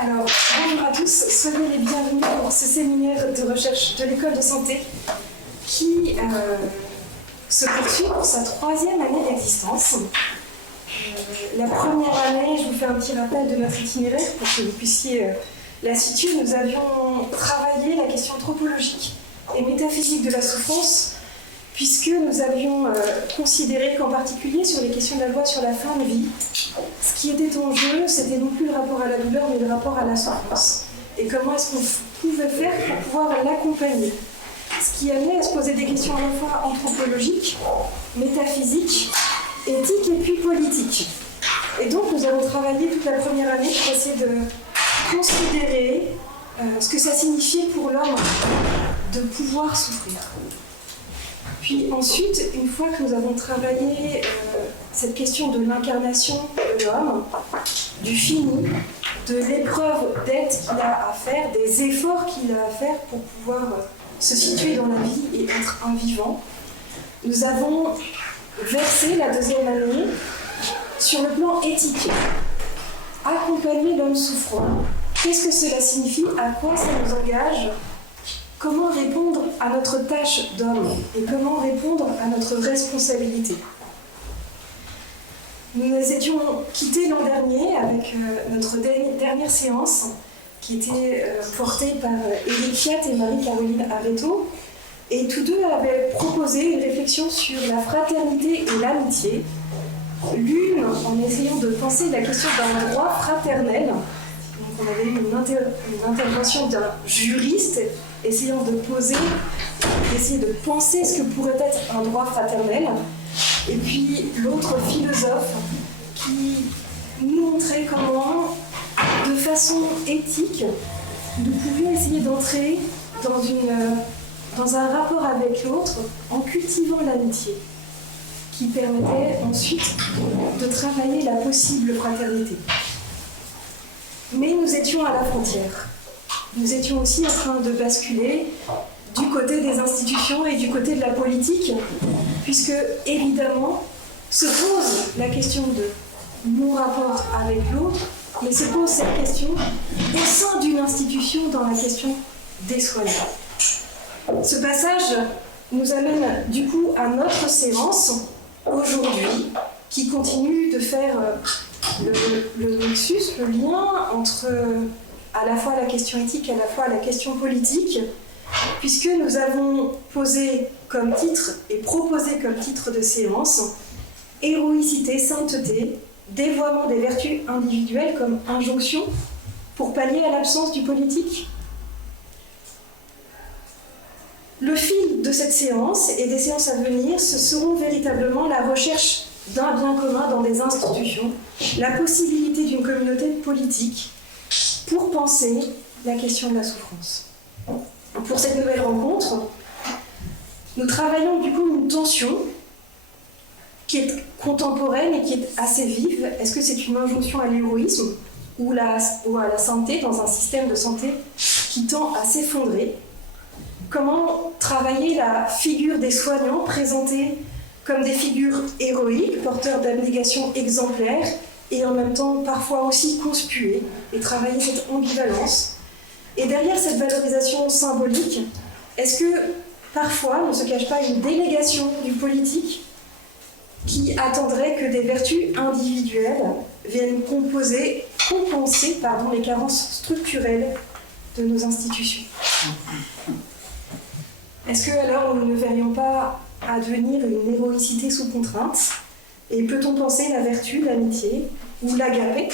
Alors, bonjour à tous, soyez les bienvenus pour ce séminaire de recherche de l'école de santé qui se poursuit pour sa 3e année d'existence. La première année, je vous fais un petit rappel de notre itinéraire pour que vous puissiez la situer. Nous avions travaillé la question anthropologique et métaphysique de la souffrance, puisque nous avions considéré qu'en particulier sur les questions de la loi sur la fin de vie, ce qui était en jeu, c'était non plus le rapport à la douleur, mais le rapport à la souffrance. Et comment est-ce qu'on pouvait faire pour pouvoir l'accompagner. Ce qui amenait à se poser des questions à la fois anthropologiques, métaphysiques, éthiques et puis politiques. Et donc nous avons travaillé toute la première année pour essayer de considérer ce que ça signifiait pour l'homme de pouvoir souffrir. Puis ensuite, une fois que nous avons travaillé cette question de l'incarnation de l'homme, du fini, de l'épreuve d'être qu'il a à faire, des efforts qu'il a à faire pour pouvoir se situer dans la vie et être un vivant, nous avons versé la 2e année sur le plan éthique. Accompagner l'homme souffrant, qu'est-ce que cela signifie? À quoi ça nous engage? Comment répondre à notre tâche d'homme et comment répondre à notre responsabilité? Nous nous étions quittés l'an dernier avec notre dernière séance qui était portée par Éric Fiat et Marie-Caroline Areto, et tous deux avaient proposé une réflexion sur la fraternité et l'amitié, l'une en essayant de penser la question d'un droit fraternel. Donc on avait eu une intervention d'un juriste essayant de poser, d'essayer de penser ce que pourrait être un droit fraternel, et puis l'autre philosophe qui nous montrait comment, de façon éthique, nous pouvions essayer d'entrer dans un rapport avec l'autre en cultivant l'amitié, qui permettait ensuite de travailler la possible fraternité. Mais nous étions à la frontière. Nous étions aussi en train de basculer du côté des institutions et du côté de la politique, puisque, évidemment, se pose la question de mon rapport avec l'autre, mais se pose cette question au sein d'une institution dans la question des soignants. Ce passage nous amène du coup à notre séance aujourd'hui, qui continue de faire le nexus, le lien entre à la fois la question éthique et à la fois la question politique, puisque nous avons posé comme titre et proposé comme titre de séance héroïcité, sainteté, dévoiement des vertus individuelles comme injonction pour pallier à l'absence du politique. Le fil de cette séance et des séances à venir, ce seront véritablement la recherche d'un bien commun dans des institutions, la possibilité d'une communauté politique pour penser la question de la souffrance. Pour cette nouvelle rencontre, nous travaillons du coup une tension qui est contemporaine et qui est assez vive. Est-ce que c'est une injonction à l'héroïsme ou à la santé dans un système de santé qui tend à s'effondrer? Comment travailler la figure des soignants présentée comme des figures héroïques, porteurs d'abnégation exemplaire, et en même temps parfois aussi conspuées, et travailler cette ambivalence. Et derrière cette valorisation symbolique, est-ce que parfois ne se cache pas une délégation du politique qui attendrait que des vertus individuelles viennent compenser les carences structurelles de nos institutions? Est-ce que alors nous ne verrions pas advenir une héroïcité sous contrainte? Et peut-on penser la vertu, l'amitié ou l'agapé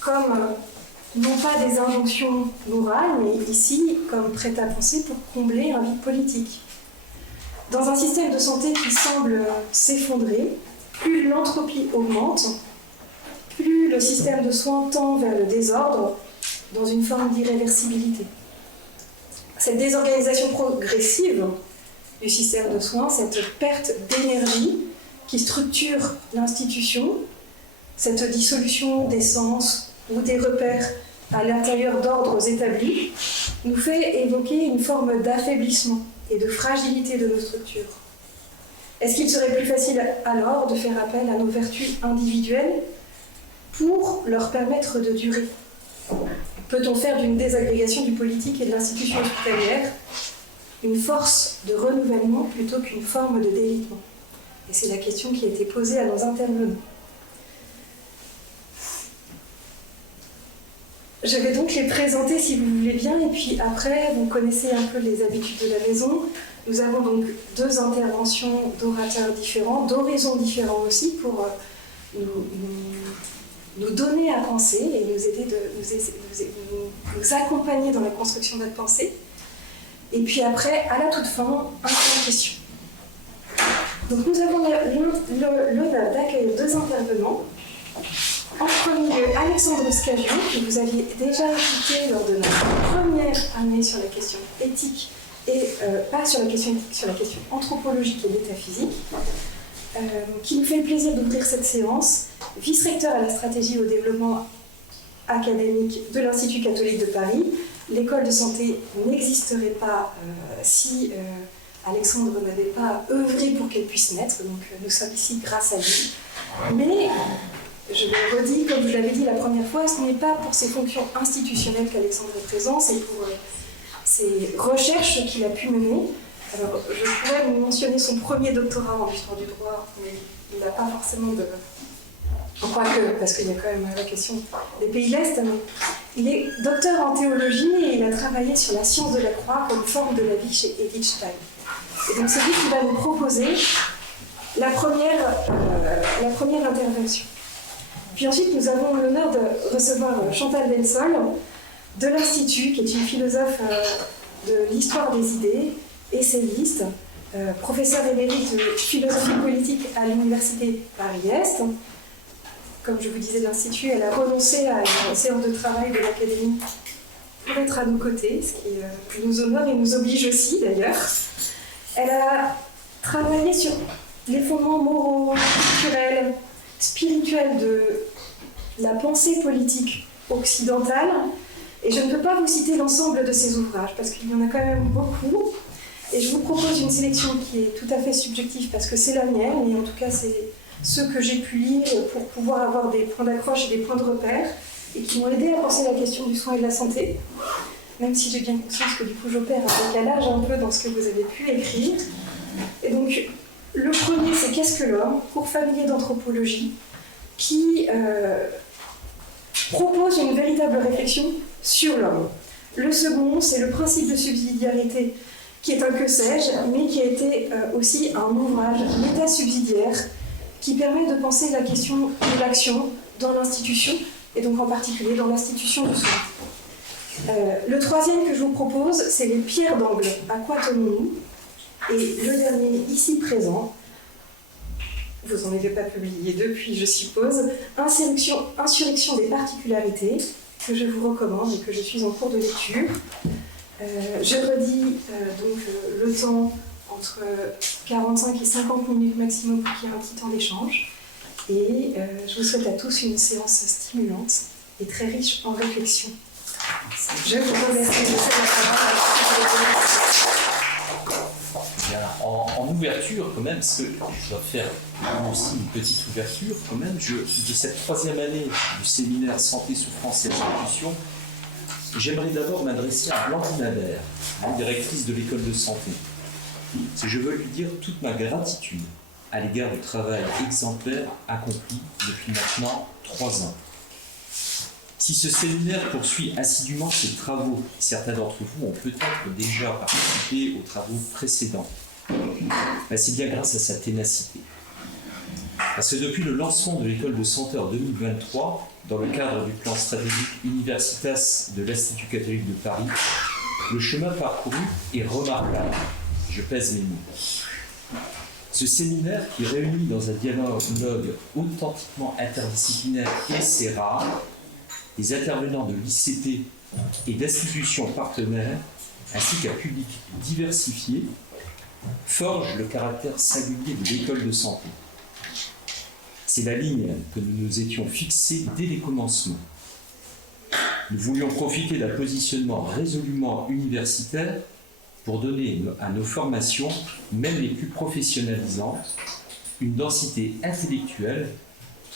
comme non pas des injonctions morales, mais ici comme prêt à penser pour combler un vide politique? Dans un système de santé qui semble s'effondrer, plus l'entropie augmente, plus le système de soins tend vers le désordre dans une forme d'irréversibilité. Cette désorganisation progressive du système de soins, cette perte d'énergie qui structure l'institution, cette dissolution des sens ou des repères à l'intérieur d'ordres établis, nous fait évoquer une forme d'affaiblissement et de fragilité de nos structures. Est-ce qu'il serait plus facile alors de faire appel à nos vertus individuelles pour leur permettre de durer? peut-on faire d'une désagrégation du politique et de l'institution hospitalière une force de renouvellement plutôt qu'une forme de délitement? Et c'est la question qui a été posée à nos intervenants. Je vais donc les présenter si vous voulez bien, et puis après, vous connaissez un peu les habitudes de la maison. Nous avons donc 2 interventions d'orateurs différents, d'horizons différents aussi, pour nous donner à penser et nous aider, nous accompagner dans la construction de notre pensée. Et puis après, à la toute fin, un point de question. Donc nous avons l'honneur d'accueillir 2 intervenants. En premier lieu, Alexandre Scagion, que vous aviez déjà écouté lors de notre première année sur la question éthique, et pas sur la question éthique, sur la question anthropologique et métaphysique, qui nous fait le plaisir d'ouvrir cette séance, vice-recteur à la stratégie et au développement académique de l'Institut catholique de Paris. L'école de santé n'existerait pas si Alexandre n'avait pas œuvré pour qu'elle puisse naître, donc nous sommes ici grâce à lui. Mais je le redis, comme je l'avais dit la première fois, ce n'est pas pour ses fonctions institutionnelles qu'Alexandre est présent, c'est pour ses recherches qu'il a pu mener. Alors, je pourrais vous mentionner son premier doctorat en histoire du droit, mais il n'a pas forcément de... On croit que, parce qu'il y a quand même la question des pays de l'Est, mais il est docteur en théologie et il a travaillé sur la science de la croix comme forme de la vie chez Edith Stein. Et donc c'est lui qui va nous proposer la première intervention. Puis ensuite, nous avons l'honneur de recevoir Chantal Delsol de l'Institut, qui est une philosophe de l'histoire des idées, essayiste, professeure émérite de philosophie politique à l'Université Paris-Est. Comme je vous disais de l'Institut, elle a renoncé à une séance de travail de l'Académie pour être à nos côtés, ce qui nous honore et nous oblige aussi d'ailleurs. Elle a travaillé sur les fondements moraux, culturels, spirituels de la pensée politique occidentale. Et je ne peux pas vous citer l'ensemble de ses ouvrages, parce qu'il y en a quand même beaucoup. Et je vous propose une sélection qui est tout à fait subjective, parce que c'est la mienne, et en tout cas c'est ceux que j'ai pu lire pour pouvoir avoir des points d'accroche et des points de repère, et qui m'ont aidé à penser la question du soin et de la santé, même si j'ai bien conscience que du coup j'opère un décalage un peu dans ce que vous avez pu écrire. Et donc, le premier, c'est Qu'est-ce que l'homme ? Cours familier d'anthropologie, qui propose une véritable réflexion sur l'homme. Le second, c'est le principe de subsidiarité, qui est un que sais-je, mais qui a été aussi un ouvrage métasubsidiaire qui permet de penser la question de l'action dans l'institution, et donc en particulier dans l'institution du soin. Le troisième que je vous propose, c'est les pierres d'angle. À quoi tenons-nous ? Et le dernier, ici présent, vous n'en avez pas publié depuis, je suppose, Insurrection des particularités, que je vous recommande et que je suis en cours de lecture. Je redis donc le temps entre 45 et 50 minutes maximum pour qu'il y ait un petit temps d'échange. Et je vous souhaite à tous une séance stimulante et très riche en réflexion. Je vous remercie de En ouverture, quand même, parce que je dois faire aussi une petite ouverture, quand même, de cette 3e année du séminaire Santé, Souffrance et Institution, j'aimerais d'abord m'adresser à Blandine Habert, directrice de l'école de santé. Je veux lui dire toute ma gratitude à l'égard du travail exemplaire accompli depuis maintenant 3 ans. Si ce séminaire poursuit assidûment ses travaux, certains d'entre vous ont peut-être déjà participé aux travaux précédents, c'est bien grâce à sa ténacité. Parce que depuis le lancement de l'école de santé en 2023, dans le cadre du plan stratégique Universitas de l'Institut catholique de Paris, le chemin parcouru est remarquable. Je pèse mes mots. Ce séminaire, qui réunit dans un dialogue authentiquement interdisciplinaire et c'est rare, des intervenants de l'ICT et d'institutions partenaires, ainsi qu'un public diversifié, forge le caractère singulier de l'école de santé. C'est la ligne que nous nous étions fixée dès les commencements. Nous voulions profiter d'un positionnement résolument universitaire pour donner à nos formations, même les plus professionnalisantes, une densité intellectuelle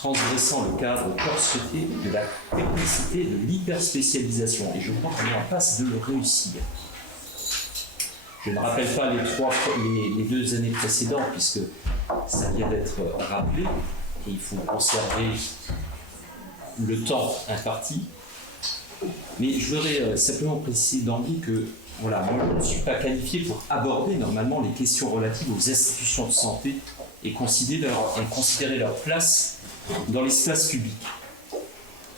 transgressant le cadre corseté de la technicité et de l'hyperspécialisation. Et je crois qu'on est en passe de le réussir. Je ne rappelle pas les 2 années précédentes, puisque ça vient d'être rappelé, et il faut conserver le temps imparti. Mais je voudrais simplement préciser d'emblée que voilà, moi, je ne suis pas qualifié pour aborder normalement les questions relatives aux institutions de santé et considérer leur place dans l'espace public.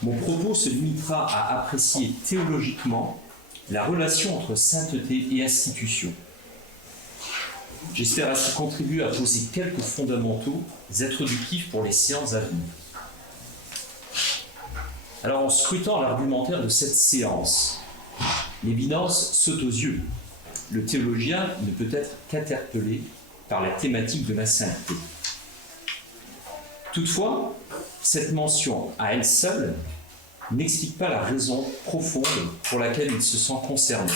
Mon propos se limitera à apprécier théologiquement la relation entre sainteté et institution. J'espère ainsi contribuer à poser quelques fondamentaux introductifs pour les séances à venir. Alors, en scrutant l'argumentaire de cette séance, l'évidence saute aux yeux. Le théologien ne peut être qu'interpellé par la thématique de la sainteté. Toutefois, cette mention à elle seule n'explique pas la raison profonde pour laquelle il se sent concerné.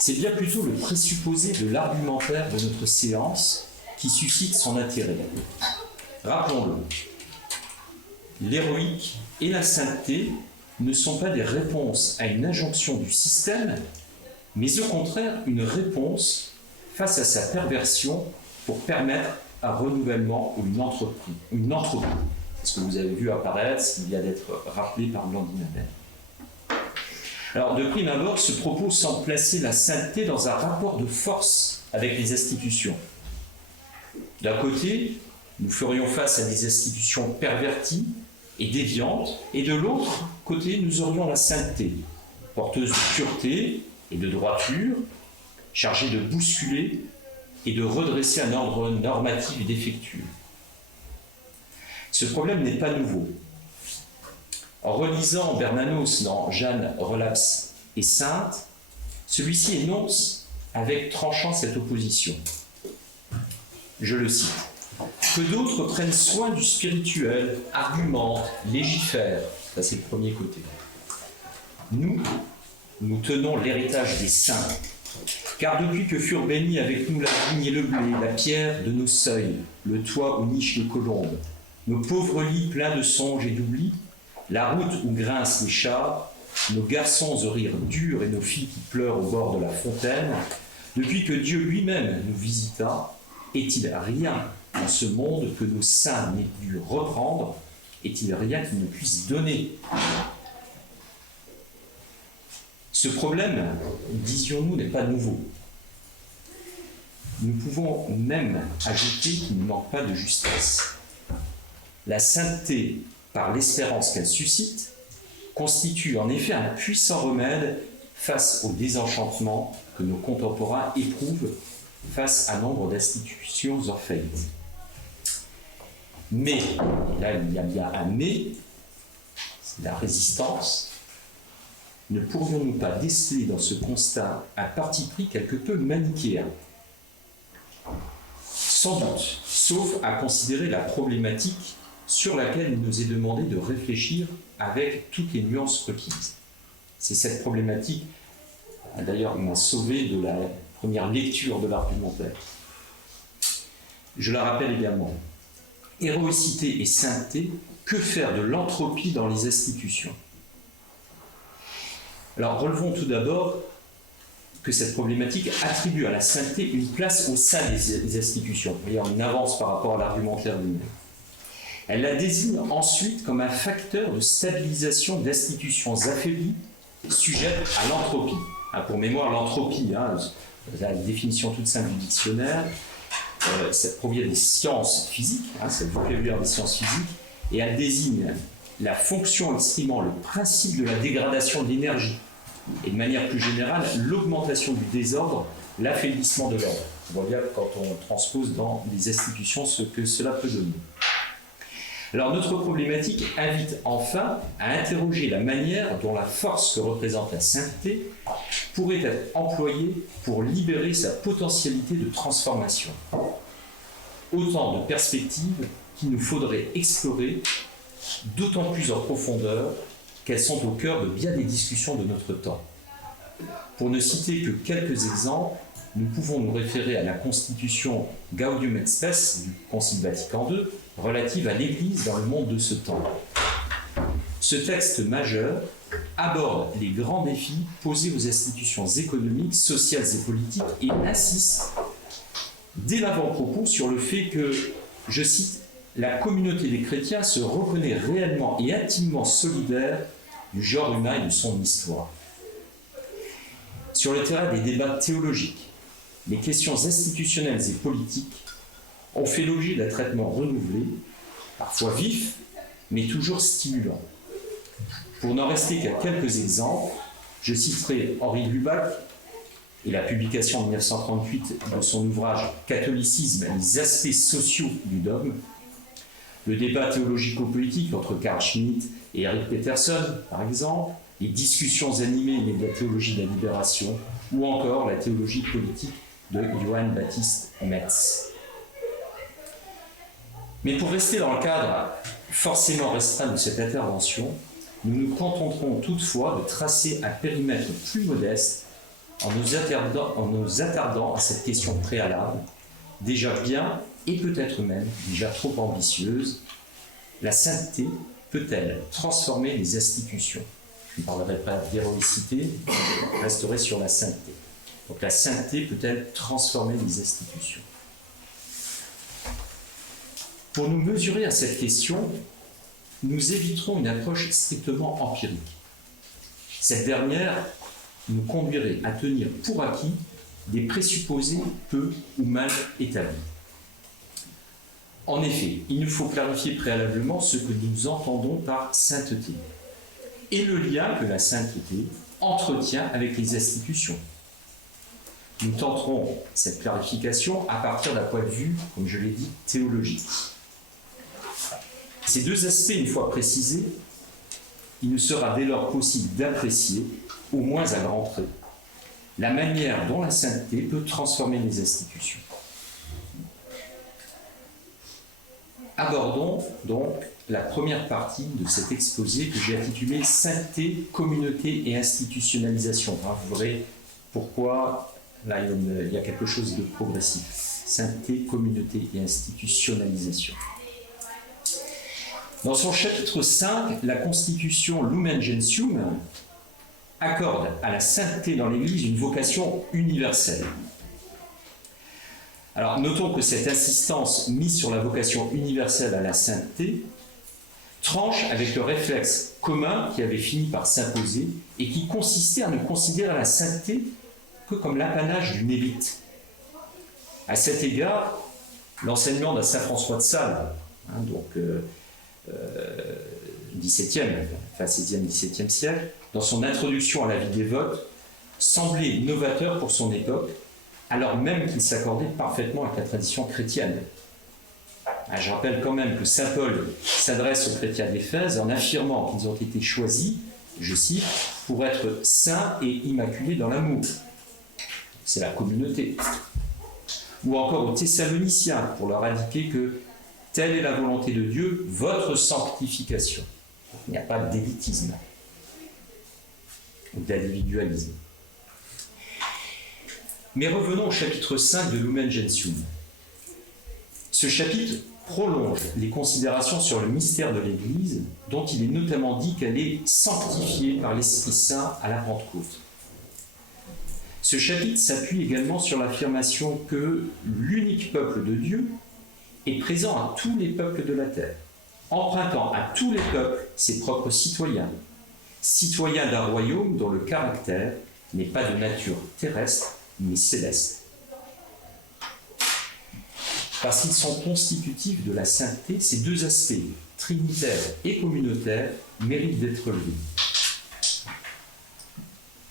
C'est bien plutôt le présupposé de l'argumentaire de notre séance qui suscite son intérêt. Rappelons-le, l'héroïque et la sainteté ne sont pas des réponses à une injonction du système, mais au contraire une réponse face à sa perversion pour permettre un renouvellement ou une entropie. C'est ce que vous avez vu apparaître, ce qui vient d'être rappelé par Blandine Abel. Alors, de prime abord, ce propos semble placer la sainteté dans un rapport de force avec les institutions. D'un côté, nous ferions face à des institutions perverties et déviantes, et de l'autre côté, nous aurions la sainteté, porteuse de pureté et de droiture, chargée de bousculer et de redresser un ordre normatif défectueux. Ce problème n'est pas nouveau. En relisant Bernanos dans Jeanne relapse et sainte, celui-ci énonce avec tranchant cette opposition. Je le cite. Que d'autres prennent soin du spirituel, argumentent, légifèrent. Ça, c'est le premier côté. Nous tenons l'héritage des saints. Car depuis que furent bénis avec nous la vigne et le blé, la pierre de nos seuils, le toit où nichent les colombes, nos pauvres lits pleins de songes et d'oubli, la route où grincent les chars, nos garçons au rire dur et nos filles qui pleurent au bord de la fontaine, depuis que Dieu lui-même nous visita, est-il rien dans ce monde que nos saints n'aient dû reprendre? Est-il rien qu'ils ne puissent donner? Ce problème, disions-nous, n'est pas nouveau. Nous pouvons même ajouter qu'il ne manque pas de justesse. La sainteté, par l'espérance qu'elle suscite, constitue en effet un puissant remède face au désenchantement que nos contemporains éprouvent face à nombre d'institutions en faillite. Mais, et là il y a bien un mais, c'est la résistance. Ne pourrions-nous pas déceler dans ce constat un parti pris quelque peu manichéen? Sans doute, sauf à considérer la problématique sur laquelle il nous est demandé de réfléchir avec toutes les nuances requises. C'est cette problématique, d'ailleurs, m'a sauvé de la première lecture de l'argumentaire. Je la rappelle également. Héroïcité et sainteté, que faire de l'entropie dans les institutions? Alors, relevons tout d'abord que cette problématique attribue à la sainteté une place au sein des institutions. Vous voyez, on avance par rapport à l'argumentaire lui-même. Elle la désigne ensuite comme un facteur de stabilisation d'institutions affaiblies sujettes à l'entropie. Pour mémoire, l'entropie, la définition toute simple du dictionnaire, ça provient des sciences physiques, c'est le vocabulaire des sciences physiques, et elle désigne la fonction exprimant le principe de la dégradation de l'énergie, et de manière plus générale, l'augmentation du désordre, l'affaiblissement de l'ordre. On voit bien quand on transpose dans les institutions ce que cela peut donner. Alors notre problématique invite enfin à interroger la manière dont la force que représente la sainteté pourrait être employée pour libérer sa potentialité de transformation. Autant de perspectives qu'il nous faudrait explorer, d'autant plus en profondeur qu'elles sont au cœur de bien des discussions de notre temps. Pour ne citer que quelques exemples, nous pouvons nous référer à la constitution Gaudium et Spes du Concile Vatican II, relative à l'Église dans le monde de ce temps. Ce texte majeur aborde les grands défis posés aux institutions économiques, sociales et politiques et insiste dès l'avant-propos sur le fait que, je cite, « la communauté des chrétiens se reconnaît réellement et intimement solidaire du genre humain et de son histoire ». Sur le terrain des débats théologiques, les questions institutionnelles et politiques ont fait l'objet d'un traitement renouvelé, parfois vif, mais toujours stimulant. Pour n'en rester qu'à quelques exemples, je citerai Henri Lubac et la publication en 1938 de son ouvrage « Catholicisme, les aspects sociaux du dogme », le débat théologico-politique entre Carl Schmitt et Eric Peterson, par exemple, les discussions animées de la théologie de la libération, ou encore la théologie politique de Johann Baptist Metz. Mais pour rester dans le cadre forcément restreint de cette intervention, nous nous contenterons toutefois de tracer un périmètre plus modeste en nous attardant à cette question préalable, déjà bien et peut-être même déjà trop ambitieuse. La sainteté peut-elle transformer les institutions ? Je ne parlerai pas d'héroïcité, je resterai sur la sainteté. Donc la sainteté peut-elle transformer les institutions ? Pour nous mesurer à cette question, nous éviterons une approche strictement empirique. Cette dernière nous conduirait à tenir pour acquis des présupposés peu ou mal établis. En effet, il nous faut clarifier préalablement ce que nous entendons par sainteté et le lien que la sainteté entretient avec les institutions. Nous tenterons cette clarification à partir d'un point de vue, comme je l'ai dit, théologique. Ces deux aspects, une fois précisés, il nous sera dès lors possible d'apprécier, au moins à grands traits, la manière dont la sainteté peut transformer les institutions. Abordons donc la première partie de cet exposé que j'ai intitulé « Sainteté, communauté et institutionnalisation ». Vous verrez pourquoi là il y a quelque chose de progressif. Sainteté, communauté et institutionnalisation. Dans son chapitre 5, la Constitution Lumen Gentium accorde à la sainteté dans l'Église une vocation universelle. Alors, notons que cette insistance mise sur la vocation universelle à la sainteté tranche avec le réflexe commun qui avait fini par s'imposer et qui consistait à ne considérer la sainteté que comme l'apanage d'une élite. À cet égard, l'enseignement de saint François de Sales, XVIIe, enfin 16e, XVIIe siècle, dans son introduction à la vie dévote, semblait novateur pour son époque, alors même qu'il s'accordait parfaitement avec la tradition chrétienne. Je rappelle quand même que saint Paul s'adresse aux chrétiens d'Éphèse en affirmant qu'ils ont été choisis, je cite, pour être saints et immaculés dans l'amour. C'est la communauté. Ou encore aux Thessaloniciens pour leur indiquer que telle est la volonté de Dieu, votre sanctification. Il n'y a pas d'élitisme ou d'individualisme. Mais revenons au chapitre 5 de Lumen Gentium. Ce chapitre prolonge les considérations sur le mystère de l'Église, dont il est notamment dit qu'elle est sanctifiée par l'Esprit Saint à la Pentecôte. Ce chapitre s'appuie également sur l'affirmation que l'unique peuple de Dieu est présent à tous les peuples de la terre, empruntant à tous les peuples ses propres citoyens, citoyens d'un royaume dont le caractère n'est pas de nature terrestre, mais céleste. Parce qu'ils sont constitutifs de la sainteté, ces deux aspects, trinitaire et communautaire, méritent d'être relevés.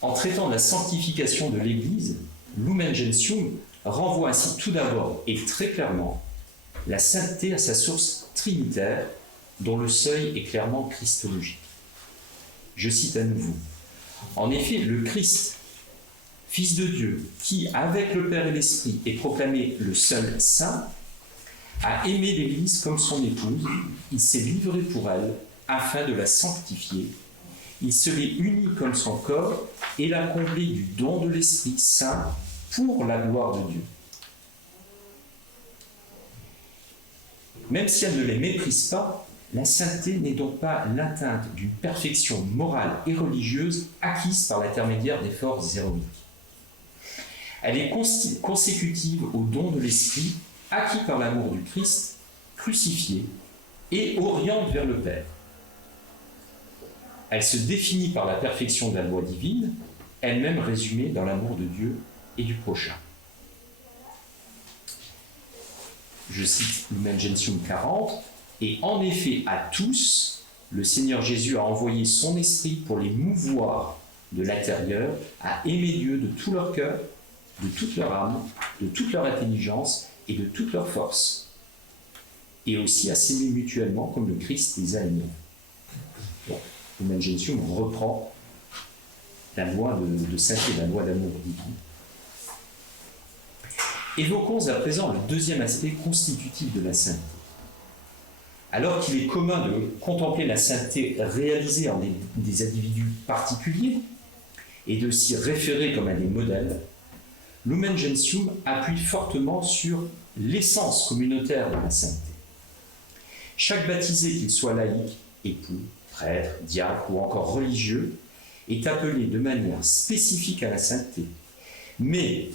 En traitant de la sanctification de l'Église, Lumen Gentium renvoie ainsi tout d'abord et très clairement la sainteté à sa source trinitaire, dont le seuil est clairement christologique. Je cite à nouveau. En effet, le Christ, Fils de Dieu, qui, avec le Père et l'Esprit, est proclamé le seul Saint, a aimé l'Église comme son épouse, il s'est livré pour elle afin de la sanctifier, il se l'est uni comme son corps et l'a comblé du don de l'Esprit Saint pour la gloire de Dieu. Même si elle ne les méprise pas, la sainteté n'est donc pas l'atteinte d'une perfection morale et religieuse acquise par l'intermédiaire d'efforts héroïques. Elle est consécutive au don de l'Esprit acquis par l'amour du Christ crucifié et oriente vers le Père. Elle se définit par la perfection de la loi divine, elle-même résumée dans l'amour de Dieu et du prochain. Je cite Lumen Gentium 40, « Et en effet, à tous, le Seigneur Jésus a envoyé son Esprit pour les mouvoir de l'intérieur à aimer Dieu de tout leur cœur, de toute leur âme, de toute leur intelligence et de toute leur force, et aussi à s'aimer mutuellement comme le Christ les a aimés. » Donc, Lumen Gentium reprend la loi de sainteté, la loi d'amour divin. Évoquons à présent le deuxième aspect constitutif de la sainteté. Alors qu'il est commun de contempler la sainteté réalisée en des individus particuliers et de s'y référer comme à des modèles, Lumen Gentium appuie fortement sur l'essence communautaire de la sainteté. Chaque baptisé, qu'il soit laïque, époux, prêtre, diacre ou encore religieux, est appelé de manière spécifique à la sainteté, mais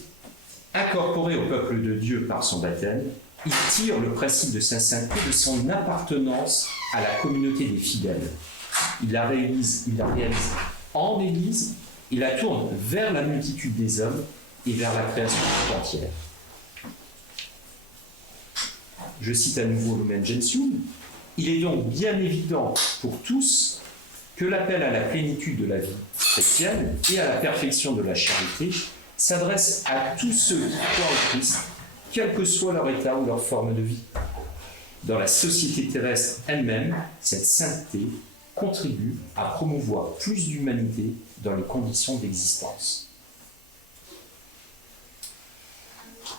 incorporé au peuple de Dieu par son baptême, il tire le principe de sa sainteté de son appartenance à la communauté des fidèles. Il la réalise en Église, il la tourne vers la multitude des hommes et vers la création tout entière. Je cite à nouveau Lumen Gentium. Il est donc bien évident pour tous que l'appel à la plénitude de la vie chrétienne et à la perfection de la charité s'adresse à tous ceux qui croient au Christ, quel que soit leur état ou leur forme de vie. Dans la société terrestre elle-même, cette sainteté contribue à promouvoir plus d'humanité dans les conditions d'existence.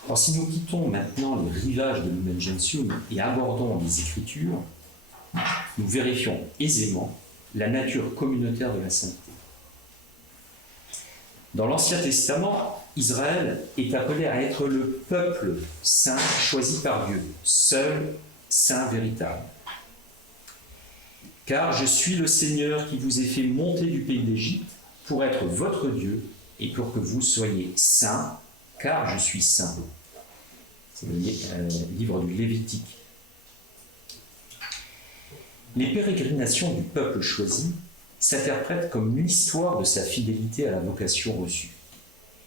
Alors, si nous quittons maintenant les rivages de Lumen Gentium et abordons les Écritures, nous vérifions aisément la nature communautaire de la sainteté. Dans l'Ancien Testament, Israël est appelé à être le peuple saint choisi par Dieu, seul saint véritable. Car je suis le Seigneur qui vous ai fait monter du pays d'Égypte pour être votre Dieu et pour que vous soyez saints, car je suis saint. C'est le livre du Lévitique. Les pérégrinations du peuple choisi s'interprètent comme l'histoire de sa fidélité à la vocation reçue.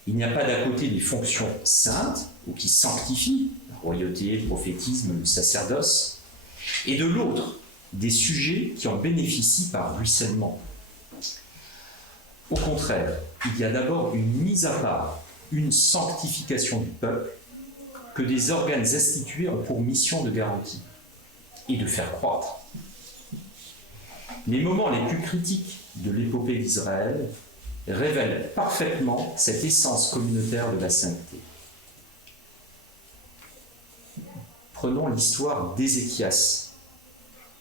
Il n'y a pas d'un côté des fonctions saintes, ou qui sanctifient, la royauté, le prophétisme, le sacerdoce, et de l'autre, des sujets qui en bénéficient par ruissellement. Au contraire, il y a d'abord une mise à part, une sanctification du peuple, que des organes institués ont pour mission de garantie et de faire croître. Les moments les plus critiques de l'épopée d'Israël révèlent parfaitement cette essence communautaire de la sainteté. Prenons l'histoire d'Ézéchias,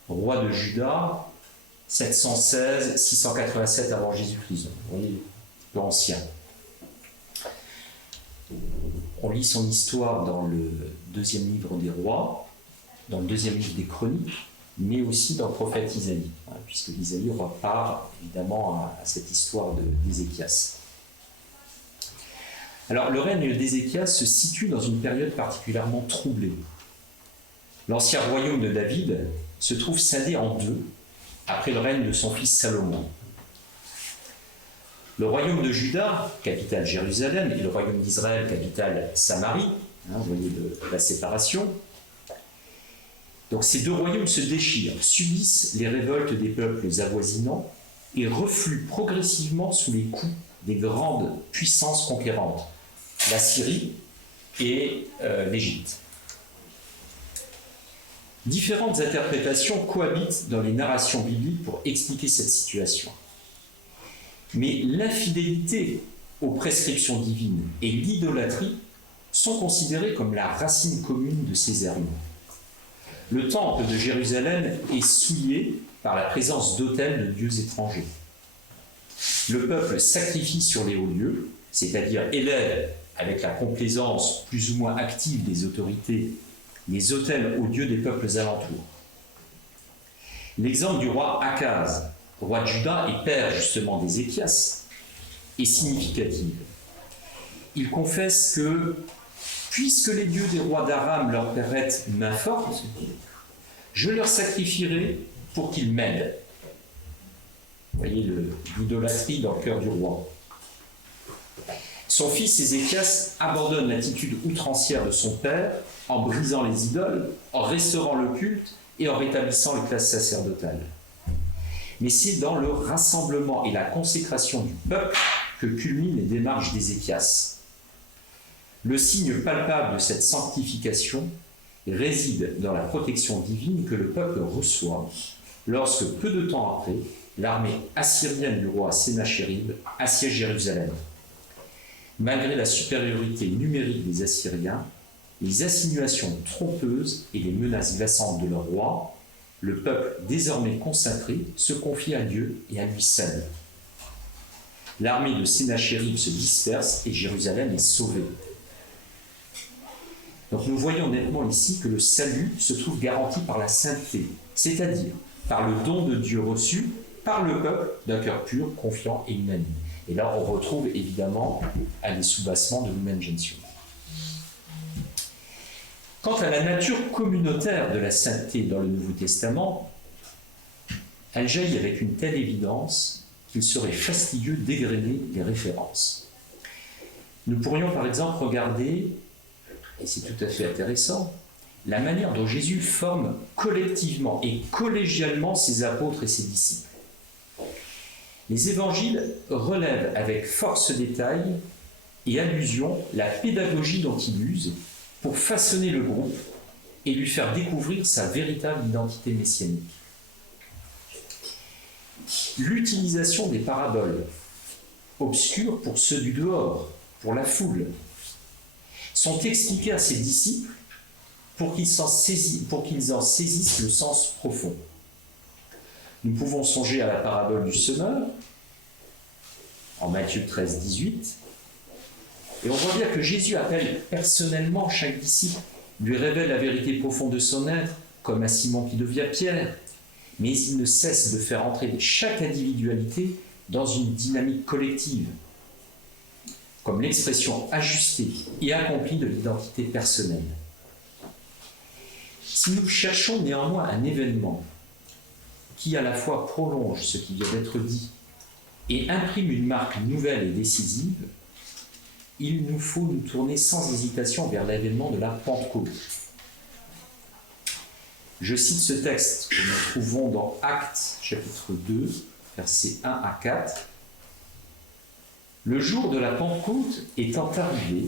roi de Juda, 716-687 avant Jésus-Christ. Vous voyez, peu ancien. On lit son histoire dans le deuxième livre des rois, dans le deuxième livre des chroniques, mais aussi dans le prophète Isaïe, puisque Isaïe repart évidemment à cette histoire d'Ézéchias. Alors, le règne d'Ézéchias se situe dans une période particulièrement troublée. L'ancien royaume de David se trouve scindé en deux après le règne de son fils Salomon. Le royaume de Juda, capitale Jérusalem, et le royaume d'Israël, capitale Samarie, vous voyez la séparation. Donc ces deux royaumes se déchirent, subissent les révoltes des peuples avoisinants et refluent progressivement sous les coups des grandes puissances conquérantes, la Syrie et l'Égypte. Différentes interprétations cohabitent dans les narrations bibliques pour expliquer cette situation. Mais l'infidélité aux prescriptions divines et l'idolâtrie sont considérées comme la racine commune de ces errements. Le temple de Jérusalem est souillé par la présence d'autels de dieux étrangers. Le peuple sacrifie sur les hauts lieux, c'est-à-dire élève avec la complaisance plus ou moins active des autorités les autels aux dieux des peuples alentours. L'exemple du roi Akaz, roi de Juda et père justement d'Ézéchias, est significatif. Il confesse que, puisque les dieux des rois d'Aram leur prêtent main forte, je leur sacrifierai pour qu'ils m'aident. Vous voyez l'idolâtrie dans le cœur du roi. Son fils Ézéchias abandonne l'attitude outrancière de son père en brisant les idoles, en restaurant le culte et en rétablissant les classes sacerdotales. Mais c'est dans le rassemblement et la consécration du peuple que culminent les démarches d'Ézéchias. Le signe palpable de cette sanctification réside dans la protection divine que le peuple reçoit lorsque, peu de temps après, l'armée assyrienne du roi Sennachérib assiège Jérusalem. Malgré la supériorité numérique des Assyriens, les insinuations trompeuses et les menaces glaçantes de leur roi, le peuple désormais consacré se confie à Dieu et à lui seul. L'armée de Sennachérib se disperse et Jérusalem est sauvée. Donc nous voyons nettement ici que le salut se trouve garanti par la sainteté, c'est-à-dire par le don de Dieu reçu par le peuple d'un cœur pur, confiant et unanime. Et là, on retrouve évidemment les soubassements de Lumen Gentium. Quant à la nature communautaire de la sainteté dans le Nouveau Testament, elle jaillit avec une telle évidence qu'il serait fastidieux d'égrener les références. Nous pourrions par exemple regarder, et c'est tout à fait intéressant, la manière dont Jésus forme collectivement et collégialement ses apôtres et ses disciples. Les évangiles relèvent avec force détail et allusion la pédagogie dont il use pour façonner le groupe et lui faire découvrir sa véritable identité messianique. L'utilisation des paraboles, obscures pour ceux du dehors, pour la foule, sont expliquées à ses disciples pour qu'ils en saisissent le sens profond. Nous pouvons songer à la parabole du semeur, en Matthieu 13, 18, et on voit bien que Jésus appelle personnellement chaque disciple, lui révèle la vérité profonde de son être, comme à Simon qui devient Pierre, mais il ne cesse de faire entrer chaque individualité dans une dynamique collective, comme l'expression ajustée et accomplie de l'identité personnelle. Si nous cherchons néanmoins un événement qui à la fois prolonge ce qui vient d'être dit et imprime une marque nouvelle et décisive, il nous faut nous tourner sans hésitation vers l'événement de la Pentecôte. Je cite ce texte que nous trouvons dans Actes, chapitre 2, versets 1 à 4. Le jour de la Pentecôte étant arrivé,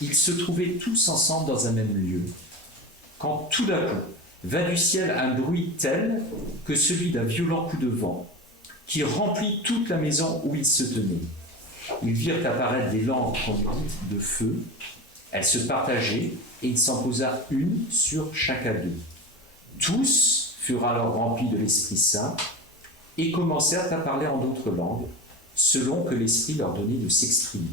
ils se trouvaient tous ensemble dans un même lieu, quand tout d'un coup vint du ciel un bruit tel que celui d'un violent coup de vent, qui remplit toute la maison où ils se tenaient. Ils virent apparaître des lampes conduites de feu, elles se partageaient, et il s'en posa une sur chacun d'eux. Tous furent alors remplis de l'Esprit Saint, et commencèrent à parler en d'autres langues, selon que l'Esprit leur donnait de s'exprimer.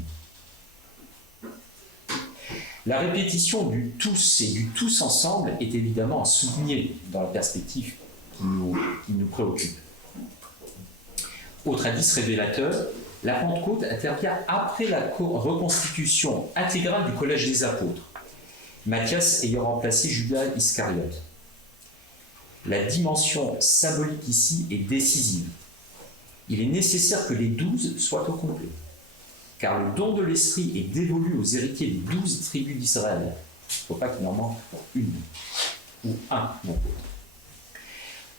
La répétition du tous et du tous ensemble est évidemment à souligner dans la perspective qui nous préoccupe. Autre indice révélateur, la Pentecôte intervient après la reconstitution intégrale du collège des apôtres, Matthias ayant remplacé Judas Iscariote. La dimension symbolique ici est décisive. Il est nécessaire que les 12 soient au complet, car le don de l'Esprit est dévolu aux héritiers des 12 tribus d'Israël. Il ne faut pas qu'il en manque une, ou un non.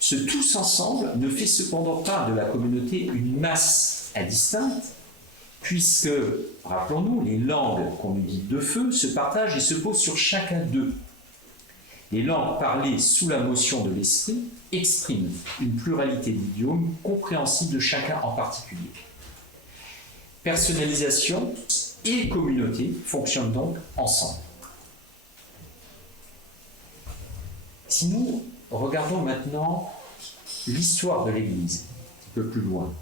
Ce tous ensemble ne fait cependant pas de la communauté une masse indistincte, puisque, rappelons-nous, les langues qu'on nous dit de feu se partagent et se posent sur chacun d'eux. Les langues parlées sous la motion de l'esprit expriment une pluralité d'idiomes compréhensibles de chacun en particulier. Personnalisation et communauté fonctionnent donc ensemble. Si nous regardons maintenant l'histoire de l'Église, un petit peu plus loin,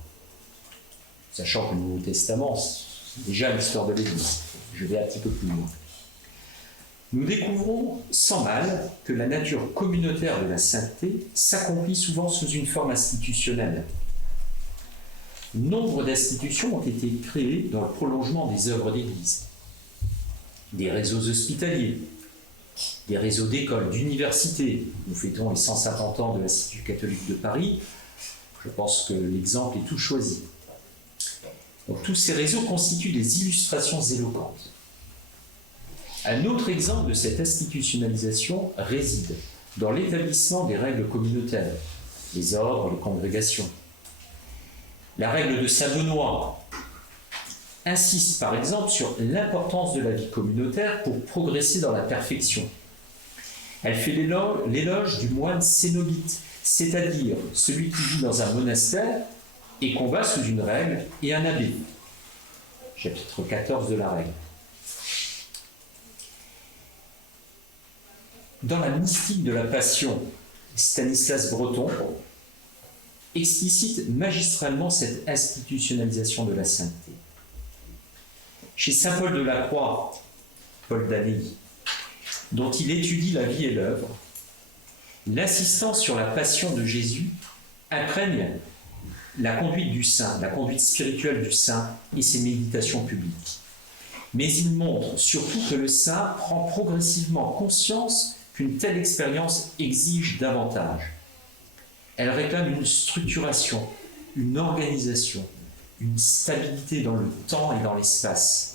sachant que le Nouveau Testament, c'est déjà l'histoire de l'Église, je vais un petit peu plus loin. nous découvrons sans mal que la nature communautaire de la sainteté s'accomplit souvent sous une forme institutionnelle. Nombre d'institutions ont été créées dans le prolongement des œuvres d'Église. Des réseaux hospitaliers, des réseaux d'écoles, d'universités. Nous fêtons les 150 ans de l'Institut catholique de Paris. Je pense que l'exemple est tout choisi. Donc, tous ces réseaux constituent des illustrations éloquentes. Un autre exemple de cette institutionnalisation réside dans l'établissement des règles communautaires, les ordres, les congrégations. La règle de Saint-Benoît insiste par exemple sur l'importance de la vie communautaire pour progresser dans la perfection. Elle fait l'éloge du moine cénobite, c'est-à-dire celui qui vit dans un monastère et combat sous une règle et un abbé. Chapitre 14 de la règle. Dans la mystique de la passion, Stanislas Breton explicite magistralement cette institutionnalisation de la sainteté. Chez saint Paul de la Croix, Paul d'Anéi, dont il étudie la vie et l'œuvre, l'insistance sur la passion de Jésus imprègne la conduite du saint, la conduite spirituelle du saint et ses méditations publiques. Mais il montre surtout que le saint prend progressivement conscience qu'une telle expérience exige davantage. Elle réclame une structuration, une organisation, une stabilité dans le temps et dans l'espace.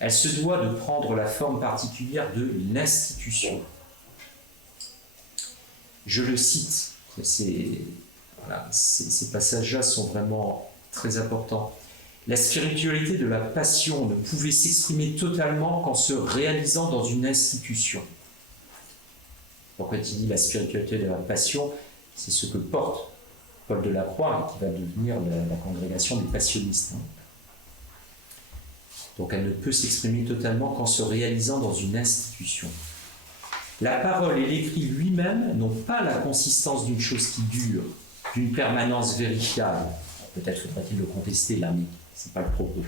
Elle se doit de prendre la forme particulière de l'institution. Je le cite, ces passages-là sont vraiment très importants. La spiritualité de la passion ne pouvait s'exprimer totalement qu'en se réalisant dans une institution. Donc, quand il dit la spiritualité de la passion, c'est ce que porte Paul de la Croix, qui va devenir la congrégation des passionnistes. Donc elle ne peut s'exprimer totalement qu'en se réalisant dans une institution. La parole et l'écrit lui-même n'ont pas la consistance d'une chose qui dure, d'une permanence vérifiable. Peut-être faudrait-il le contester là, mais ce n'est pas le propos.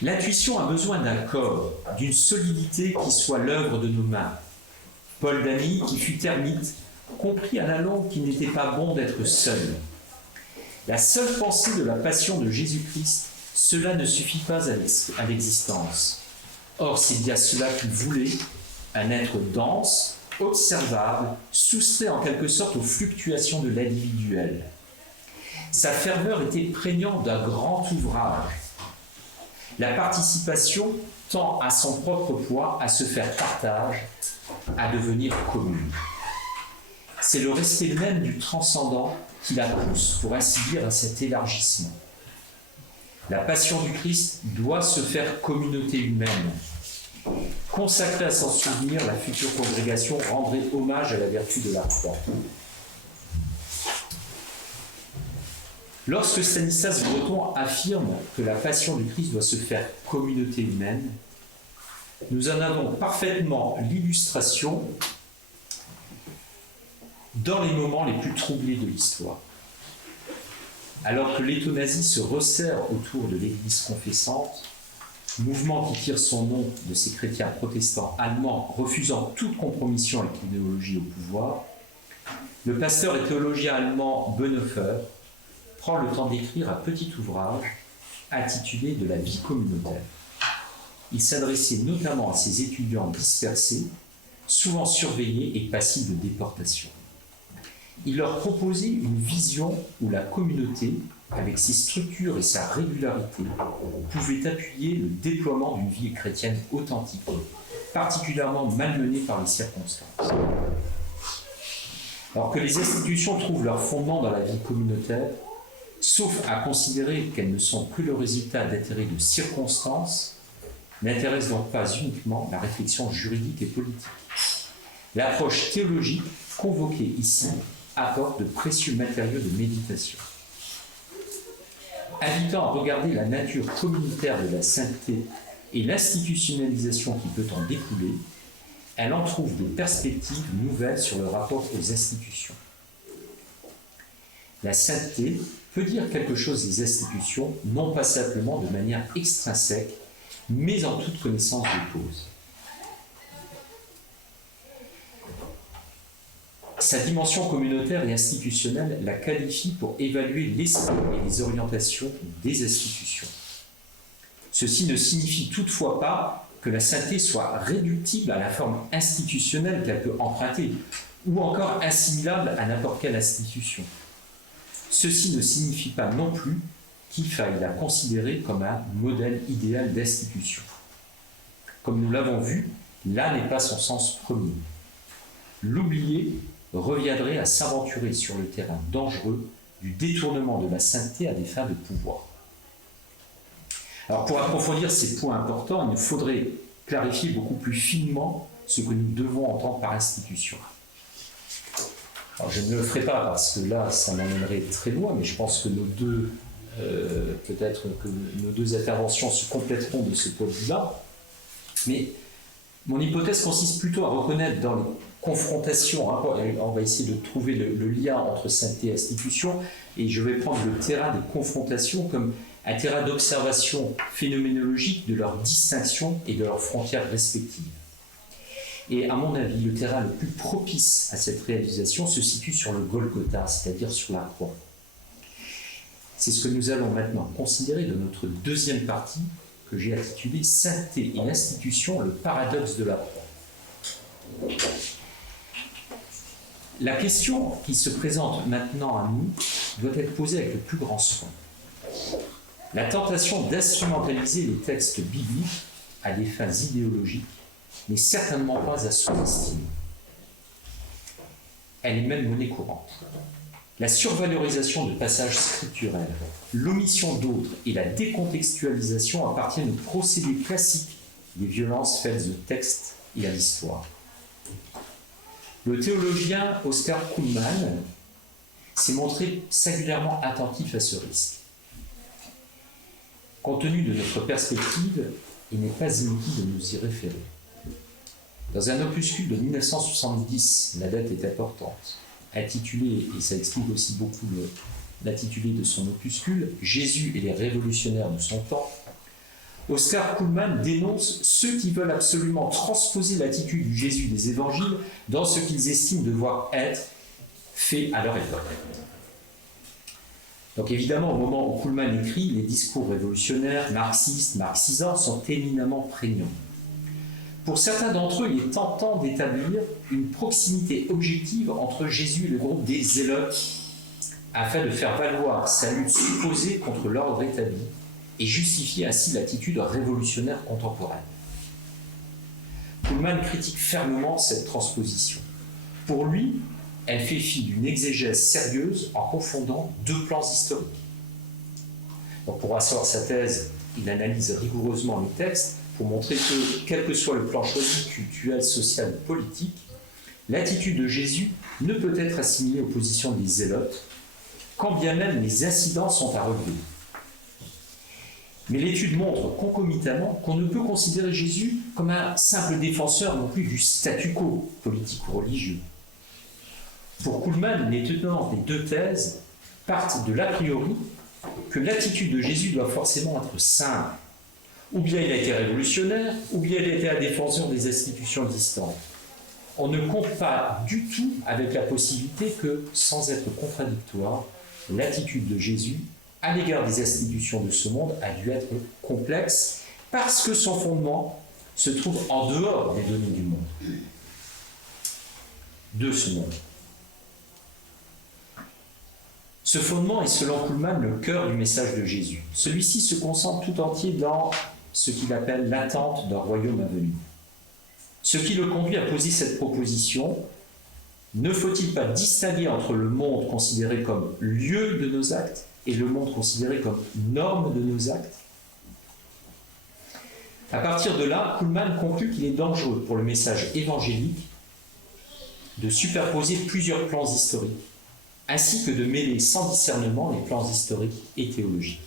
L'intuition a besoin d'un corps, d'une solidité qui soit l'œuvre de nos mains. Paul d'Anéi, qui fut ermite, comprit à la longue qu'il n'était pas bon d'être seul. La seule pensée de la passion de Jésus-Christ, cela ne suffit pas à l'existence. Or, c'est bien cela qu'il voulait, un être dense, observable, soustrait en quelque sorte aux fluctuations de l'individuel. Sa ferveur était prégnante d'un grand ouvrage. La participation tend à son propre poids à se faire partage, à devenir commune. C'est le respect même du transcendant qui la pousse, pour ainsi dire, à cet élargissement. La passion du Christ doit se faire communauté humaine. Consacrée à s'en souvenir, la future congrégation rendrait hommage à la vertu de la croix. Lorsque Stanislas Breton affirme que la passion du Christ doit se faire communauté humaine, nous en avons parfaitement l'illustration dans les moments les plus troublés de l'histoire. Alors que l'euthanasie se resserre autour de l'Église confessante, mouvement qui tire son nom de ces chrétiens protestants allemands refusant toute compromission avec l'idéologie au pouvoir, le pasteur et théologien allemand Bonhoeffer prend le temps d'écrire un petit ouvrage intitulé « De la vie communautaire ». Il s'adressait notamment à ces étudiants dispersés, souvent surveillés et passibles de déportation. Il leur proposait une vision où la communauté, avec ses structures et sa régularité, pouvait appuyer le déploiement d'une vie chrétienne authentique, particulièrement malmenée par les circonstances. Alors que les institutions trouvent leur fondement dans la vie communautaire, sauf à considérer qu'elles ne sont que le résultat d'intérêts de circonstances, n'intéresse donc pas uniquement la réflexion juridique et politique. L'approche théologique convoquée ici apporte de précieux matériaux de méditation. Invitant à regarder la nature communautaire de la sainteté et l'institutionnalisation qui peut en découler, elle en trouve des perspectives nouvelles sur le rapport aux institutions. La sainteté peut dire quelque chose des institutions, non pas simplement de manière extrinsèque, mais en toute connaissance de cause. sa dimension communautaire et institutionnelle la qualifie pour évaluer l'esprit et les orientations des institutions. Ceci ne signifie toutefois pas que la sainteté soit réductible à la forme institutionnelle qu'elle peut emprunter, ou encore assimilable à n'importe quelle institution. Ceci ne signifie pas non plus qu'il faille la considérer comme un modèle idéal d'institution. Comme nous l'avons vu, là n'est pas son sens premier. L'oublier reviendrait à s'aventurer sur le terrain dangereux du détournement de la sainteté à des fins de pouvoir. Alors pour approfondir ces points importants, il nous faudrait clarifier beaucoup plus finement ce que nous devons entendre par institution. Alors je ne le ferai pas parce que là, ça m'emmènerait très loin, mais je pense que peut-être que nos deux interventions se compléteront de ce point de vue-là. Mais mon hypothèse consiste plutôt à reconnaître dans les confrontations, on va essayer de trouver le lien entre sainteté et institution, et je vais prendre le terrain des confrontations comme un terrain d'observation phénoménologique de leurs distinctions et de leurs frontières respectives. Et à mon avis, le terrain le plus propice à cette réalisation se situe sur le Golgotha, c'est-à-dire sur la croix. C'est ce que nous allons maintenant considérer de notre deuxième partie, que j'ai intitulée « Sainteté et institution, le paradoxe de la croix ». La question qui se présente maintenant à nous doit être posée avec le plus grand soin. La tentation d'instrumentaliser les textes bibliques à des fins idéologiques n'est certainement pas à sous-estimer. Elle est même monnaie courante. La survalorisation de passages scripturels, l'omission d'autres et la décontextualisation appartiennent aux procédés classiques des violences faites au texte et à l'histoire. Le théologien Oscar Cullmann s'est montré singulièrement attentif à ce risque. Compte tenu de notre perspective, il n'est pas inutile de nous y référer. Dans un opuscule de 1970, la date est importante, intitulé, et ça explique aussi beaucoup l'intitulé de son opuscule, « Jésus et les révolutionnaires de son temps », Oscar Cullmann dénonce ceux qui veulent absolument transposer l'attitude du Jésus des évangiles dans ce qu'ils estiment devoir être fait à leur époque. Donc évidemment, au moment où Cullmann écrit, les discours révolutionnaires, marxistes, marxisants sont éminemment prégnants. Pour certains d'entre eux, il est tentant d'établir une proximité objective entre Jésus et le groupe des zélotes, afin de faire valoir sa lutte supposée contre l'ordre établi et justifier ainsi l'attitude révolutionnaire contemporaine. Cullmann critique fermement cette transposition. Pour lui, elle fait fi d'une exégèse sérieuse en confondant deux plans historiques. Donc pour asseoir sa thèse, il analyse rigoureusement les textes pour montrer que, quel que soit le plan choisi, culturel, social ou politique, l'attitude de Jésus ne peut être assimilée aux positions des zélotes, quand bien même les incidents sont à relever. Mais l'étude montre concomitamment qu'on ne peut considérer Jésus comme un simple défenseur non plus du statu quo politique ou religieux. Pour Cullmann, les tenants des deux thèses partent de l'a priori que l'attitude de Jésus doit forcément être simple. Ou bien il a été révolutionnaire, ou bien il a été un défenseur des institutions existantes. On ne compte pas du tout avec la possibilité que, sans être contradictoire, l'attitude de Jésus à l'égard des institutions de ce monde a dû être complexe parce que son fondement se trouve en dehors des données du monde, de ce monde. Ce fondement est selon Cullmann le cœur du message de Jésus. Celui-ci se concentre tout entier dans ce qu'il appelle l'attente d'un royaume à venir. Ce qui le conduit à poser cette proposition, ne faut-il pas distinguer entre le monde considéré comme lieu de nos actes et le monde considéré comme norme de nos actes? À partir de là, Cullmann conclut qu'il est dangereux pour le message évangélique de superposer plusieurs plans historiques, ainsi que de mêler sans discernement les plans historiques et théologiques.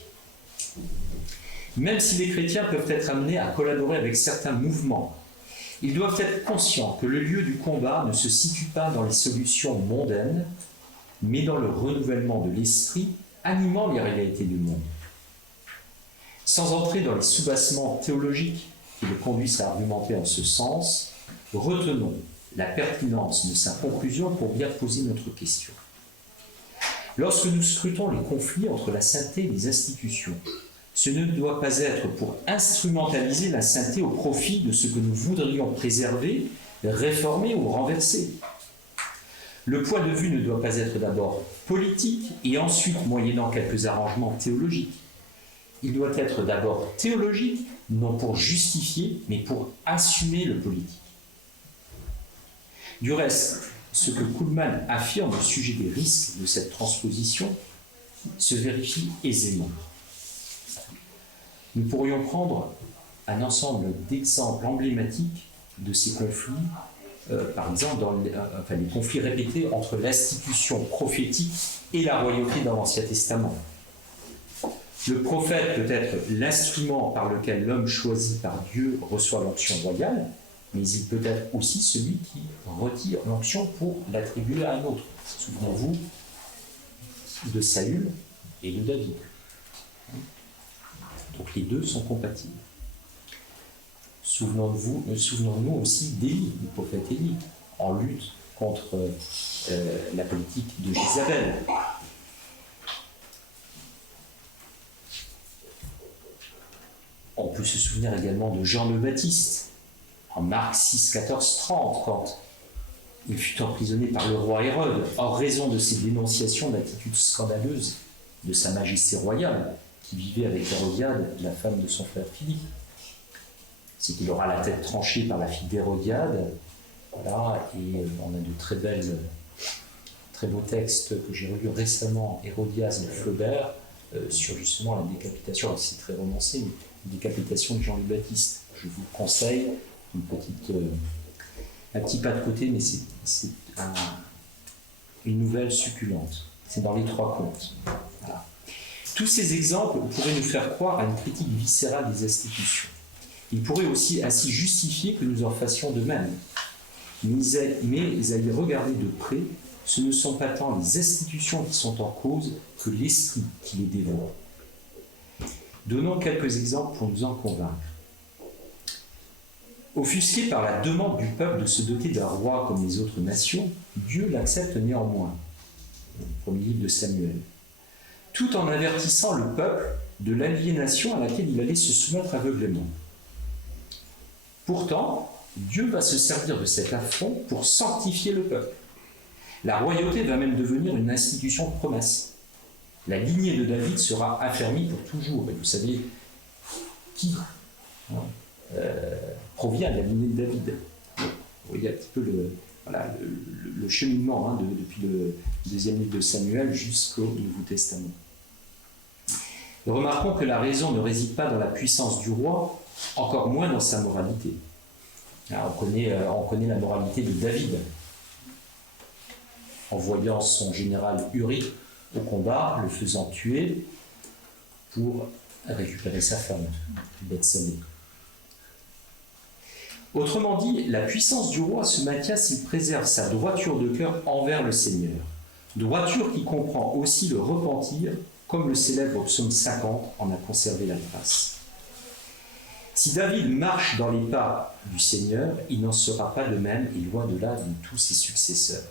Même si les chrétiens peuvent être amenés à collaborer avec certains mouvements, ils doivent être conscients que le lieu du combat ne se situe pas dans les solutions mondaines, mais dans le renouvellement de l'esprit animant les réalités du monde. Sans entrer dans les soubassements théologiques qui le conduisent à argumenter en ce sens, retenons la pertinence de sa conclusion pour bien poser notre question. Lorsque nous scrutons les conflits entre la sainteté et les institutions, ce ne doit pas être pour instrumentaliser la sainteté au profit de ce que nous voudrions préserver, réformer ou renverser. Le point de vue ne doit pas être d'abord politique et ensuite moyennant quelques arrangements théologiques. Il doit être d'abord théologique, non pour justifier, mais pour assumer le politique. Du reste, ce que Kuhlmann affirme au sujet des risques de cette transposition se vérifie aisément. Nous pourrions prendre un ensemble d'exemples emblématiques de ces conflits, par exemple les conflits répétés entre l'institution prophétique et la royauté dans l'Ancien Testament. Le prophète peut être l'instrument par lequel l'homme choisi par Dieu reçoit l'onction royale, mais il peut être aussi celui qui retire l'onction pour l'attribuer à un autre. Souvenez-vous de Saül et de David. Donc les deux sont compatibles. Souvenons-nous aussi d'Élie, du prophète Élie, en lutte contre la politique de Jézabel. On peut se souvenir également de Jean le Baptiste, en Marc 6, 14, 30, quand il fut emprisonné par le roi Hérode, en raison de ses dénonciations d'attitudes scandaleuses de sa majesté royale, qui vivait avec Hérodiade, la femme de son frère Philippe. C'est qu'il aura la tête tranchée par la fille d'Hérodiade. Voilà, et on a de très beaux textes que j'ai relus récemment, Hérodias de Flaubert, sur justement la décapitation. Alors, c'est très romancé, mais la décapitation de Jean le Baptiste. Je vous conseille un petit pas de côté, mais c'est une nouvelle succulente. C'est dans les 3 contes. Voilà. Tous ces exemples pourraient nous faire croire à une critique viscérale des institutions. Ils pourraient aussi ainsi justifier que nous en fassions de même. Mais à y regarder de près, ce ne sont pas tant les institutions qui sont en cause que l'esprit qui les dévore. Donnons quelques exemples pour nous en convaincre. Offusqué par la demande du peuple de se doter d'un roi comme les autres nations, Dieu l'accepte néanmoins. Premier livre de Samuel. Tout en avertissant le peuple de l'aliénation à laquelle il allait se soumettre aveuglément. Pourtant, Dieu va se servir de cet affront pour sanctifier le peuple. La royauté va même devenir une institution de promesse. La lignée de David sera affermie pour toujours. Et vous savez qui provient de la lignée de David. Vous voyez un petit peu le cheminement depuis le 2e livre de Samuel jusqu'au Nouveau Testament. Et remarquons que la raison ne réside pas dans la puissance du roi, encore moins dans sa moralité. Alors, on connaît la moralité de David. Envoyant son général Uri au combat, le faisant tuer pour récupérer sa femme, Bethsabée. Autrement dit, la puissance du roi se maintient s'il préserve sa droiture de cœur envers le Seigneur. Droiture qui comprend aussi le repentir, comme le célèbre psaume 50 en a conservé la trace. Si David marche dans les pas du Seigneur, il n'en sera pas de même et loin de là de tous ses successeurs.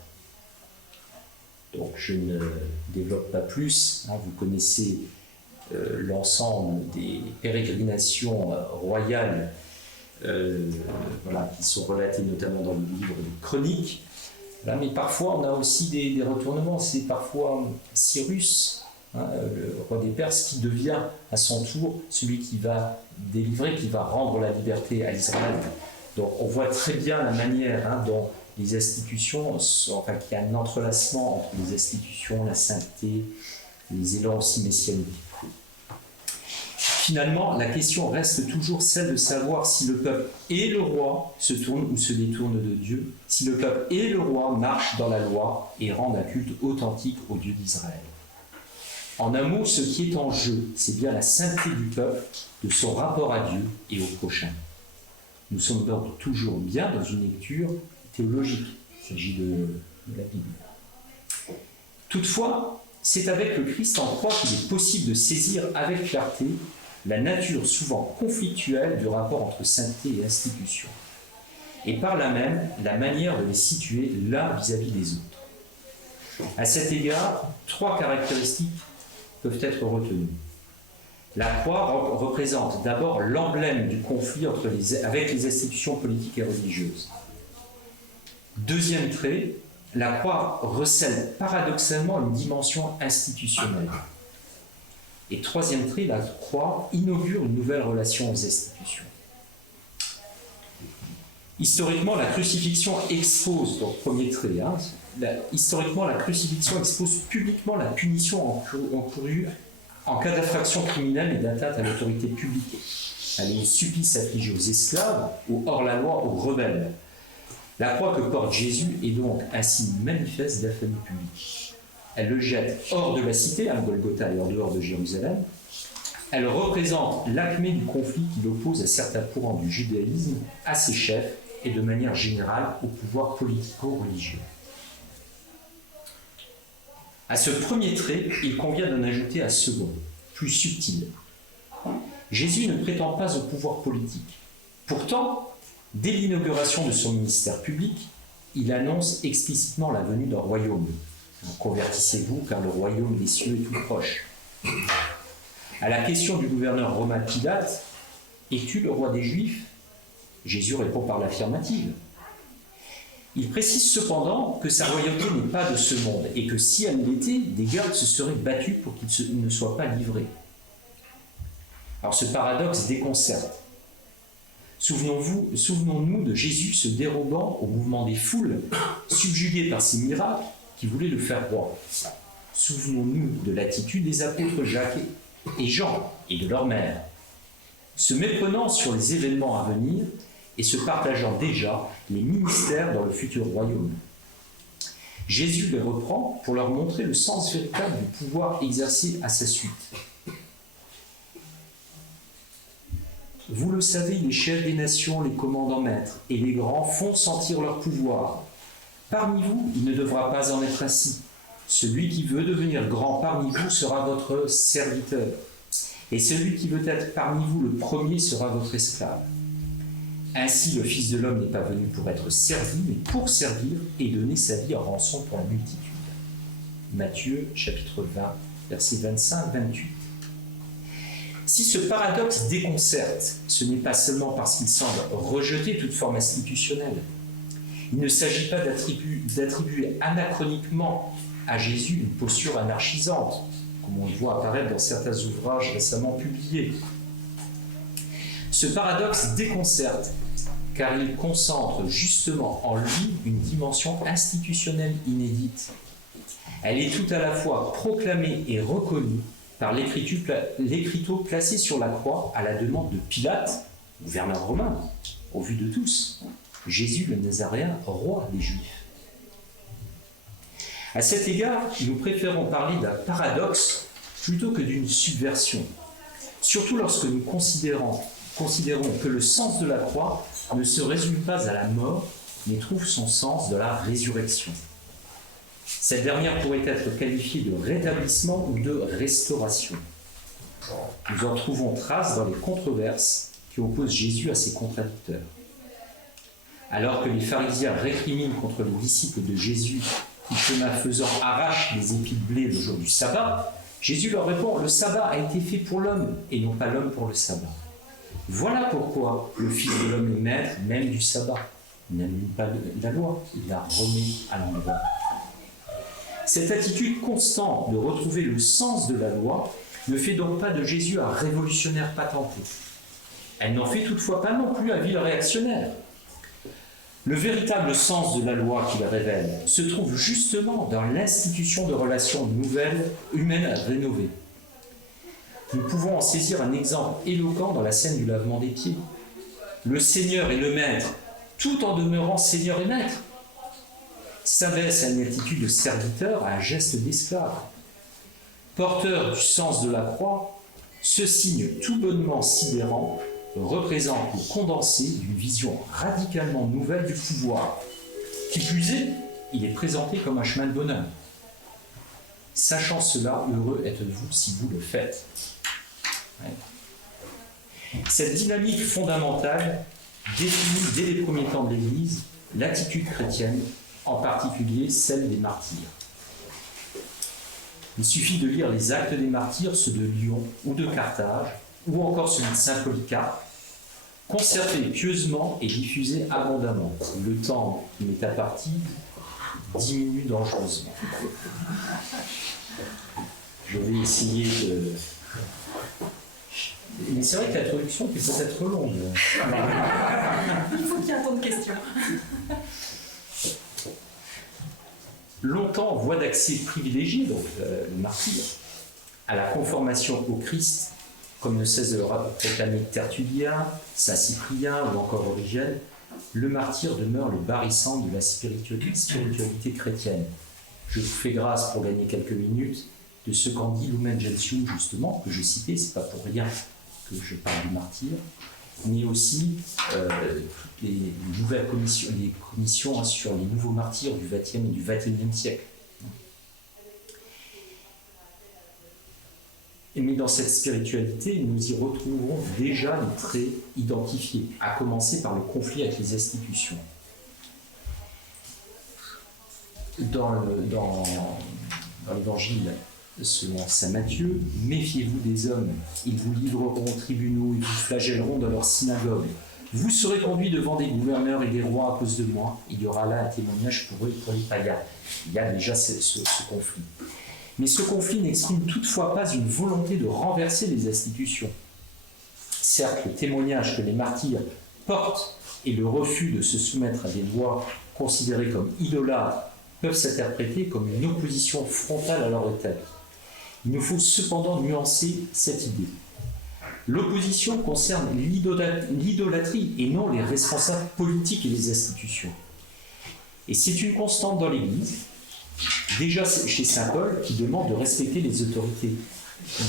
Donc je ne développe pas plus, vous connaissez l'ensemble des pérégrinations royales qui sont relatées notamment dans le livre des Chroniques. Mais parfois on a aussi des retournements. C'est parfois Cyrus, le roi des Perses, qui devient à son tour celui qui va délivrer, qui va rendre la liberté à Israël. Donc on voit très bien la manière dont les institutions, qu'il y a un entrelacement entre les institutions, la sainteté, les élans aussi messianiques. Finalement, la question reste toujours celle de savoir si le peuple et le roi se tournent ou se détournent de Dieu, si le peuple et le roi marchent dans la loi et rendent un culte authentique au Dieu d'Israël. En un mot, ce qui est en jeu, c'est bien la sainteté du peuple, de son rapport à Dieu et au prochain. Nous sommes donc toujours bien dans une lecture théologique. Il s'agit de la Bible. Toutefois, c'est avec le Christ en croix qu'il est possible de saisir avec clarté la nature souvent conflictuelle du rapport entre sainteté et institution. et par là même la manière de les situer l'un vis-à-vis des autres. À cet égard, 3 caractéristiques peuvent être retenues. La croix représente d'abord l'emblème du conflit avec les institutions politiques et religieuses. Deuxième trait, la croix recèle paradoxalement une dimension institutionnelle. Et troisième trait, la croix inaugure une nouvelle relation aux institutions. Historiquement, la crucifixion expose, donc premier trait, historiquement, la crucifixion expose publiquement la punition encourue en cas d'infraction criminelle et d'atteinte à l'autorité publique. Elle est le supplice affligé aux esclaves, aux hors-la-loi, aux rebelles. La croix que porte Jésus est donc un signe manifeste d'infamie publique. Elle le jette hors de la cité, à Golgotha et en dehors de Jérusalem. Elle représente l'acmé du conflit qui l'oppose à certains courants du judaïsme, à ses chefs et de manière générale au pouvoir politico-religieux. À ce premier trait, il convient d'en ajouter un second, plus subtil. Jésus ne prétend pas au pouvoir politique. Pourtant, dès l'inauguration de son ministère public, il annonce explicitement la venue d'un royaume. Convertissez-vous, car le royaume des cieux est tout proche. À la question du gouverneur romain Pilate, es-tu le roi des Juifs? Jésus répond par l'affirmative. Il précise cependant que sa royauté n'est pas de ce monde et que si elle l'était, des gardes se seraient battus pour qu'il ne soit pas livré. Alors ce paradoxe déconcerte. Souvenons-nous de Jésus se dérobant au mouvement des foules, subjugué par ses miracles qui voulaient le faire roi. Souvenons-nous de l'attitude des apôtres Jacques et Jean et de leur mère, se méprenant sur les événements à venir et se partageant déjà les ministères dans le futur royaume. Jésus les reprend pour leur montrer le sens véritable du pouvoir exercé à sa suite. Vous le savez, les chefs des nations, les commandants maîtres et les grands font sentir leur pouvoir. Parmi vous, il ne devra pas en être ainsi. Celui qui veut devenir grand parmi vous sera votre serviteur. Et celui qui veut être parmi vous le premier sera votre esclave. Ainsi, le Fils de l'homme n'est pas venu pour être servi, mais pour servir et donner sa vie en rançon pour la multitude. Matthieu, chapitre 20, versets 25-28. Si ce paradoxe déconcerte, ce n'est pas seulement parce qu'il semble rejeter toute forme institutionnelle. Il ne s'agit pas d'attribuer anachroniquement à Jésus une posture anarchisante, comme on le voit apparaître dans certains ouvrages récemment publiés. Ce paradoxe déconcerte, car il concentre justement en lui une dimension institutionnelle inédite. Elle est tout à la fois proclamée et reconnue par l'écriteau placé sur la croix à la demande de Pilate, gouverneur romain, au vu de tous, Jésus le Nazaréen, roi des Juifs. À cet égard, nous préférons parler d'un paradoxe plutôt que d'une subversion, surtout lorsque nous considérons que le sens de la croix ne se résume pas à la mort, mais trouve son sens de la résurrection. Cette dernière pourrait être qualifiée de rétablissement ou de restauration. Nous en trouvons trace dans les controverses qui opposent Jésus à ses contradicteurs. Alors que les pharisiens récriminent contre les disciples de Jésus qui, chemin faisant, arrachent les épis de blé le jour du sabbat, Jésus leur répond « Le sabbat a été fait pour l'homme et non pas l'homme pour le sabbat. Voilà pourquoi le Fils de l'homme est maître même du sabbat. Il n'annule pas la loi, il la remet à l'endroit. » Cette attitude constante de retrouver le sens de la loi ne fait donc pas de Jésus un révolutionnaire patenté. Elle n'en fait toutefois pas non plus un vil réactionnaire. Le véritable sens de la loi qu'il révèle se trouve justement dans l'institution de relations nouvelles, humaines rénovées. Nous pouvons en saisir un exemple éloquent dans la scène du lavement des pieds. Le Seigneur et le Maître, tout en demeurant Seigneur et Maître, s'abaisse à une attitude de serviteur, à un geste d'esclave. Porteur du sens de la croix, ce signe tout bonnement sidérant représente le condensé d'une vision radicalement nouvelle du pouvoir. Qui plus est, il est présenté comme un chemin de bonheur. Sachant cela, heureux êtes-vous si vous le faites. Ouais. Cette dynamique fondamentale définit dès les premiers temps de l'Église l'attitude chrétienne, en particulier celle des martyrs. Il suffit de lire les actes des martyrs, ceux de Lyon ou de Carthage, ou encore celui de Saint Polycarpe, conservés pieusement et diffusés abondamment. Le temps qui m'est imparti diminue dangereusement. Je vais essayer de... Mais c'est vrai que l'introduction peut être longue. Il faut qu'il y ait un temps de questions. Longtemps, voie d'accès privilégiée, donc le martyr, à la conformation au Christ, comme ne cesse de le proclamer Tertullien, Saint Cyprien ou encore Origène, le martyr demeure le barissant de la spiritualité chrétienne. Je vous fais grâce pour gagner quelques minutes de ce qu'en dit Lumen Gentium, justement, que je citais, c'est pas pour rien que je parle du martyr, mais aussi les nouvelles commissions, les commissions sur les nouveaux martyrs du XXe et du XXIe siècle. Mais dans cette spiritualité, nous y retrouvons déjà les traits identifiés, à commencer par le conflit avec les institutions. Dans l'évangile selon saint Matthieu, méfiez-vous des hommes, ils vous livreront aux tribunaux, ils vous flagelleront dans leurs synagogues. Vous serez conduits devant des gouverneurs et des rois à cause de moi. Il y aura là un témoignage pour eux et pour les païens. Il y a déjà ce conflit. Mais ce conflit n'exprime toutefois pas une volonté de renverser les institutions. Certes, le témoignage que les martyrs portent et le refus de se soumettre à des lois considérées comme idolâtres peuvent s'interpréter comme une opposition frontale à leur état. Il nous faut cependant nuancer cette idée. L'opposition concerne l'idolâtrie et non les responsables politiques et les institutions. Et c'est une constante dans l'Église, déjà chez saint Paul, qui demande de respecter les autorités.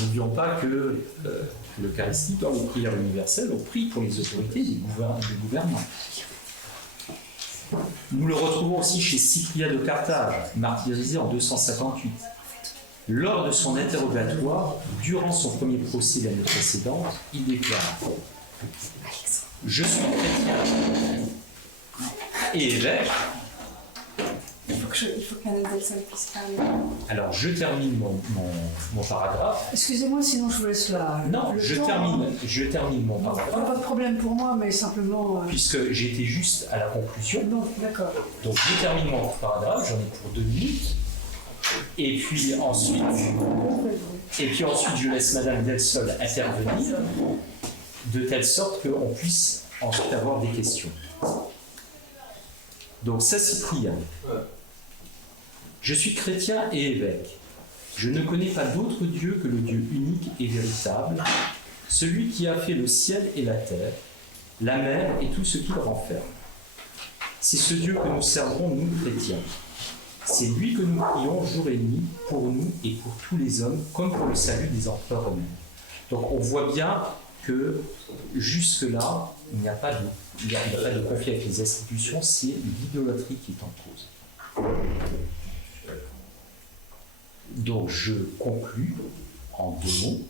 N'oublions pas que l'Eucharistie, dans les prières universelles, on prie pour les autorités des gouvernements. Nous le retrouvons aussi chez Cyprien de Carthage, martyrisé en 258. Lors de son interrogatoire, durant son premier procès l'année précédente, il déclare « Je suis chrétien et évêque. » Il faut qu'un Nelson puisse parler. Alors, je termine mon paragraphe. Excusez-moi, sinon je vous laisse là. Non, je termine mon paragraphe. Pas de problème pour moi, mais simplement... Puisque j'étais juste à la conclusion. Non, d'accord. Donc, je termine mon paragraphe, j'en ai pour 2 minutes. Et puis ensuite, je laisse Madame Delsol intervenir, de telle sorte qu'on puisse ensuite avoir des questions. Donc, ça, Cyprien. Je suis chrétien et évêque. Je ne connais pas d'autre Dieu que le Dieu unique et véritable, celui qui a fait le ciel et la terre, la mer et tout ce qu'il renferme. C'est ce Dieu que nous servons, nous, chrétiens. C'est lui que nous prions jour et nuit, pour nous et pour tous les hommes, comme pour le salut des empereurs eux-mêmes. Donc on voit bien que jusque-là, il n'y a pas de conflit avec les institutions, c'est l'idolâtrie qui est en cause. Donc je conclus en 2 mots.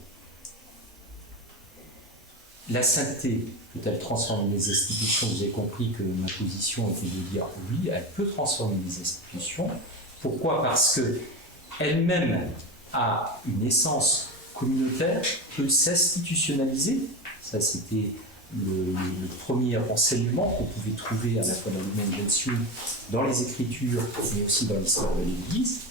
La sainteté peut-elle transformer les institutions? Vous avez compris que ma position était de dire oui, elle peut transformer les institutions. Pourquoi? Parce qu'elle-même a une essence communautaire, peut s'institutionnaliser. Ça, c'était le premier enseignement qu'on pouvait trouver à la fois dans Lumen Gentium, dans les Écritures, mais aussi dans l'histoire de l'Église.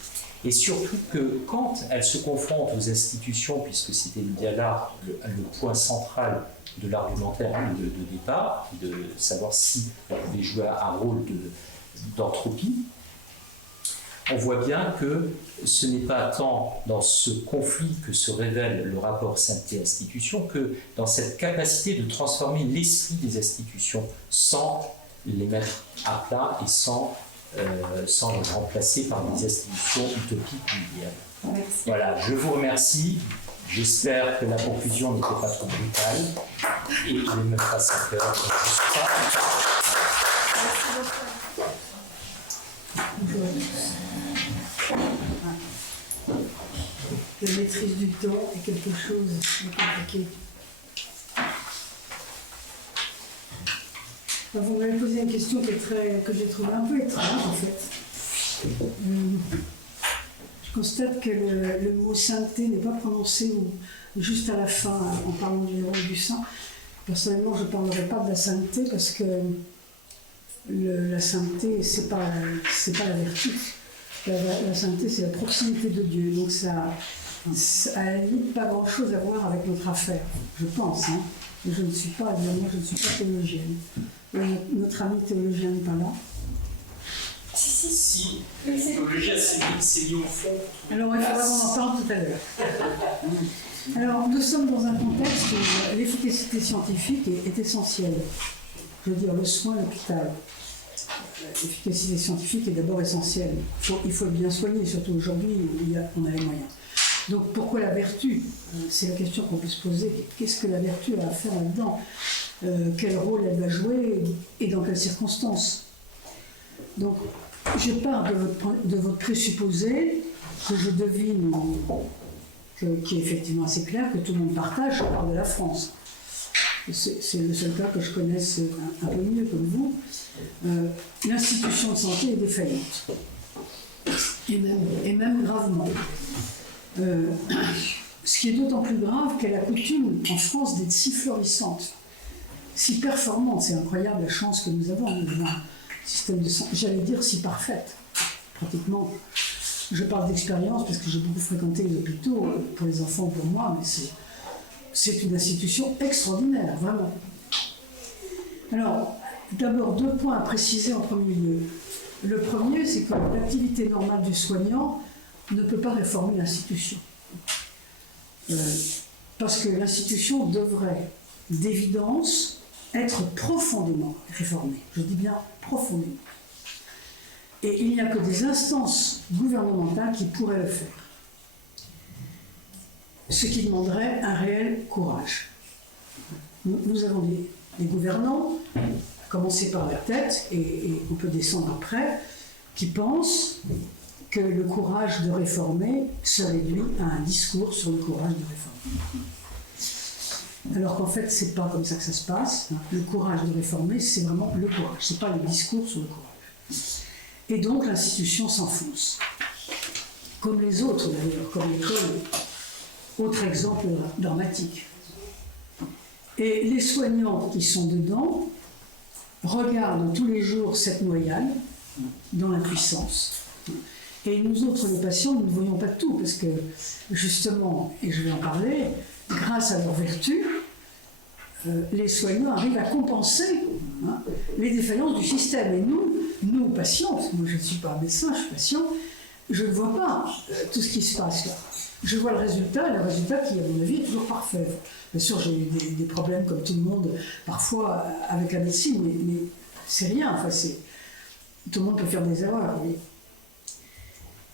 Et surtout que quand elle se confronte aux institutions, puisque c'était bien là le point central de l'argumentaire de départ, de savoir si elle pouvait jouer un rôle d'entropie, on voit bien que ce n'est pas tant dans ce conflit que se révèle le rapport sainteté-institution que dans cette capacité de transformer l'esprit des institutions sans les mettre à plat et sans les remplacer par des institutions utopiques ou idéales. Merci. Voilà, je vous remercie. J'espère que la conclusion n'était pas trop brutale et qu'il n'est même pas 5 heures. La maîtrise du temps est quelque chose de compliqué. Vous m'avez posé une question que j'ai trouvée un peu étrange en fait. Je constate que le mot sainteté n'est pas prononcé juste à la fin en parlant du héros et du saint. Personnellement, je ne parlerai pas de la sainteté parce que la sainteté, c'est pas la vertu. La sainteté, c'est la proximité de Dieu. Donc ça a à la limite pas grand-chose à voir avec notre affaire, je pense. Hein. Je ne suis pas, évidemment, je ne suis pas théologienne. Notre ami théologien n'est pas là. Si. Théologien, c'est lié au fond. Alors, il faudra qu'on en parle tout à l'heure. Alors, nous sommes dans un contexte où l'efficacité scientifique est essentielle. Je veux dire, le soin à l'hôpital. L'efficacité scientifique est d'abord essentielle. Il faut bien soigner, surtout aujourd'hui où on a les moyens. Donc, pourquoi la vertu? C'est la question qu'on peut se poser. Qu'est-ce que la vertu a à faire là-dedans? Quel rôle elle va jouer et dans quelles circonstances? Donc, je pars de votre présupposé que je devine, qui est effectivement assez clair, que tout le monde partage. Je parle de la France. C'est le seul cas que je connaisse un peu mieux comme vous. L'institution de santé est défaillante. Et même gravement. Ce qui est d'autant plus grave qu'elle a coutume en France d'être si florissante, si performante. C'est incroyable la chance que nous avons. Nous avons un système de santé, j'allais dire si parfaite, pratiquement. Je parle d'expérience parce que j'ai beaucoup fréquenté les hôpitaux, pour les enfants ou pour moi, mais c'est une institution extraordinaire, vraiment. Alors, d'abord, 2 points à préciser en premier lieu. Le premier, c'est que l'activité normale du soignant ne peut pas réformer l'institution. Parce que l'institution devrait, d'évidence, être profondément réformée. Je dis bien profondément. Et il n'y a que des instances gouvernementales qui pourraient le faire. Ce qui demanderait un réel courage. Nous avons des gouvernants, à commencer par la tête, et on peut descendre après, qui pensent que le courage de réformer se réduit à un discours sur le courage de réformer. Alors qu'en fait, c'est pas comme ça que ça se passe. Le courage de réformer, c'est vraiment le courage, c'est pas le discours sur le courage. Et donc l'institution s'enfonce. Comme les autres d'ailleurs, comme l'école. Autre exemple dramatique. Et les soignants qui sont dedans regardent tous les jours cette noyade dans l'impuissance. Et nous autres, les patients, nous ne voyons pas tout, parce que justement, et je vais en parler, grâce à leur vertu, les soignants arrivent à compenser les défaillances du système. Et nous patients, parce que moi je ne suis pas médecin, je suis patient, je ne vois pas tout ce qui se passe là. Je vois le résultat, et le résultat qui, à mon avis, est toujours parfait. Bien sûr, j'ai eu des problèmes, comme tout le monde, parfois avec la médecine, mais c'est rien, enfin, tout le monde peut faire des erreurs.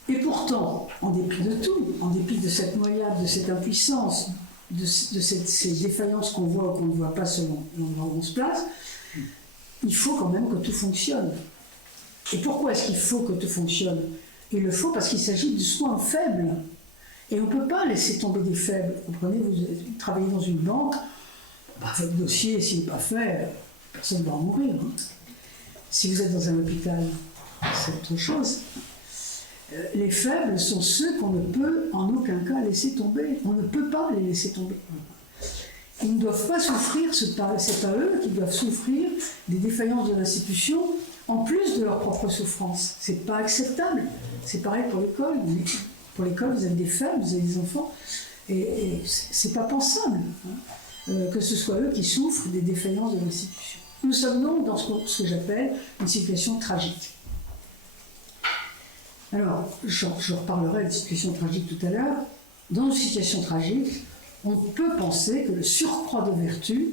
Et pourtant, en dépit de tout, en dépit de cette noyade, de cette impuissance, de ces défaillances qu'on voit ou qu'on ne voit pas selon l'endroit où on se place, il faut quand même que tout fonctionne. Et pourquoi est-ce qu'il faut que tout fonctionne? Il le faut parce qu'il s'agit de soins faibles. Et on ne peut pas laisser tomber des faibles. Vous comprenez, vous travaillez dans une banque, votre dossier, s'il n'est pas fait, personne ne va en mourir. Hein. Si vous êtes dans un hôpital, c'est autre chose. Les faibles sont ceux qu'on ne peut en aucun cas laisser tomber. On ne peut pas les laisser tomber. Ils ne doivent pas souffrir, c'est pas eux qui doivent souffrir des défaillances de l'institution, en plus de leur propre souffrance. C'est pas acceptable. C'est pareil pour l'école. Pour l'école, vous avez des faibles, vous avez des enfants, et c'est pas pensable que ce soit eux qui souffrent des défaillances de l'institution. Nous sommes donc dans ce que j'appelle une situation tragique. Alors, je reparlerai de situation tragique tout à l'heure. Dans une situation tragique, on peut penser que le surcroît de vertu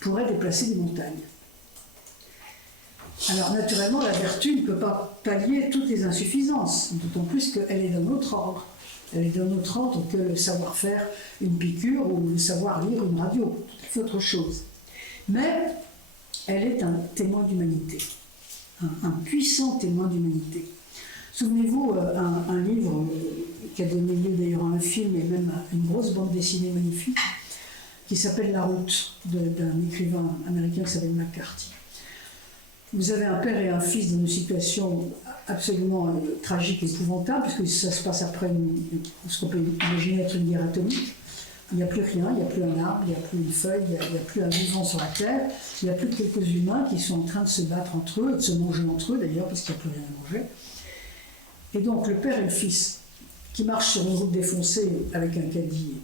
pourrait déplacer des montagnes. Alors, naturellement, la vertu ne peut pas pallier toutes les insuffisances, d'autant plus qu'elle est d'un autre ordre. Elle est d'un autre ordre que le savoir faire une piqûre ou le savoir lire une radio, tout à fait autre chose. Mais elle est un témoin d'humanité, un puissant témoin d'humanité. Souvenez-vous, un livre qui a donné lieu d'ailleurs à un film et même à une grosse bande dessinée magnifique, qui s'appelle La Route, d'un écrivain américain qui s'appelle McCarthy. vous avez un père et un fils dans une situation absolument tragique et épouvantable, puisque ça se passe après ce qu'on peut imaginer être une guerre atomique. Il n'y a plus rien, il n'y a plus un arbre, il n'y a plus une feuille, il n'y a plus un vivant sur la Terre, il n'y a plus que quelques humains qui sont en train de se battre entre eux, et de se manger entre eux d'ailleurs, parce qu'il n'y a plus rien à manger. Et donc le père et le fils, qui marchent sur une route défoncée avec un caddie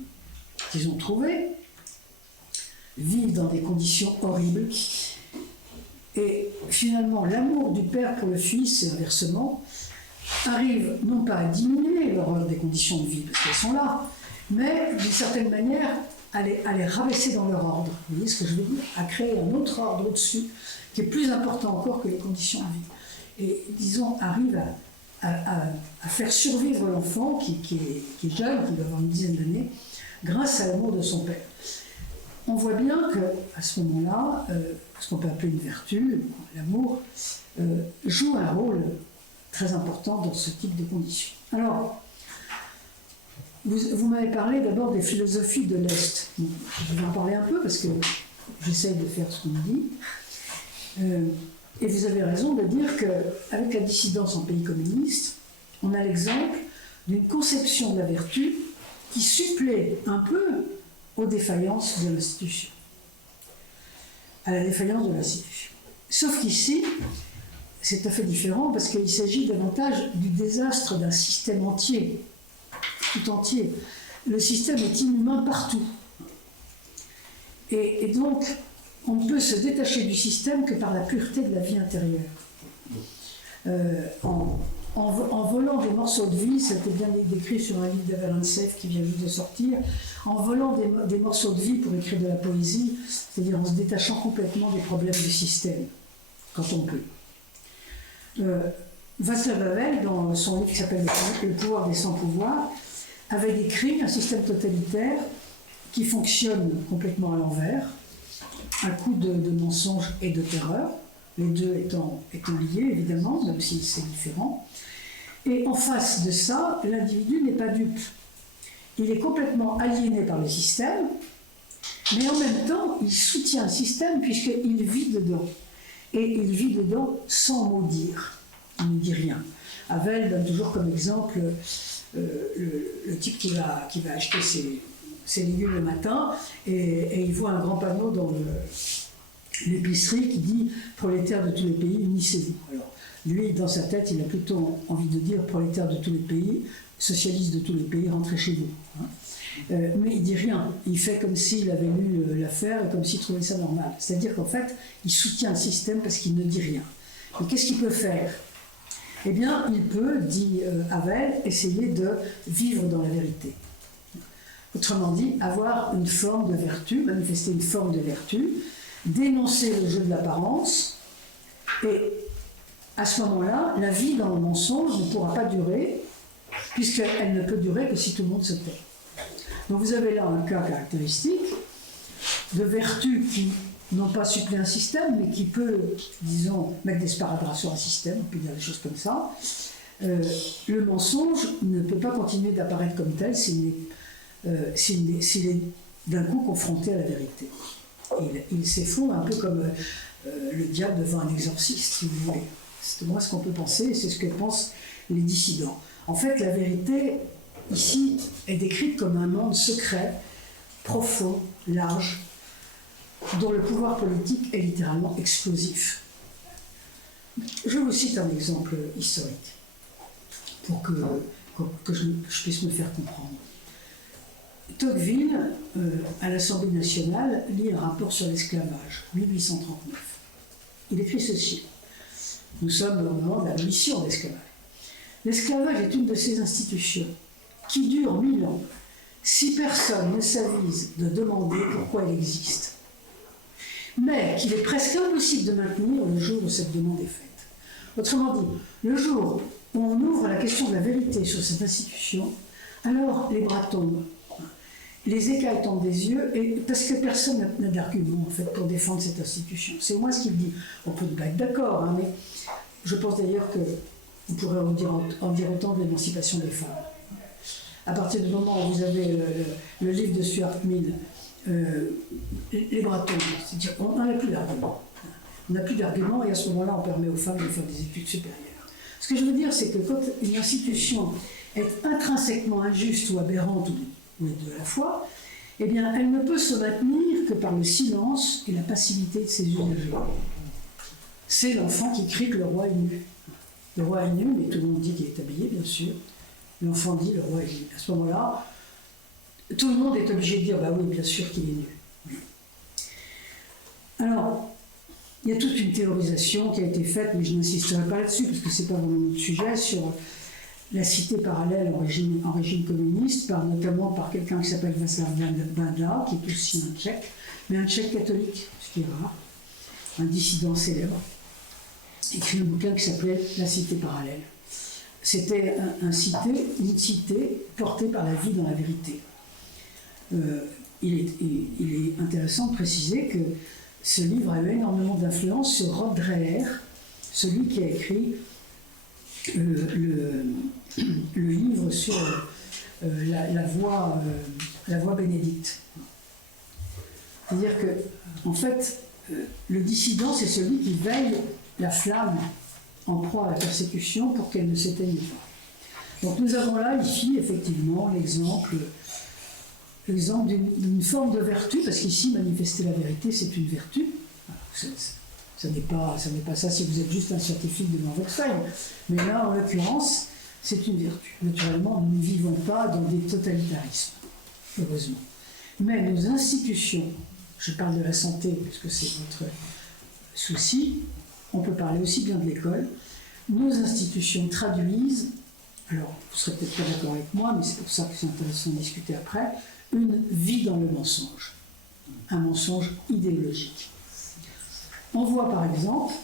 qu'ils ont trouvé, vivent dans des conditions horribles. Et finalement, l'amour du père pour le fils, et inversement, arrive non pas à diminuer l'horreur des conditions de vie, parce qu'elles sont là, mais d'une certaine manière à les rabaisser dans leur ordre. Vous voyez ce que je veux dire? À créer un autre ordre au-dessus, qui est plus important encore que les conditions de vie. Et disons, arrive à faire survivre l'enfant qui est jeune, qui doit avoir une dizaine d'années, grâce à l'amour de son père. On voit bien qu'à ce moment-là, ce qu'on peut appeler une vertu, l'amour, joue un rôle très important dans ce type de conditions. Alors, vous m'avez parlé d'abord des philosophies de l'Est. Bon, je vais en parler un peu parce que j'essaye de faire ce qu'on me dit. Et vous avez raison de dire qu'avec la dissidence en pays communiste, on a l'exemple d'une conception de la vertu qui supplée un peu aux défaillances de l'institution. À la défaillance de l'institution. Sauf qu'ici, c'est tout à fait différent parce qu'il s'agit davantage du désastre d'un système entier, tout entier. Le système est inhumain partout. Et donc, on ne peut se détacher du système que par la pureté de la vie intérieure. En volant des morceaux de vie, ça a été bien décrit sur un livre d'Evelyn Seif qui vient juste de sortir, en volant des morceaux de vie pour écrire de la poésie, c'est-à-dire en se détachant complètement des problèmes du système, quand on peut. Václav Havel, dans son livre qui s'appelle Le pouvoir des sans-pouvoirs, avait décrit un système totalitaire qui fonctionne complètement à l'envers, un coup de mensonge et de terreur, les deux étant liés évidemment, même si c'est différent. Et en face de ça, l'individu n'est pas dupe. Il est complètement aliéné par le système, mais en même temps, il soutient le système puisqu'il vit dedans. Et il vit dedans sans mot dire. Il ne dit rien. Havel donne toujours comme exemple le type qui va acheter ses légumes le matin et il voit un grand panneau dans l'épicerie qui dit « Prolétaires de tous les pays, unissez-vous ». Alors, lui, dans sa tête, il a plutôt envie de dire « Prolétaires de tous les pays, socialistes de tous les pays, rentrez chez vous hein ». Mais il dit rien. Il fait comme s'il avait lu l'affaire et comme s'il trouvait ça normal. C'est-à-dire qu'en fait, il soutient le système parce qu'il ne dit rien. Mais qu'est-ce qu'il peut faire? Eh bien, il peut, dit Havel, essayer de vivre dans la vérité. Autrement dit, avoir une forme de vertu, manifester une forme de vertu, dénoncer le jeu de l'apparence, et à ce moment-là, la vie dans le mensonge ne pourra pas durer, puisqu'elle ne peut durer que si tout le monde se tait. Donc vous avez là un cas caractéristique de vertu qui n'ont pas suppléé un système, mais qui peut, disons, mettre des sparadraps sur un système, on peut dire des choses comme ça. Le mensonge ne peut pas continuer d'apparaître comme tel s'il est d'un coup confronté à la vérité. Il s'effondre un peu comme le diable devant un exorciste, si vous voulez. C'est moi ce qu'on peut penser, et c'est ce que pensent les dissidents. En fait, la vérité, ici, est décrite comme un monde secret, profond, large, dont le pouvoir politique est littéralement explosif. Je vous cite un exemple historique, pour que je puisse me faire comprendre. Tocqueville, à l'Assemblée nationale, lit un rapport sur l'esclavage, 1839. Il écrit ceci. Nous sommes au moment de l'abolition de l'esclavage. L'esclavage est une de ces institutions qui dure 1000 ans, si personne ne s'avise de demander pourquoi elle existe, mais qu'il est presque impossible de maintenir le jour où cette demande est faite. Autrement dit, le jour où on ouvre la question de la vérité sur cette institution, alors les bras tombent, les écailles tombent des yeux, et parce que personne n'a d'argument en fait, pour défendre cette institution. C'est moi ce qu'il dit. On peut pas être d'accord, hein, mais je pense d'ailleurs qu'on pourrait en dire autant de l'émancipation des femmes. À partir du moment où vous avez le livre de Stuart Mill, les bras tombent, c'est-à-dire on n'a plus d'argument. On n'a plus d'arguments et à ce moment-là, on permet aux femmes de faire des études supérieures. Ce que je veux dire, c'est que quand une institution est intrinsèquement injuste ou aberrante, ou les deux à la fois, eh bien, elle ne peut se maintenir que par le silence et la passivité de ses usagers. C'est l'enfant qui crie que le roi est nu. Le roi est nu, mais tout le monde dit qu'il est habillé, bien sûr. L'enfant dit le roi est nu. À ce moment-là, tout le monde est obligé de dire bah oui, bien sûr qu'il est nu. Alors, il y a toute une théorisation qui a été faite, mais je n'insisterai pas là-dessus parce que ce n'est pas vraiment notre sujet, sur la cité parallèle en régime communiste, notamment par quelqu'un qui s'appelle Václav Benda, qui est aussi un Tchèque, mais un Tchèque catholique, ce qui est rare, un dissident célèbre, écrit un bouquin qui s'appelait La cité parallèle. C'était une cité portée par la vie dans la vérité. Il est intéressant de préciser que ce livre a eu énormément d'influence sur Rod Dreher, celui qui a écrit le livre sur la voie bénédicte. C'est-à-dire que, en fait, le dissident, c'est celui qui veille la flamme en proie à la persécution pour qu'elle ne s'éteigne pas. Donc nous avons là, ici, effectivement, l'exemple d'une forme de vertu, parce qu'ici, manifester la vérité, c'est une vertu. Ça n'est pas ça si vous êtes juste un scientifique devant votre feuille. Mais là, en l'occurrence, c'est une vertu. Naturellement, nous ne vivons pas dans des totalitarismes, heureusement. Mais nos institutions, je parle de la santé, puisque c'est votre souci, on peut parler aussi bien de l'école, nos institutions traduisent, alors vous serez peut-être pas d'accord avec moi, mais c'est pour ça que c'est intéressant de discuter après, une vie dans le mensonge, un mensonge idéologique. On voit par exemple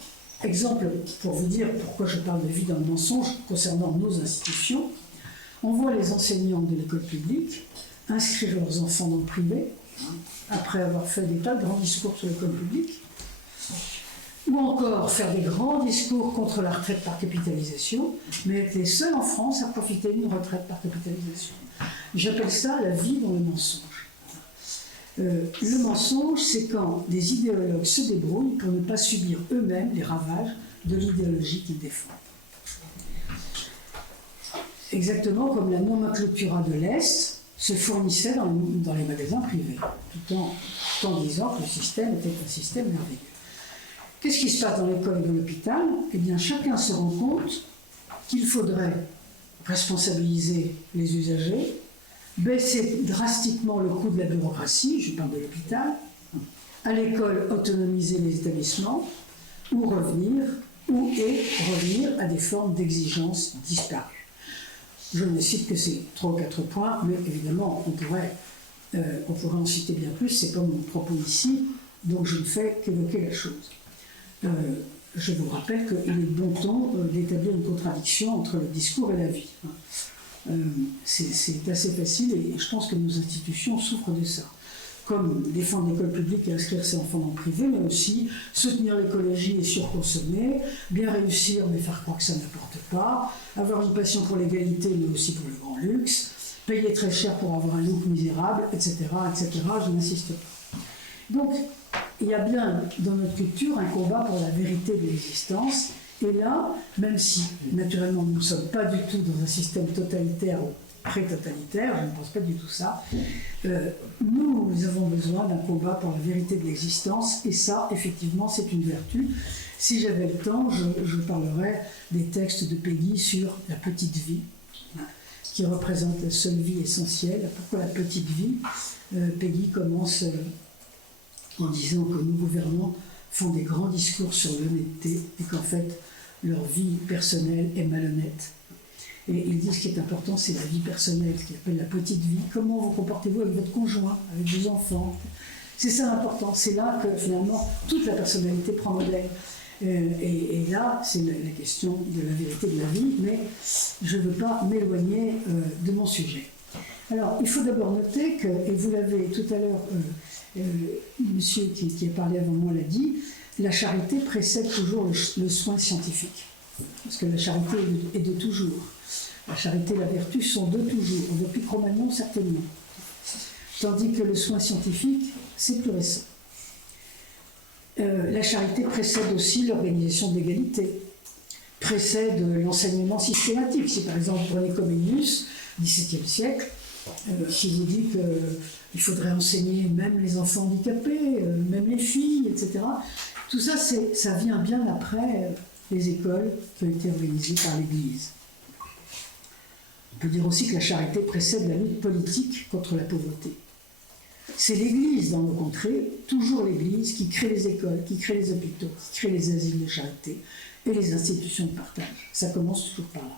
pour vous dire pourquoi je parle de vie dans le mensonge concernant nos institutions, on voit les enseignants de l'école publique inscrire leurs enfants dans le privé, après avoir fait des tas de grands discours sur l'école publique, ou encore faire des grands discours contre la retraite par capitalisation, mais être les seuls en France à profiter d'une retraite par capitalisation. J'appelle ça la vie dans le mensonge. Le mensonge, c'est quand des idéologues se débrouillent pour ne pas subir eux-mêmes les ravages de l'idéologie qu'ils défendent. Exactement comme la nomenclatura de l'Est se fournissait dans les magasins privés, tout en disant que le système était un système merveilleux. Qu'est-ce qui se passe dans l'école et dans l'hôpital? Eh bien, chacun se rend compte qu'il faudrait responsabiliser les usagers, baisser drastiquement le coût de la bureaucratie, je parle de l'hôpital, à l'école autonomiser les établissements, ou revenir à des formes d'exigence disparues. Je ne cite que ces 3 ou 4 points, mais évidemment, on pourrait en citer bien plus, c'est pas mon propos ici, donc je ne fais qu'évoquer la chose. Je vous rappelle qu'il est bon ton d'établir une contradiction entre le discours et la vie. C'est assez facile et je pense que nos institutions souffrent de ça. Comme défendre l'école publique et inscrire ses enfants dans le privé, mais aussi soutenir l'écologie et surconsommer, bien réussir mais faire croire que ça n'apporte pas, avoir une passion pour l'égalité mais aussi pour le grand luxe, payer très cher pour avoir un look misérable, etc., etc. Je n'insiste pas. Donc, il y a bien dans notre culture un combat pour la vérité de l'existence. Et là, même si naturellement nous ne sommes pas du tout dans un système totalitaire ou pré-totalitaire, je ne pense pas du tout ça, nous avons besoin d'un combat pour la vérité de l'existence, et ça, effectivement, c'est une vertu. Si j'avais le temps, je parlerais des textes de Peggy sur la petite vie, qui représente la seule vie essentielle. Pourquoi la petite vie? Peggy commence en disant que nos gouvernants font des grands discours sur l'honnêteté et qu'en fait, leur vie personnelle est malhonnête. Et ils disent ce qui est important, c'est la vie personnelle, ce qu'ils appellent la petite vie. Comment vous comportez-vous avec votre conjoint, avec vos enfants? C'est ça l'important. C'est là que finalement, toute la personnalité prend modèle. Et là, c'est la question de la vérité de la vie, mais je ne veux pas m'éloigner de mon sujet. Alors, il faut d'abord noter que, et vous l'avez tout à l'heure, monsieur qui a parlé avant moi l'a dit, la charité précède toujours le soin scientifique. Parce que la charité est de toujours. La charité et la vertu sont de toujours, depuis Cro-Magnon certainement. Tandis que le soin scientifique, c'est plus récent. La charité précède aussi l'organisation de l'égalité, précède l'enseignement systématique. Si par exemple vous prenez Comenius, XVIIe siècle, qui vous dit qu'il faudrait enseigner même les enfants handicapés, même les filles, etc. Tout ça, ça vient bien après les écoles qui ont été organisées par l'Église. On peut dire aussi que la charité précède la lutte politique contre la pauvreté. C'est l'Église dans nos contrées, toujours l'Église, qui crée les écoles, qui crée les hôpitaux, qui crée les asiles de charité et les institutions de partage. Ça commence toujours par là.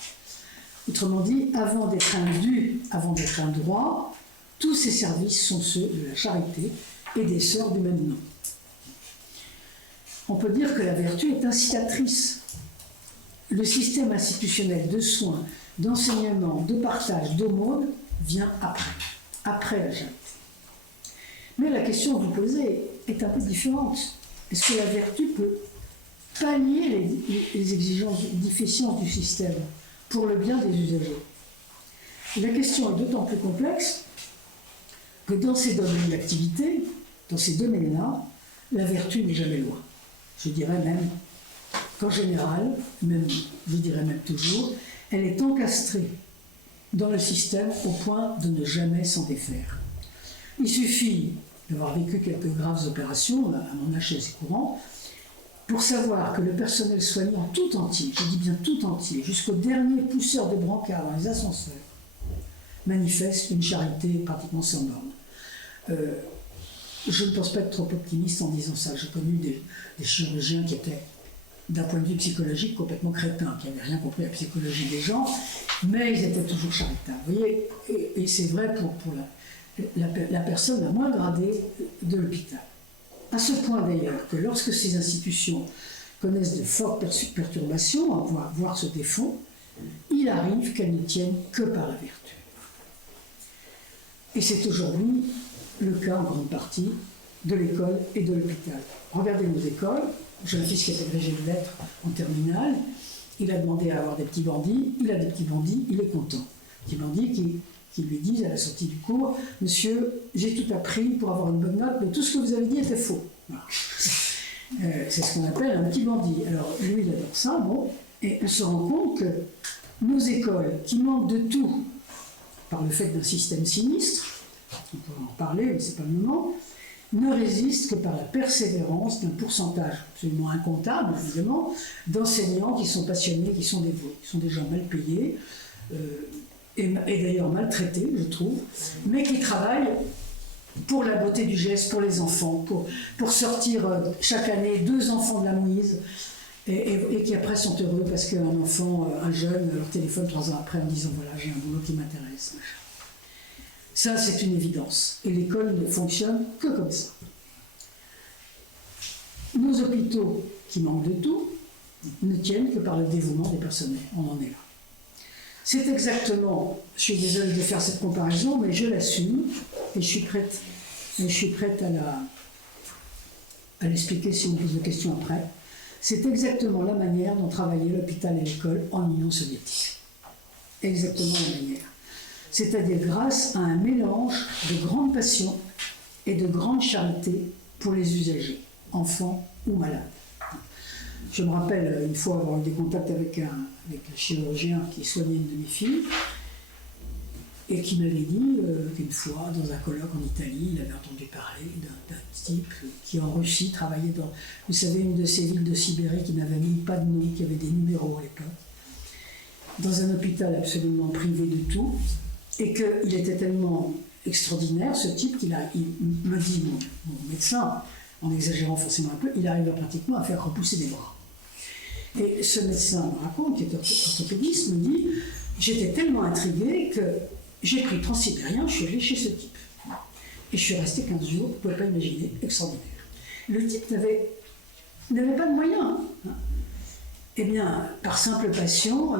Autrement dit, avant d'être un dû, avant d'être un droit, tous ces services sont ceux de la charité et des sœurs du même nom. On peut dire que la vertu est incitatrice. Le système institutionnel de soins, d'enseignement, de partage, d'aumône vient après la charité. Mais la question que vous posez est un peu différente. Est-ce que la vertu peut pallier les exigences, les déficiences du système pour le bien des usagers? La question est d'autant plus complexe que dans ces domaines d'activité, dans ces domaines-là, la vertu n'est jamais loin. Je dirais même qu'en général, je dirais même toujours, elle est encastrée dans le système au point de ne jamais s'en défaire. Il suffit d'avoir vécu quelques graves opérations, à mon âge c'est assez courant, pour savoir que le personnel soignant tout entier, je dis bien tout entier, jusqu'au dernier pousseur de brancard dans les ascenseurs, manifeste une charité pratiquement sans borne. Je ne pense pas être trop optimiste en disant ça. J'ai connu des chirurgiens qui étaient, d'un point de vue psychologique, complètement crétins, qui n'avaient rien compris à la psychologie des gens, mais ils étaient toujours charitables. Vous voyez, et c'est vrai pour la personne la moins gradée de l'hôpital. À ce point d'ailleurs que lorsque ces institutions connaissent de fortes perturbations, voire se défont, il arrive qu'elles ne tiennent que par la vertu. Et c'est aujourd'hui le cas en grande partie de l'école et de l'hôpital. Regardez nos écoles. J'ai un fils qui est agrégé de lettres en terminale. Il a demandé à avoir des petits bandits. Il a des petits bandits. Il est content. Petits bandits qui lui disent à la sortie du cours: Monsieur, j'ai tout appris pour avoir une bonne note, mais tout ce que vous avez dit était faux. Voilà. C'est ce qu'on appelle un petit bandit. Alors lui, il adore ça, bon, et on se rend compte que nos écoles, qui manquent de tout par le fait d'un système sinistre, on pourra en parler, mais ce n'est pas le moment, ne résistent que par la persévérance d'un pourcentage absolument incontable, évidemment, d'enseignants qui sont passionnés, qui sont dévoués, qui sont des gens mal payés, et d'ailleurs maltraités, je trouve, mais qui travaillent pour la beauté du geste, pour les enfants, pour sortir chaque année 2 enfants de la mouise, et qui après sont heureux parce qu'un enfant, un jeune, leur téléphone 3 ans après en disant: voilà, j'ai un boulot qui m'intéresse. Ça, c'est une évidence. Et l'école ne fonctionne que comme ça. Nos hôpitaux, qui manquent de tout, ne tiennent que par le dévouement des personnels. On en est là. C'est exactement, je suis désolée de faire cette comparaison, mais je l'assume, et je suis prête à l'expliquer si vous me posez des questions après. C'est exactement la manière dont travaillait l'hôpital et l'école en Union soviétique. Exactement la manière. C'est-à-dire grâce à un mélange de grande passion et de grande charité pour les usagers, enfants ou malades. Je me rappelle une fois avoir eu des contacts avec un chirurgien qui soignait une de mes filles et qui m'avait dit qu'une fois, dans un colloque en Italie, il avait entendu parler d'un type qui en Russie travaillait dans, vous savez, une de ces villes de Sibérie qui n'avait même pas de nom, qui avait des numéros à l'époque, dans un hôpital absolument privé de tout, et qu'il était tellement extraordinaire, ce type, qu'il m'a dit, mon médecin, en exagérant forcément un peu, il arrive pratiquement à faire repousser des bras. Et ce médecin me raconte, qui est orthopédiste, me dit: j'étais tellement intriguée que j'ai pris Transsibérien, je suis allée chez ce type. Et je suis restée 15 jours, vous ne pouvez pas imaginer, extraordinaire. Le type n'avait pas de moyens. Hein. Eh bien, par simple passion,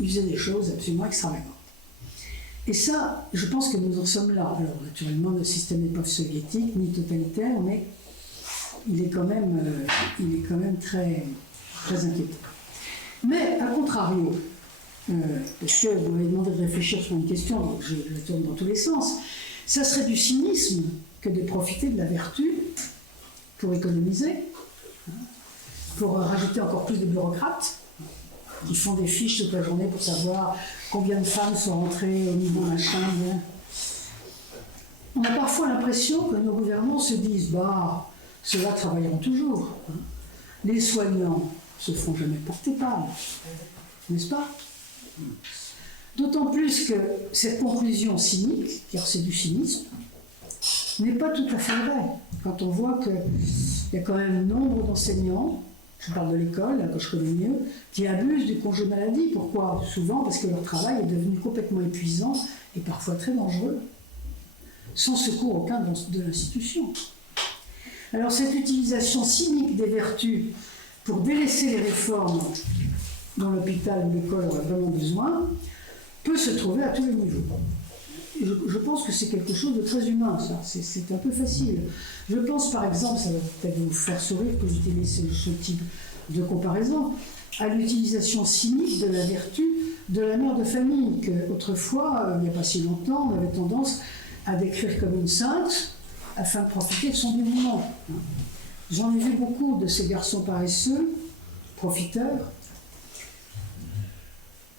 il faisait des choses absolument extravagantes. Et ça, je pense que nous en sommes là. Alors, naturellement, le système n'est pas soviétique, ni totalitaire, mais il est quand même très, très inquiétant. Mais, à contrario, parce que vous m'avez demandé de réfléchir sur une question, donc je la tourne dans tous les sens, ça serait du cynisme que de profiter de la vertu pour économiser, Pour rajouter encore plus de bureaucrates qui font des fiches toute la journée pour savoir combien de femmes sont rentrées au niveau machin. On a parfois l'impression que nos gouvernants se disent « bah, ceux-là travailleront toujours ». Les soignants se font jamais porter par, n'est-ce pas? D'autant plus que cette conclusion cynique, car c'est du cynisme, n'est pas tout à fait vraie. Quand on voit qu'il y a quand même nombre d'enseignants, je parle de l'école, là, que je connais mieux, qui abusent du congé maladie. Pourquoi? Souvent parce que leur travail est devenu complètement épuisant et parfois très dangereux, sans secours aucun de l'institution. Alors cette utilisation cynique des vertus pour délaisser les réformes dont l'hôpital ou l'école aurait vraiment besoin peut se trouver à tous les niveaux. Je pense que c'est quelque chose de très humain, ça. C'est un peu facile. Je pense par exemple, ça va peut-être vous faire sourire que j'utilise ce type de comparaison, à l'utilisation cynique de la vertu de la mère de famille, qu'autrefois, il n'y a pas si longtemps, on avait tendance à décrire comme une sainte afin de profiter de son dévouement. J'en ai vu beaucoup de ces garçons paresseux, profiteurs,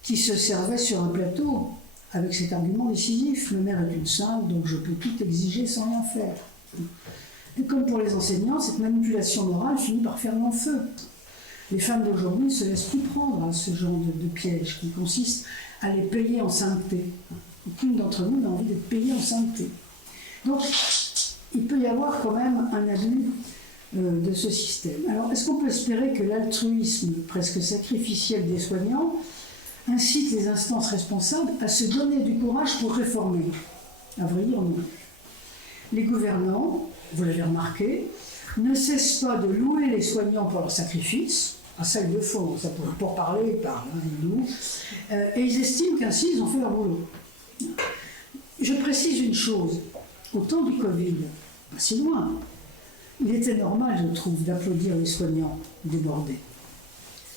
qui se servaient sur un plateau avec cet argument décisif: ma mère est une sainte, donc je peux tout exiger sans rien faire. Et comme pour les enseignants, cette manipulation morale finit par faire long feu. Les femmes d'aujourd'hui ne se laissent plus prendre à ce genre de piège qui consiste à les payer en sainteté. Aucune d'entre nous n'a envie d'être payée en sainteté. Donc, il peut y avoir quand même un abus de ce système. Alors, est-ce qu'on peut espérer que l'altruisme presque sacrificiel des soignants incite les instances responsables à se donner du courage pour réformer? À vrai dire, non. Les gouvernants, vous l'avez remarqué, ne cessent pas de louer les soignants pour leur sacrifice. Ah, ça, ils le font, ça pour parler, ils parlent, ils louent. Et ils estiment qu'ainsi, ils ont fait leur boulot. Je précise une chose. Au temps du Covid, pas si loin, il était normal, je trouve, d'applaudir les soignants débordés.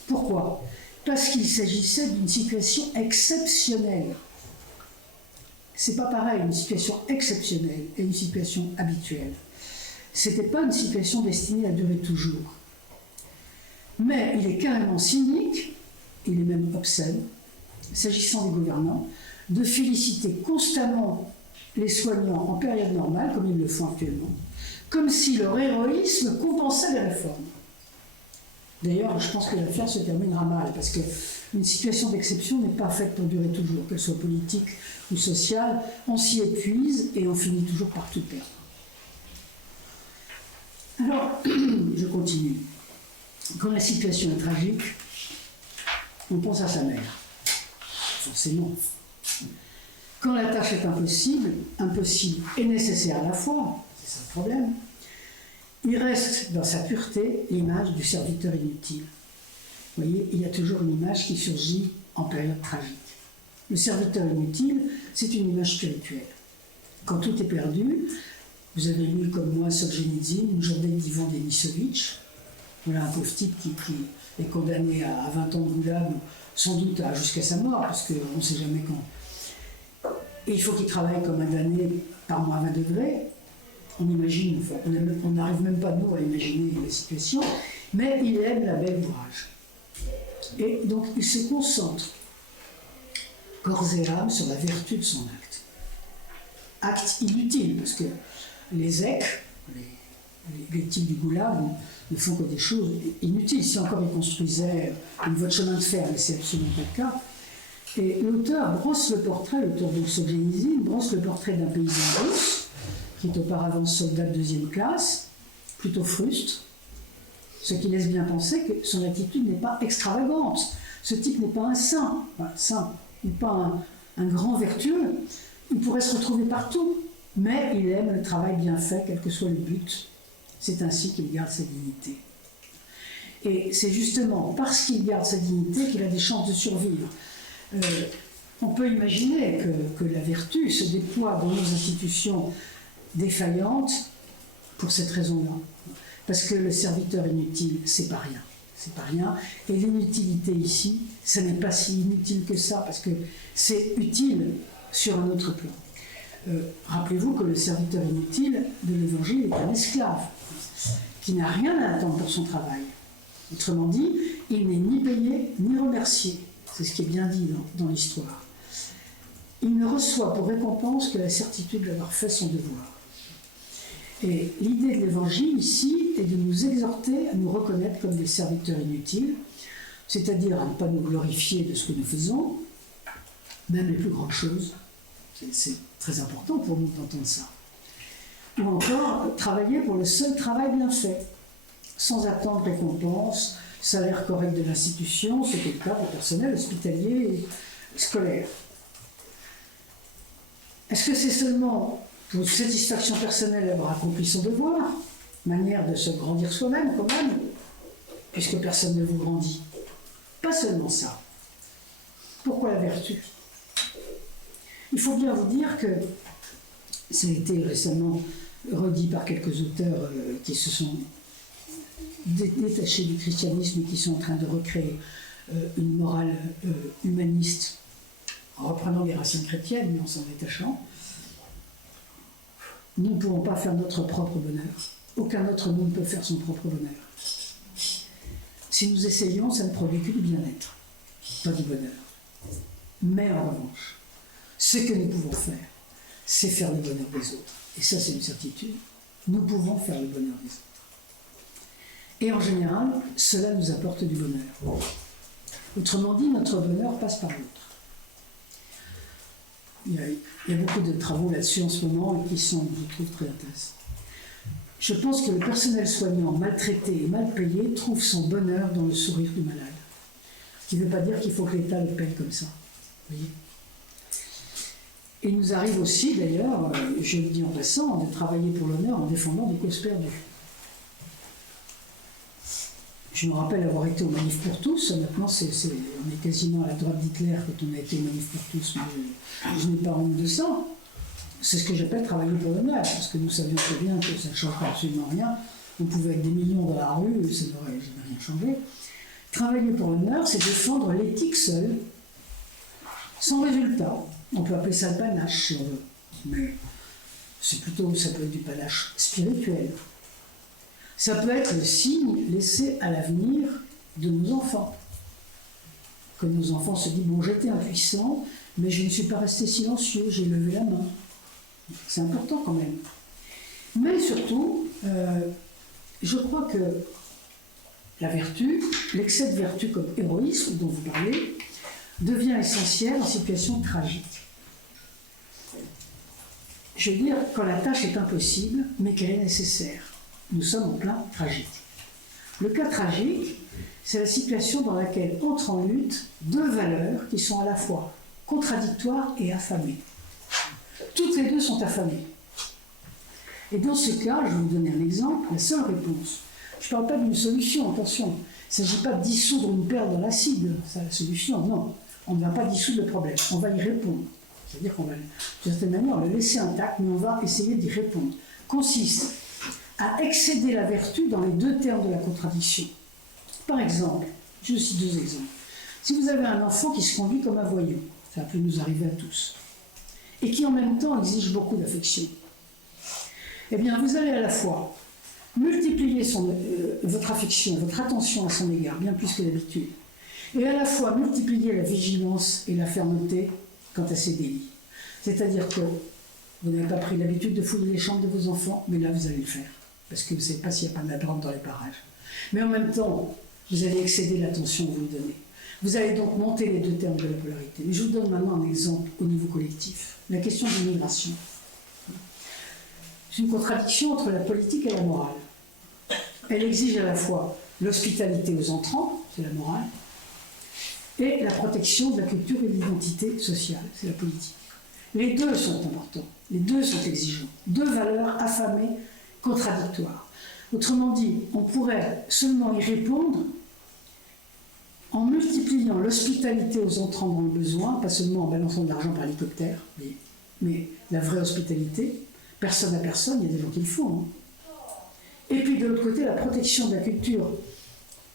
Pourquoi? Parce qu'il s'agissait d'une situation exceptionnelle. C'est pas pareil, une situation exceptionnelle et une situation habituelle. C'était pas une situation destinée à durer toujours. Mais il est carrément cynique, il est même obscène, s'agissant des gouvernants, de féliciter constamment les soignants en période normale, comme ils le font actuellement, comme si leur héroïsme compensait les réformes. D'ailleurs, je pense que l'affaire se terminera mal, parce qu'une situation d'exception n'est pas faite pour durer toujours, qu'elle soit politique ou sociale. On s'y épuise et on finit toujours par tout perdre. Alors, je continue. Quand la situation est tragique, on pense à sa mère. Forcément. Quand la tâche est impossible et nécessaire à la fois, c'est ça le problème, il reste dans sa pureté l'image du serviteur inutile. Vous voyez, il y a toujours une image qui surgit en période tragique. Le serviteur inutile, c'est une image spirituelle. Quand tout est perdu, vous avez lu comme moi Solzhenitsyn, Une journée d'Ivan Denisovitch. Voilà un pauvre type qui est condamné à 20 ans de goulag, sans doute jusqu'à sa mort, parce qu'on ne sait jamais quand. Et il faut qu'il travaille comme un damné par moins 20 degrés. On imagine, on n'arrive même pas nous à imaginer la situation, mais il aime la belle ouvrage. Et donc il se concentre corps et âme sur la vertu de son acte. Acte inutile, parce que les zèques, les types du goulag, ne font que des choses inutiles. Si encore ils construisaient une voie de chemin de fer, mais c'est absolument pas le cas. Et l'auteur brosse le portrait, l'auteur de Solzhenitsyn, brosse le portrait d'un paysan russe, qui est auparavant soldat de 2e classe, plutôt frustre, ce qui laisse bien penser que son attitude n'est pas extravagante. Ce type n'est pas un saint, n'est pas un grand vertueux. Il pourrait se retrouver partout, mais il aime le travail bien fait, quel que soit le but. C'est ainsi qu'il garde sa dignité. Et c'est justement parce qu'il garde sa dignité qu'il a des chances de survivre. On peut imaginer que la vertu se déploie dans nos institutions défaillantes pour cette raison-là. Parce que le serviteur inutile, c'est pas rien. C'est pas rien. Et l'inutilité ici, ce n'est pas si inutile que ça, parce que c'est utile sur un autre plan. Rappelez-vous que le serviteur inutile de l'Évangile est un esclave, qui n'a rien à attendre pour son travail. Autrement dit, il n'est ni payé ni remercié. C'est ce qui est bien dit dans l'histoire. Il ne reçoit pour récompense que la certitude d'avoir fait son devoir. Et l'idée de l'Évangile ici est de nous exhorter à nous reconnaître comme des serviteurs inutiles, c'est-à-dire à ne pas nous glorifier de ce que nous faisons, même les plus grandes choses. C'est très important pour nous d'entendre ça. Ou encore, travailler pour le seul travail bien fait, sans attendre récompense, salaire correct de l'institution, ce qui est le cas pour le personnel hospitalier et scolaire. Est-ce que c'est seulement pour satisfaction personnelle d'avoir accompli son devoir, manière de se grandir soi-même quand même, puisque personne ne vous grandit? Pas seulement ça. Pourquoi la vertu? Il faut bien vous dire que ça a été récemment redit par quelques auteurs qui se sont détachés du christianisme et qui sont en train de recréer une morale humaniste en reprenant les racines chrétiennes mais en s'en détachant. Nous ne pouvons pas faire notre propre bonheur. Aucun d'entre nous ne peut faire son propre bonheur. Si nous essayons, ça ne produit que du bien-être, pas du bonheur. Mais en revanche, ce que nous pouvons faire, c'est faire le bonheur des autres. Et ça, c'est une certitude. Nous pouvons faire le bonheur des autres. Et en général, cela nous apporte du bonheur. Autrement dit, notre bonheur passe par l'autre. Il y a beaucoup de travaux là-dessus en ce moment et qui sont, je trouve, très intéressants. Je pense que le personnel soignant maltraité et mal payé trouve son bonheur dans le sourire du malade. Ce qui ne veut pas dire qu'il faut que l'État le paye comme ça. Vous voyez ? Et il nous arrive aussi, d'ailleurs, je le dis en passant, de travailler pour l'honneur en défendant des causes perdues. Je me rappelle avoir été au Manif pour tous. Maintenant, on est quasiment à la droite d'Hitler quand on a été au Manif pour tous, mais je n'ai pas honte de ça. C'est ce que j'appelle travailler pour l'honneur, parce que nous savions très bien que ça ne changerait absolument rien. On pouvait être des millions dans la rue, et ça n'aurait jamais rien changé. Travailler pour l'honneur, c'est défendre l'éthique seule, sans résultat. On peut appeler ça le panache, si on veut, mais c'est plutôt, ça peut être du panache spirituel. Ça peut être le signe laissé à l'avenir de nos enfants. Que nos enfants se disent, bon, j'étais impuissant, mais je ne suis pas resté silencieux, j'ai levé la main. C'est important quand même. Mais surtout, je crois que la vertu, l'excès de vertu comme héroïsme dont vous parlez, devient essentiel en situation tragique. Je veux dire, quand la tâche est impossible, mais qu'elle est nécessaire. Nous sommes en plein tragique. Le cas tragique, c'est la situation dans laquelle entrent en lutte deux valeurs qui sont à la fois contradictoires et affamées. Toutes les deux sont affamées. Et dans ce cas, je vais vous donner un exemple, la seule réponse. Je ne parle pas d'une solution, attention. Il ne s'agit pas de dissoudre une perle dans l'acide, c'est la solution, non. On ne va pas dissoudre le problème, on va y répondre. C'est-à-dire qu'on va, d'une certaine manière, le laisser intact, mais on va essayer d'y répondre. Consiste à excéder la vertu dans les deux termes de la contradiction. Par exemple, j'ai aussi deux exemples. Si vous avez un enfant qui se conduit comme un voyou, ça peut nous arriver à tous, et qui en même temps exige beaucoup d'affection, eh bien vous allez à la fois multiplier votre affection, votre attention à son égard, bien plus que d'habitude, et à la fois multiplier la vigilance et la fermeté quant à ses délits. C'est-à-dire que vous n'avez pas pris l'habitude de fouiller les chambres de vos enfants, mais là vous allez le faire, parce que vous ne savez pas s'il n'y a pas de labyrinthe dans les parages. Mais en même temps, vous allez excéder l'attention que vous lui donnez. Vous allez donc monter les deux termes de la polarité. Mais je vous donne maintenant un exemple au niveau collectif. La question de l'immigration. C'est une contradiction entre la politique et la morale. Elle exige à la fois l'hospitalité aux entrants, c'est la morale, et la protection de la culture et de l'identité sociale, c'est la politique. Les deux sont importants, les deux sont exigeants. Deux valeurs affamées, contradictoires. Autrement dit, on pourrait seulement y répondre en multipliant l'hospitalité aux entrants dans le besoin, pas seulement en balançant de l'argent par hélicoptère, mais la vraie hospitalité, personne à personne, il y a des gens qui le font. Hein. Et puis de l'autre côté, la protection de la culture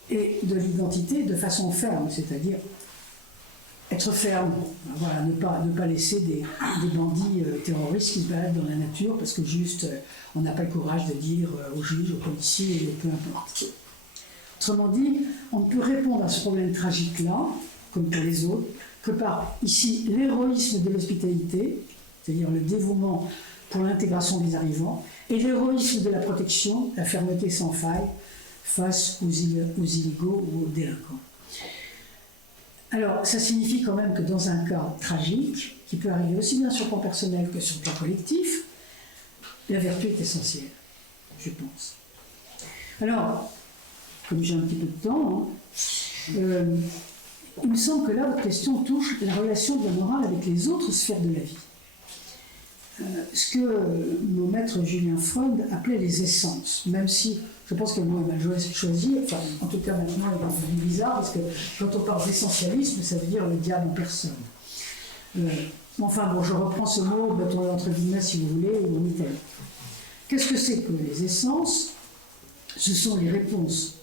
et de l'identité de façon ferme, c'est-à-dire être ferme, voilà, ne pas laisser des bandits terroristes qui se baladent dans la nature parce que juste on n'a pas le courage de dire aux juges, aux policiers, peu importe. Autrement dit, on ne peut répondre à ce problème tragique-là, comme pour les autres, que par, ici, l'héroïsme de l'hospitalité, c'est-à-dire le dévouement pour l'intégration des arrivants, et l'héroïsme de la protection, la fermeté sans faille face aux illégaux ou aux délinquants. Alors, ça signifie quand même que dans un cas tragique, qui peut arriver aussi bien sur le plan personnel que sur le plan collectif, la vertu est essentielle, je pense. Alors, comme j'ai un petit peu de temps, il me semble que là, votre question touche la relation de la morale avec les autres sphères de la vie. Ce que mon maître Julien Freud appelait les essences, même si je pense que moi, il m'a choisi, enfin, en tout cas maintenant, il est devenu bizarre, parce que quand on parle d'essentialisme, ça veut dire le diable en personne. Enfin bon, je reprends ce mot, mettons-le entre guillemets si vous voulez, ou en italien. Qu'est-ce que c'est que les essences? Ce sont les réponses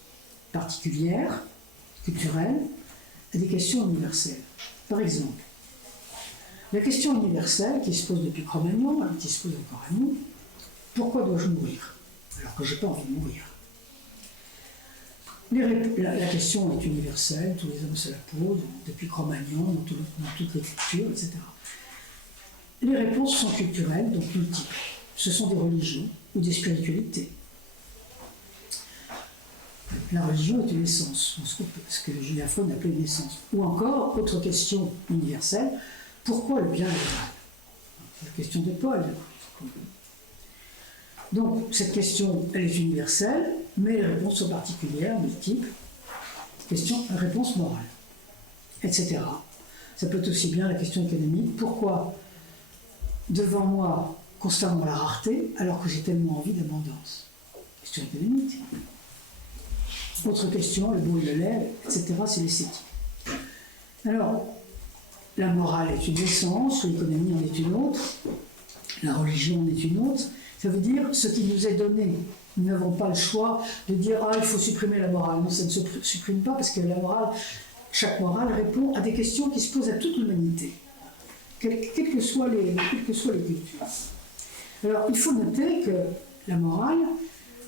particulières, culturelles, à des questions universelles. Par exemple, la question universelle qui se pose depuis Cro-Magnon, qui se pose encore à nous, pourquoi dois-je mourir alors que je n'ai pas envie de mourir? La question est universelle, tous les hommes se la posent, depuis Cro-Magnon, dans toutes les cultures, etc. Les réponses sont culturelles, donc multiples. Ce sont des religions ou des spiritualités. La religion est une essence, ce que Julien Freud appelait une essence. Ou encore, autre question universelle, pourquoi le bien et le mal? C'est la question de Paul. Donc, cette question, elle est universelle, mais les réponses sont particulières, multiples. Réponse morale, etc. Ça peut être aussi bien la question économique. Pourquoi, devant moi, constamment la rareté, alors que j'ai tellement envie d'abondance? Question économique. Autre question, le beau et le laid, etc., c'est l'esthétique. Alors, la morale est une essence, l'économie en est une autre, la religion en est une autre. Ça veut dire ce qui nous est donné. Nous n'avons pas le choix de dire « Ah, il faut supprimer la morale ». Non, ça ne se supprime pas parce que la morale, chaque morale répond à des questions qui se posent à toute l'humanité, quelles que soient les cultures. Alors, il faut noter que la morale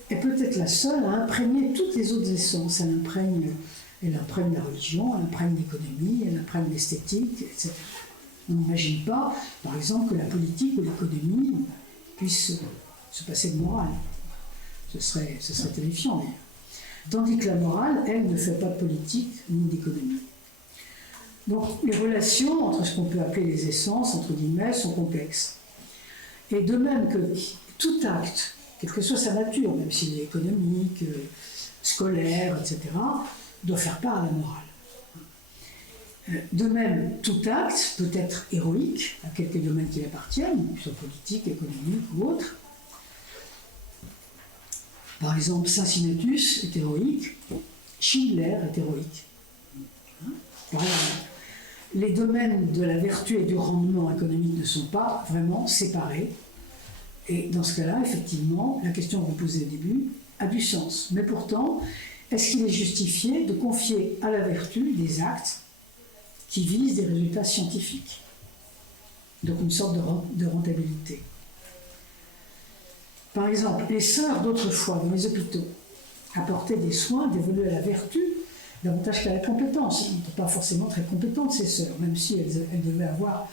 est peut-être la seule à imprégner toutes les autres essences. Elle imprègne la religion, elle imprègne l'économie, elle imprègne l'esthétique, etc. On n'imagine pas, par exemple, que la politique ou l'économie puissent se passer de morale. Ce serait terrifiant, d'ailleurs. Tandis que la morale, elle, ne fait pas de politique ni d'économie. Donc, les relations entre ce qu'on peut appeler les essences, entre guillemets, sont complexes. Et de même que tout acte, quelle que soit sa nature, même s'il est économique, scolaire, etc., doit faire part à la morale. De même, tout acte peut être héroïque, à quelques domaines qui appartiennent, qu'ils soient politiques, économiques ou autres. Par exemple, Cincinnatus est héroïque, Schindler est héroïque. Voilà. Les domaines de la vertu et du rendement économique ne sont pas vraiment séparés. Et dans ce cas-là, effectivement, la question que vous posez au début a du sens. Mais pourtant, est-ce qu'il est justifié de confier à la vertu des actes qui visent des résultats scientifiques? Donc une sorte de rentabilité. Par exemple, les sœurs d'autrefois dans les hôpitaux apportaient des soins dévolus à la vertu davantage qu'à la compétence. Elles n'étaient pas forcément très compétentes, ces sœurs, même si elles devaient avoir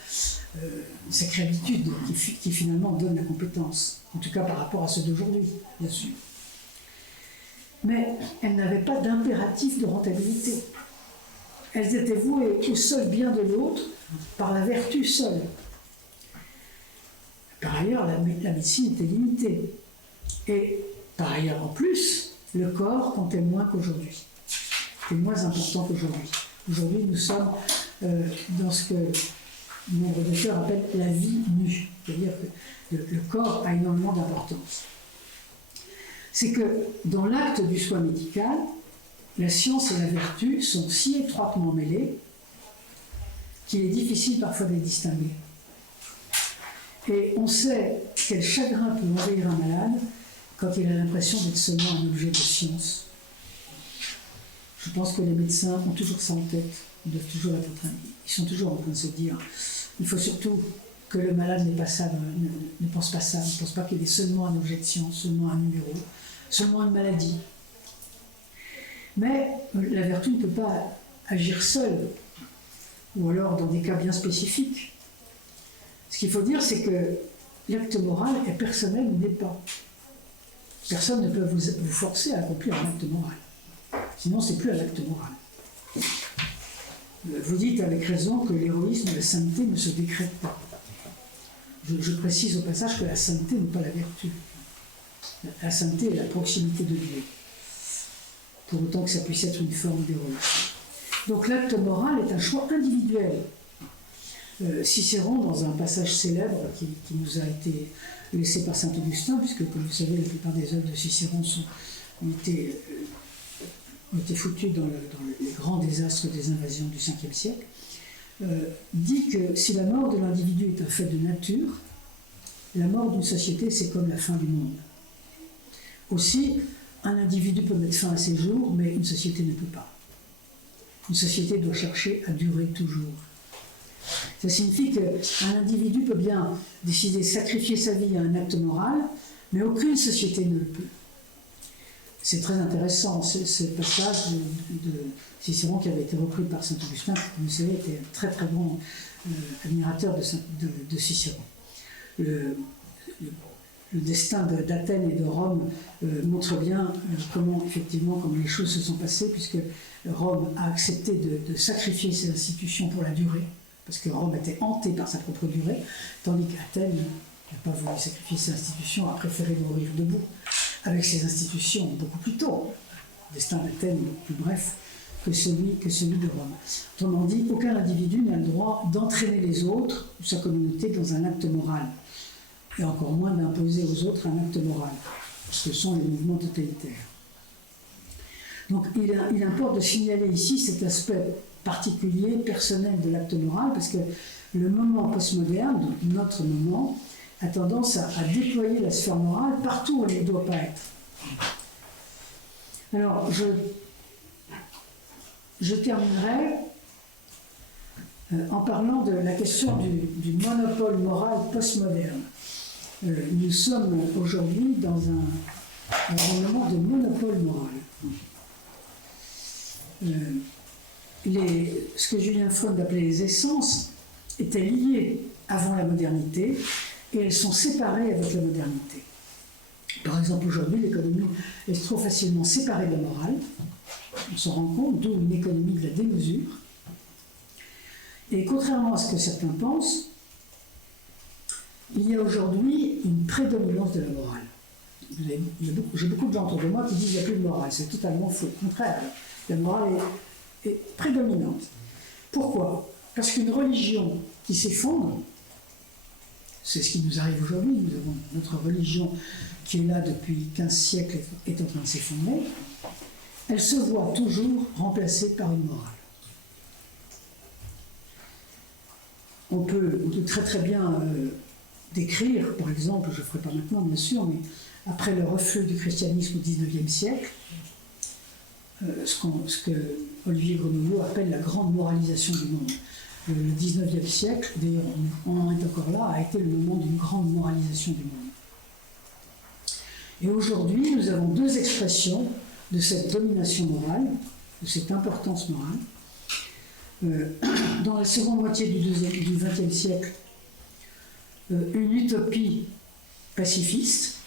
une sacrée habitude qui finalement donne la compétence, en tout cas par rapport à ceux d'aujourd'hui, bien sûr. Mais elles n'avaient pas d'impératif de rentabilité. Elles étaient vouées au seul bien de l'autre par la vertu seule. Par ailleurs, la médecine était limitée. Et par ailleurs, en plus, le corps comptait moins qu'aujourd'hui. C'était moins important qu'aujourd'hui. Aujourd'hui, nous sommes dans ce que nombre d'auteurs appellent la vie nue. C'est-à-dire que le corps a énormément d'importance. C'est que dans l'acte du soin médical, la science et la vertu sont si étroitement mêlées qu'il est difficile parfois de les distinguer. Et on sait quel chagrin peut envahir un malade quand il a l'impression d'être seulement un objet de science. Je pense que les médecins ont toujours ça en tête. Ils sont toujours en train de se dire, il faut surtout que le malade n'ait pas ça, ne pense pas ça, ne pense pas qu'il ait seulement un objet de science, seulement un numéro, seulement une maladie. Mais la vertu ne peut pas agir seule, ou alors dans des cas bien spécifiques. Ce qu'il faut dire, c'est que l'acte moral est personnel ou n'est pas. Personne ne peut vous forcer à accomplir un acte moral. Sinon, c'est plus un acte moral. Vous dites avec raison que l'héroïsme et la sainteté ne se décrètent pas. Je précise au passage que la sainteté n'est pas la vertu. La sainteté est la proximité de Dieu, pour autant que ça puisse être une forme d'héroïsme. Donc l'acte moral est un choix individuel. Cicéron, dans un passage célèbre qui nous a été laissé par saint Augustin, puisque comme vous savez, la plupart des œuvres de Cicéron ont été foutues dans les grands désastres des invasions du 5e siècle, dit que si la mort de l'individu est un fait de nature, la mort d'une société, c'est comme la fin du monde. Aussi, un individu peut mettre fin à ses jours, mais une société ne peut pas. Une société doit chercher à durer toujours. Ça signifie qu'un individu peut bien décider de sacrifier sa vie à un acte moral, mais aucune société ne le peut. C'est très intéressant, ce passage de Cicéron qui avait été repris par saint Augustin, qui, comme vous savez, était un très très grand admirateur de Cicéron. Le destin d'Athènes et de Rome montre bien comment les choses se sont passées, puisque Rome a accepté de sacrifier ses institutions pour la durée, parce que Rome était hantée par sa propre durée, tandis qu'Athènes n'a pas voulu sacrifier ses institutions, a préféré mourir debout avec ses institutions beaucoup plus tôt. Le destin d'Athènes est beaucoup plus bref que celui de Rome. Autrement dit, aucun individu n'a le droit d'entraîner les autres ou sa communauté dans un acte moral, et encore moins d'imposer aux autres un acte moral, ce sont les mouvements totalitaires. Donc il importe de signaler ici cet aspect particulier, personnel de l'acte moral, parce que le moment postmoderne, donc notre moment, a tendance à déployer la sphère morale partout où elle ne doit pas être. Alors, je terminerai en parlant de la question du monopole moral postmoderne. Nous sommes aujourd'hui dans un moment de monopole moral. Ce que Julien Freund appelait les essences étaient liées avant la modernité et elles sont séparées avec la modernité. Par exemple, aujourd'hui, l'économie est trop facilement séparée de la morale. On s'en rend compte, d'où une économie de la démesure. Et contrairement à ce que certains pensent, il y a aujourd'hui une prédominance de la morale. J'ai beaucoup de gens autour de moi qui disent qu'il n'y a plus de morale. C'est totalement faux. Au contraire, la morale est prédominante. Pourquoi? Parce qu'une religion qui s'effondre, c'est ce qui nous arrive aujourd'hui, nous avons notre religion qui est là depuis 15 siècles est en train de s'effondrer, elle se voit toujours remplacée par une morale. On peut très très bien décrire, par exemple, je ne le ferai pas maintenant bien sûr, mais après le reflux du christianisme au XIXe siècle, ce que Olivier Grenouillot appelle la grande moralisation du monde. Le XIXe siècle, d'ailleurs on en est encore là, a été le moment d'une grande moralisation du monde. Et aujourd'hui, nous avons deux expressions de cette domination morale, de cette importance morale. Dans la seconde moitié du XXe siècle, une utopie pacifiste.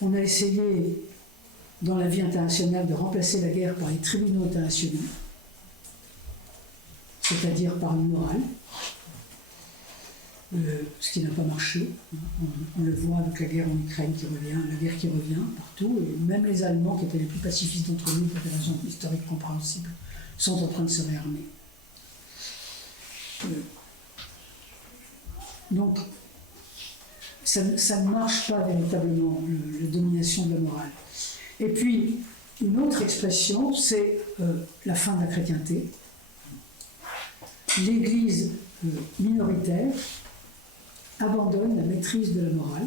On a essayé, dans la vie internationale, de remplacer la guerre par les tribunaux internationaux, c'est-à-dire par une morale, ce qui n'a pas marché. On le voit avec la guerre en Ukraine qui revient, la guerre qui revient partout, et même les Allemands, qui étaient les plus pacifistes d'entre nous, pour des raisons historiques compréhensibles, sont en train de se réarmer. Donc, ça ne marche pas véritablement, la domination de la morale. Et puis, une autre expression, c'est la fin de la chrétienté. L'Église minoritaire abandonne la maîtrise de la morale.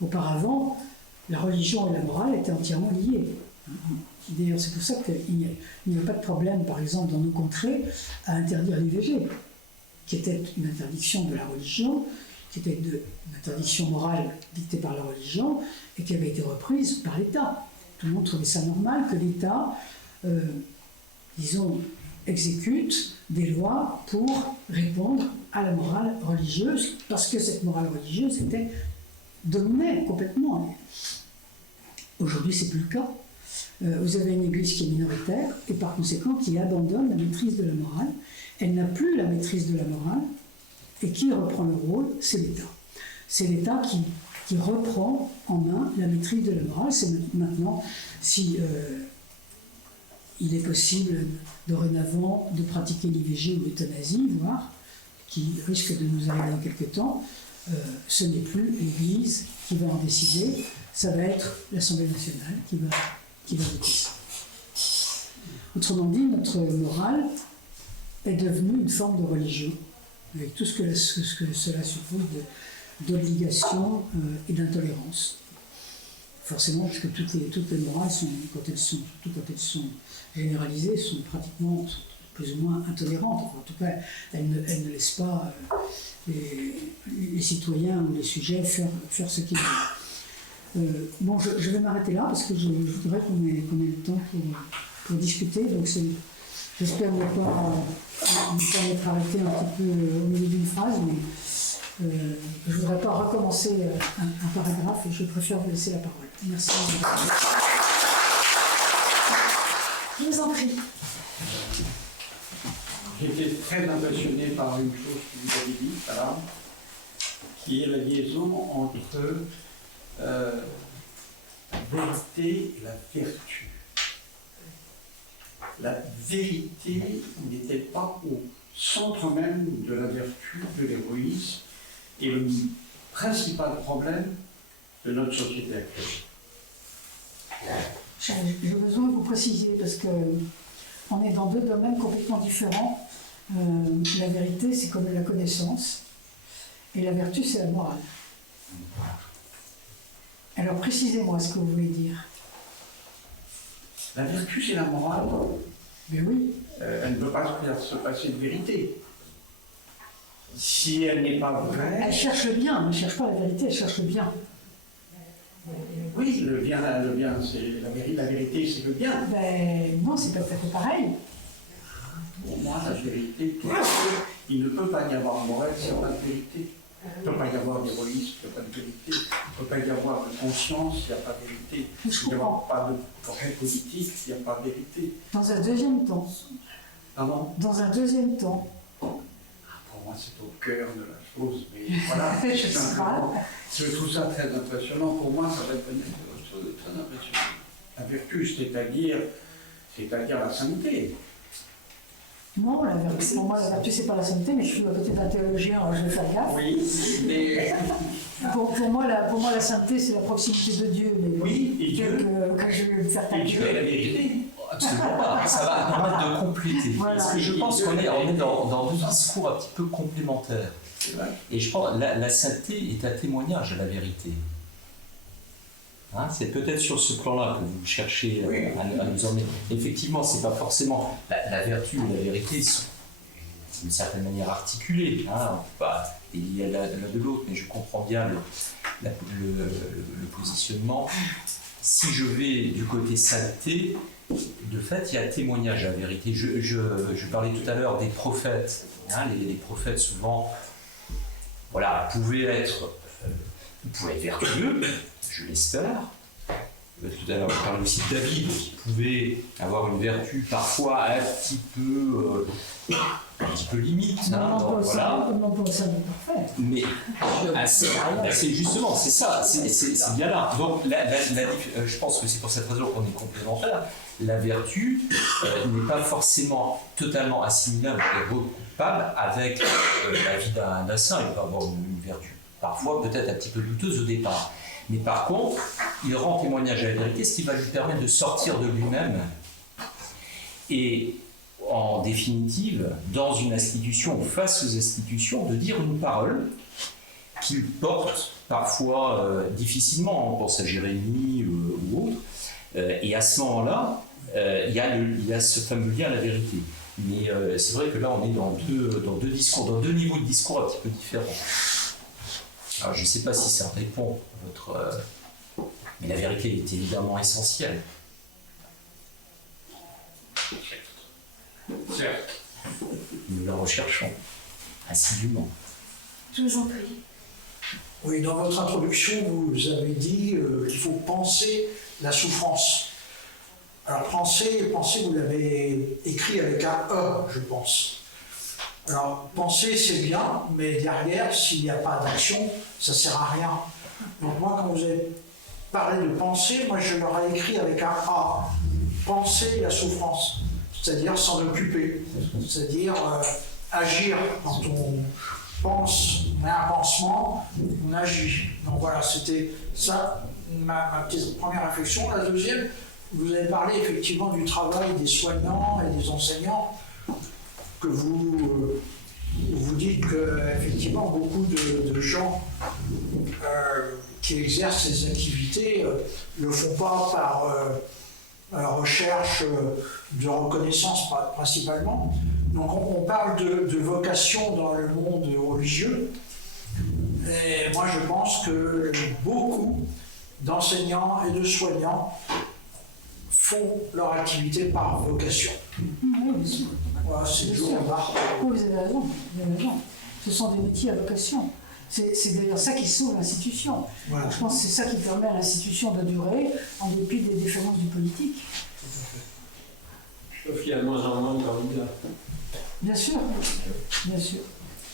Auparavant, la religion et la morale étaient entièrement liées. D'ailleurs, c'est pour ça qu'il n'y a pas de problème, par exemple, dans nos contrées, à interdire l'IVG, qui était une interdiction de la religion, qui était une interdiction morale dictée par la religion, et qui avait été reprise par l'État. Tout le monde trouvait ça normal que l'État, disons, exécute des lois pour répondre à la morale religieuse, parce que cette morale religieuse était dominée complètement. Aujourd'hui, c'est plus le cas. Vous avez une église qui est minoritaire et par conséquent qui abandonne la maîtrise de la morale. Elle n'a plus la maîtrise de la morale et qui reprend le rôle? C'est l'État. C'est l'État qui reprend en main la maîtrise de la morale. C'est maintenant, si il est possible dorénavant de pratiquer l'IVG ou l'euthanasie, voire, qui risque de nous arriver dans quelques temps, ce n'est plus l'Église qui va en décider, ça va être l'Assemblée nationale qui va voter ça. Autrement dit, notre morale est devenue une forme de religion, avec tout ce que cela suppose d'obligation et d'intolérance. Forcément, parce que toutes les morales, quand elles sont généralisées, sont pratiquement plus ou moins intolérantes. Enfin, en tout cas, elles ne laissent pas les citoyens ou les sujets faire ce qu'ils veulent. Bon, je vais m'arrêter là parce que je voudrais qu'on ait le temps pour discuter. Donc j'espère ne pas être arrêté un petit peu au milieu d'une phrase, mais je ne voudrais pas recommencer un paragraphe et je préfère vous laisser la parole. Merci. Je vous en prie. J'étais très impressionné par une chose que vous avez dit, voilà, qui est la liaison entre vérité et la vertu. La vérité n'était pas au centre même de la vertu, de l'héroïsme, et le principal problème de notre société actuelle. J'ai besoin que vous précisiez, parce qu'on est dans deux domaines complètement différents. La vérité, c'est comme la connaissance, et la vertu, c'est la morale. Alors précisez-moi ce que vous voulez dire. La vertu, c'est la morale. Mais oui. Elle ne peut pas se passer de vérité. Si elle n'est pas vraie... Elle cherche le bien, elle ne cherche pas la vérité, elle cherche le bien. Oui, le bien c'est la vérité, c'est le bien. Ben non, c'est pas tout à fait pareil. Pour moi, la vérité, il ne peut pas y avoir morale s'il n'y a pas de vérité. Il ne peut pas y avoir d'héroïsme s'il n'y a pas de vérité. Il ne peut pas y avoir de conscience s'il n'y a pas de vérité. Il ne peut y avoir pas de vrai politique s'il n'y a pas de vérité. Dans un deuxième temps. Pardon ? Dans un deuxième temps. Pour moi, c'est au cœur de la chose. Mais voilà, je trouve ça très impressionnant. Pour moi, ça va devenir quelque chose de très impressionnant. La vertu, c'est-à-dire la sainteté. Non, pour moi, la vertu, c'est pas la sainteté, mais je suis peut-être un théologien, alors je vais faire gaffe. Oui, mais... Pour moi, la sainteté, c'est la proximité de Dieu. Mais oui, et Dieu. Que je vais me faire taire. Et Dieu est la vérité. Absolument pas. Ça va permettre de compléter. Voilà. Parce que je pense qu'on est dans deux discours un petit peu complémentaires. Et je pense que la sainteté est un témoignage de la vérité. Hein, c'est peut-être sur ce plan-là que vous cherchez à nous emmener. Effectivement, c'est pas forcément la vertu ou la vérité sont d'une certaine manière articulées. Hein, on ne peut pas les lier l'un de l'autre, mais je comprends bien le positionnement. Si je vais du côté sainteté, de fait, il y a un témoignage à la vérité. Je parlais tout à l'heure des prophètes. Hein, les prophètes, souvent, pouvaient être vertueux, je l'espère. Tout à l'heure, je parlais aussi de David, qui pouvait avoir une vertu parfois un petit peu limite. Mais c'est justement, c'est ça, c'est bien là. Donc, je pense que c'est pour cette raison qu'on est complémentaires. La vertu n'est pas forcément totalement assimilable et recoupable avec la vie d'un saint. Il peut avoir une vertu parfois peut-être un petit peu douteuse au départ. Mais par contre, il rend témoignage à la vérité, ce qui va lui permettre de sortir de lui-même et, en définitive, dans une institution ou face aux institutions, de dire une parole qu'il porte parfois difficilement, on pense à Jérémie ou autre, Et à ce moment-là, il y a ce fameux lien à la vérité. Mais c'est vrai que là, on est dans deux discours, dans deux niveaux de discours un petit peu différents. Alors, je ne sais pas si ça répond à votre... mais la vérité est évidemment essentielle. Certes. Nous la recherchons assidûment. Je vous en prie. Oui, dans votre introduction, vous avez dit qu'il faut penser la souffrance. Alors, penser, vous l'avez écrit avec un E, je pense. Alors, penser, c'est bien, mais derrière, s'il n'y a pas d'action, ça ne sert à rien. Donc moi, quand vous avez parlé de penser, moi, je l'aurais écrit avec un A. Penser la souffrance, c'est-à-dire s'en occuper, c'est-à-dire agir. Quand on pense, on a un pansement, on agit. Donc voilà, c'était ça ma petite première réflexion. La deuxième, vous avez parlé effectivement du travail des soignants et des enseignants, que vous dites qu'effectivement beaucoup de gens qui exercent ces activités ne le font pas par recherche de reconnaissance principalement. Donc on parle de vocation dans le monde religieux. Et moi je pense que beaucoup d'enseignants et de soignants font leur activité par vocation. Oui, voilà, c'est le jour en bas. vous avez raison, vous avez raison. Ce sont des métiers à vocation. C'est d'ailleurs ça qui sauve l'institution. Voilà. Je pense que c'est ça qui permet à l'institution de durer en dépit des différences du politique. Sauf qu'il y a de moins en moins de candidats. Bien sûr, bien sûr.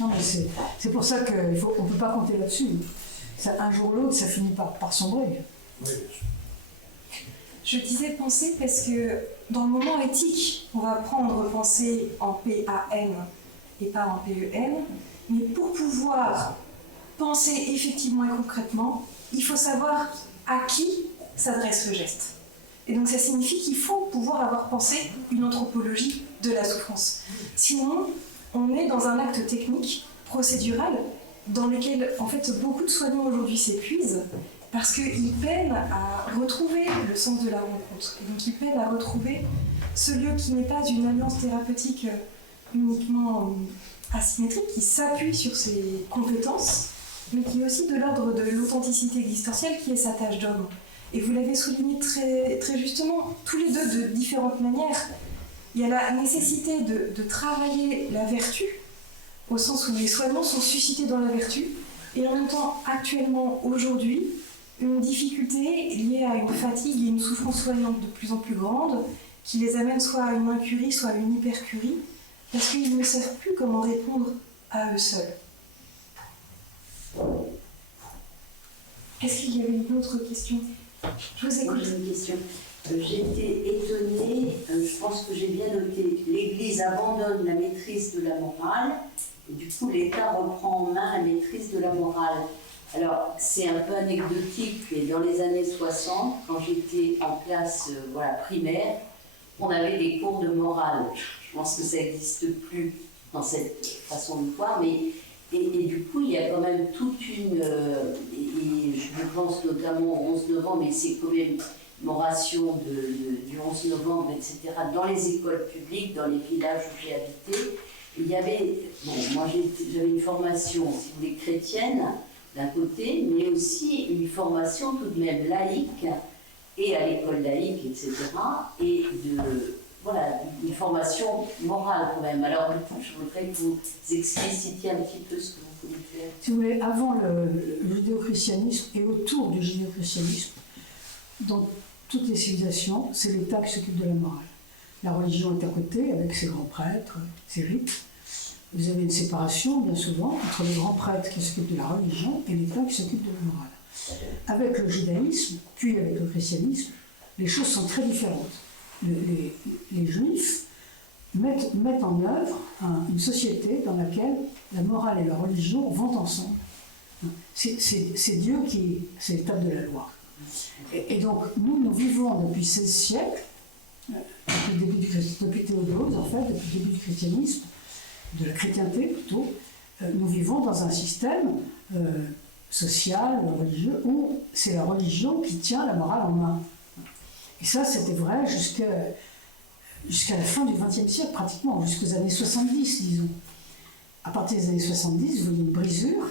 Non, mais c'est pour ça qu'on ne peut pas compter là-dessus. Un jour ou l'autre, ça finit par sombrer. Oui. Je disais penser parce que dans le moment éthique, on va prendre penser en P-A-N et pas en P-E-N, mais pour pouvoir penser effectivement et concrètement, il faut savoir à qui s'adresse le geste. Et donc ça signifie qu'il faut pouvoir avoir pensé une anthropologie de la souffrance. Sinon, on est dans un acte technique, procédural, dans lequel en fait beaucoup de soignants aujourd'hui s'épuisent parce qu'ils peinent à retrouver le sens de la rencontre. Et donc ils peinent à retrouver ce lieu qui n'est pas une alliance thérapeutique uniquement asymétrique, qui s'appuie sur ses compétences, mais qui est aussi de l'ordre de l'authenticité existentielle qui est sa tâche d'homme. Et vous l'avez souligné très, très justement, tous les deux de différentes manières. Il y a la nécessité de travailler la vertu, au sens où les soignants sont suscités dans la vertu, et en même temps, actuellement, aujourd'hui, une difficulté liée à une fatigue et une souffrance soignante de plus en plus grande, qui les amène soit à une incurie, soit à une hypercurie, parce qu'ils ne savent plus comment répondre à eux seuls. Est-ce qu'il y avait une autre question? Je vous écoute. J'ai une question. J'ai été étonnée, je pense que j'ai bien noté, l'Église abandonne la maîtrise de la morale, et du coup l'État reprend en main la maîtrise de la morale. Alors c'est un peu anecdotique, mais dans les années 60, quand j'étais en classe primaire, on avait des cours de morale. Je pense que ça n'existe plus dans cette façon de voir, mais et du coup, il y a quand même toute une... et je pense notamment au 11 novembre, mais c'est quand même une oration du 11 novembre, etc., dans les écoles publiques, dans les villages où j'ai habité. Il y avait... Bon, moi, j'avais une formation, si vous voulez, chrétienne, d'un côté, mais aussi une formation tout de même laïque, et à l'école laïque, etc., et une formation morale quand même. Alors, je voudrais que vous explicitiez un petit peu ce que vous pouvez faire. Si vous voulez, avant le judéo-christianisme et autour du judéo-christianisme, dans toutes les civilisations, c'est l'État qui s'occupe de la morale. La religion est à côté, avec ses grands prêtres, ses rites. Vous avez une séparation, bien souvent, entre les grands prêtres qui s'occupent de la religion et l'État qui s'occupe de la morale. Avec le judaïsme, puis avec le christianisme, les choses sont très différentes. Les juifs mettent en œuvre une société dans laquelle la morale et la religion vont ensemble. C'est Dieu c'est l'étape de la loi. Et donc, nous vivons depuis 16 siècles, depuis Théodose, en fait, depuis le début du christianisme, de la chrétienté plutôt, nous vivons dans un système social, religieux, où c'est la religion qui tient la morale en main. Et ça, c'était vrai jusqu'à la fin du XXe siècle, pratiquement, jusqu'aux années 70, disons. À partir des années 70, vous voyez une brisure.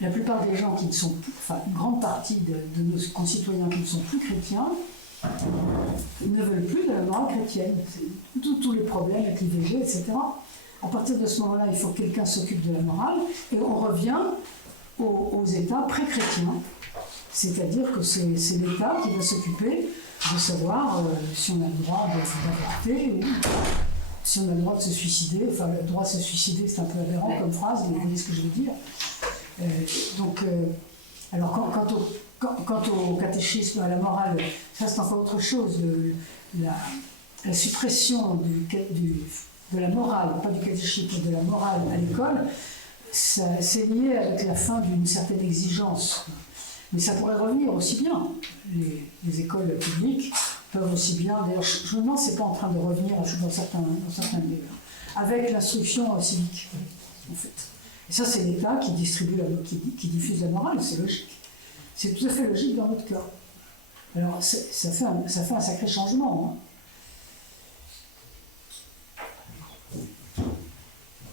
La plupart des gens qui ne sont plus, enfin une grande partie de nos concitoyens qui ne sont plus chrétiens, ne veulent plus de la morale chrétienne. Tous les problèmes avec l'IVG, etc. À partir de ce moment-là, il faut que quelqu'un s'occupe de la morale, et on revient aux États pré-chrétiens. C'est-à-dire que c'est l'État qui va s'occuper de savoir si on a le droit d'avorter ou si on a le droit de se suicider. Enfin, le droit de se suicider, c'est un peu aberrant comme phrase, mais vous voyez ce que je veux dire. Alors, quant au catéchisme, à la morale, ça c'est encore autre chose. La suppression de la morale, pas du catéchisme, de la morale à l'école, c'est lié avec la fin d'une certaine exigence. Mais ça pourrait revenir aussi bien. Les écoles publiques peuvent aussi bien. D'ailleurs, je me demande si c'est pas en train de revenir dans certains lieux, avec l'instruction civique, en fait. Et ça, c'est l'État qui distribue, qui diffuse la morale, c'est logique. C'est tout à fait logique dans notre cas. Alors, ça fait un sacré changement.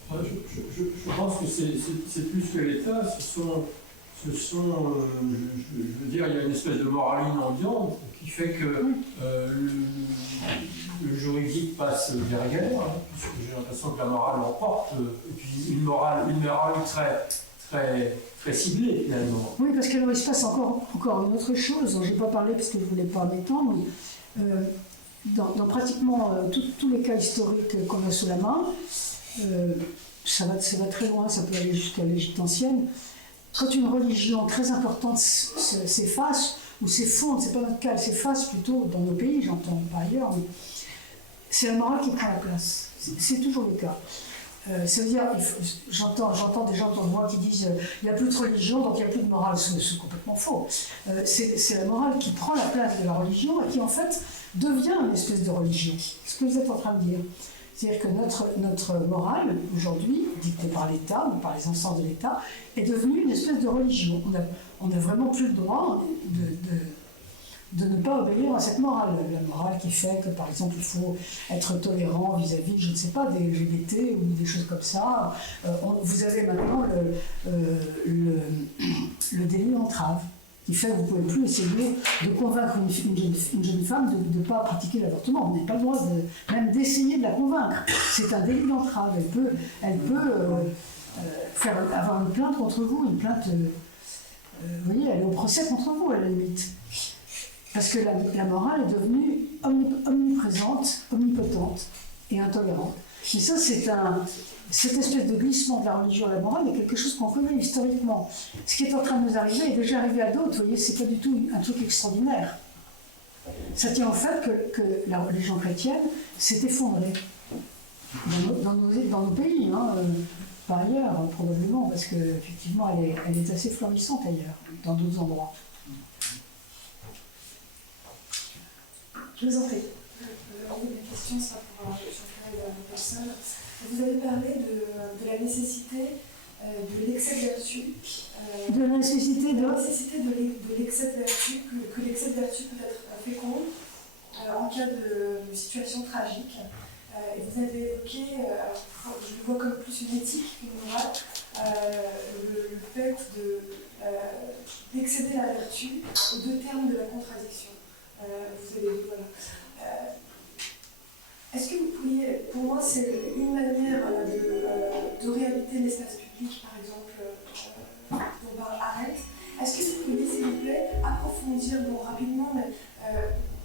Je pense que c'est plus que l'État, ce sont je veux dire, il y a une espèce de moraline ambiante qui fait que le juridique passe derrière, puisque j'ai l'impression que la morale l'emporte, et puis une morale très ciblée finalement. Oui, parce qu'il se passe encore une autre chose dont je n'ai pas parlé parce que je ne voulais pas m'étendre. Dans pratiquement tous les cas historiques qu'on a sous la main, ça va très loin, ça peut aller jusqu'à l'Égypte ancienne. Quand une religion très importante s'efface, ou s'effondre, c'est pas notre cas, elle s'efface plutôt dans nos pays, j'entends par ailleurs, mais c'est la morale qui prend la place. C'est toujours le cas. Ça veut dire, j'entends des gens autour de moi qui disent il n'y a plus de religion, donc il n'y a plus de morale. C'est complètement faux. C'est la morale qui prend la place de la religion et qui en fait devient une espèce de religion. Ce que vous êtes en train de dire. C'est-à-dire que notre morale, aujourd'hui, dictée par l'État, ou par les instances de l'État, est devenue une espèce de religion. On n'a vraiment plus le droit de ne pas obéir à cette morale. La morale qui fait que, par exemple, il faut être tolérant vis-à-vis, je ne sais pas, des LGBT ou des choses comme ça. Vous avez maintenant le délit d'entrave, qui fait que vous ne pouvez plus essayer de convaincre une jeune femme de ne pas pratiquer l'avortement. Vous n'avez pas le droit même d'essayer de la convaincre. C'est un délit d'entrave. Elle peut avoir une plainte contre vous, une plainte, vous voyez, aller au procès contre vous à la limite. Parce que la morale est devenue omniprésente, omnipotente et intolérante. Et ça, cette espèce de glissement de la religion à la morale est quelque chose qu'on connaît historiquement. Ce qui est en train de nous arriver est déjà arrivé à d'autres, vous voyez, c'est pas du tout un truc extraordinaire. Ça tient au fait que la religion chrétienne s'est effondrée dans nos pays, par ailleurs, probablement, parce qu'effectivement, elle est assez florissante ailleurs, dans d'autres endroits. Je vous en prie. La question sera pour chacun de la personne. Vous avez parlé de la nécessité de l'excès de vertu. De la nécessité de l'excès de vertu, que l'excès de vertu peut être fécond en cas de situation tragique. Et vous avez évoqué, je le vois comme plus une éthique qu'une morale, le fait d'excéder la vertu aux deux termes de la contradiction. Vous avez dit, voilà. Est-ce que vous pourriez, pour moi c'est une manière de réhabiliter l'espace public, par exemple, dont parle Arendt. Est-ce que vous pourriez, s'il vous plaît, approfondir, rapidement, mais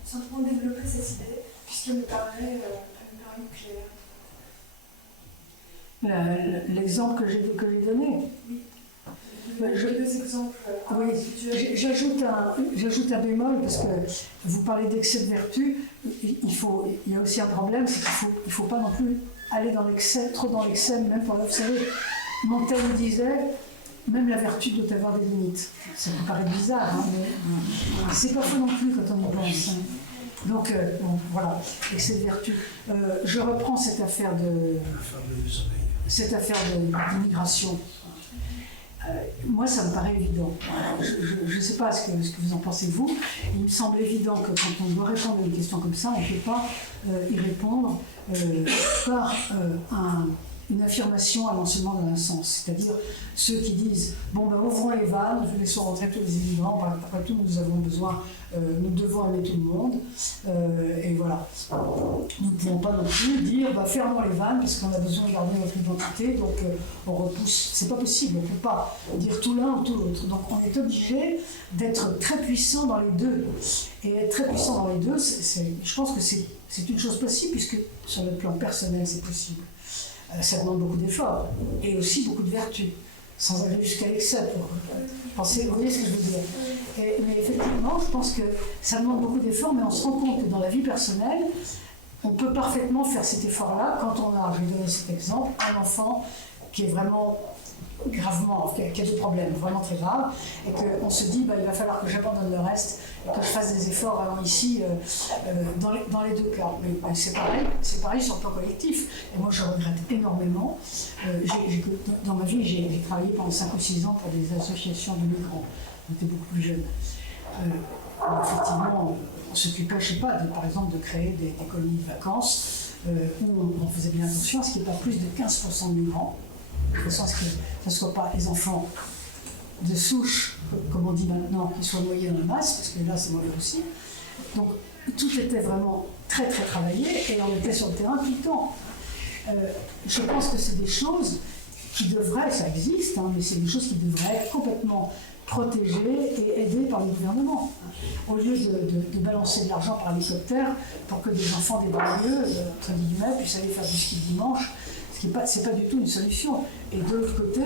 simplement développer cette idée, puisqu'elle me paraît claire. L'exemple que j'ai donné. Oui. Deux exemples. Oui, j'ajoute un bémol parce que vous parlez d'excès de vertu. Il y a aussi un problème, c'est qu'il ne faut pas non plus aller trop dans l'excès, même pour l'observer. Montaigne disait, même la vertu doit avoir des limites. Ça peut paraître bizarre, mais c'est pas faux non plus quand on y pense. Donc, voilà, excès de vertu. Je reprends cette affaire d'immigration. Moi, ça me paraît évident. Je ne sais pas ce que vous en pensez, vous. Il me semble évident que quand on doit répondre à une question comme ça, on ne peut pas y répondre par une affirmation allant seulement dans un sens. C'est-à-dire ceux qui disent « bon, ben, ouvrons les vannes, laissons rentrer tous les immigrants, après tout, nous avons besoin, nous devons aimer tout le monde. Et voilà. Nous ne pouvons pas non plus dire bah, « fermons les vannes parce qu'on a besoin de garder notre identité, donc on repousse ». C'est pas possible, on ne peut pas dire tout l'un ou tout l'autre. Donc on est obligé d'être très puissant dans les deux. Et être très puissant dans les deux, je pense que c'est une chose possible, puisque sur le plan personnel, c'est possible. Ça demande beaucoup d'efforts et aussi beaucoup de vertu, sans aller jusqu'à l'excès pour penser, vous voyez ce que je veux dire. Mais effectivement, je pense que ça demande beaucoup d'efforts, mais on se rend compte que dans la vie personnelle, on peut parfaitement faire cet effort-là quand on a, je vais donner cet exemple, un enfant qui est vraiment gravement, qui a des problèmes vraiment très graves, et qu'on se dit, bah, il va falloir que j'abandonne le reste, et que je fasse des efforts vraiment ici, dans les deux cas. Mais c'est pareil sur le plan collectif. Et moi, je regrette énormément. Dans ma vie, j'ai travaillé pendant 5 ou 6 ans pour des associations de migrants. On était beaucoup plus jeunes. Effectivement, on s'occupait, je sais pas, par exemple, de créer des colonies de vacances, où on faisait bien attention à ce qu'il n'y ait pas plus de 15% de migrants, de façon à ce que ce ne soient pas les enfants de souche, comme on dit maintenant, qui soient noyés dans la masse, parce que là c'est mauvais aussi. Donc tout était vraiment très très travaillé et on était sur le terrain tout le temps. Je pense que c'est des choses qui devraient, ça existe, hein, mais c'est des choses qui devraient être complètement protégées et aidées par le gouvernement. Au lieu de balancer de l'argent par hélicoptère pour que des enfants des banlieues, entre guillemets, puissent aller faire du ski dimanche, c'est pas du tout une solution. Et de l'autre côté,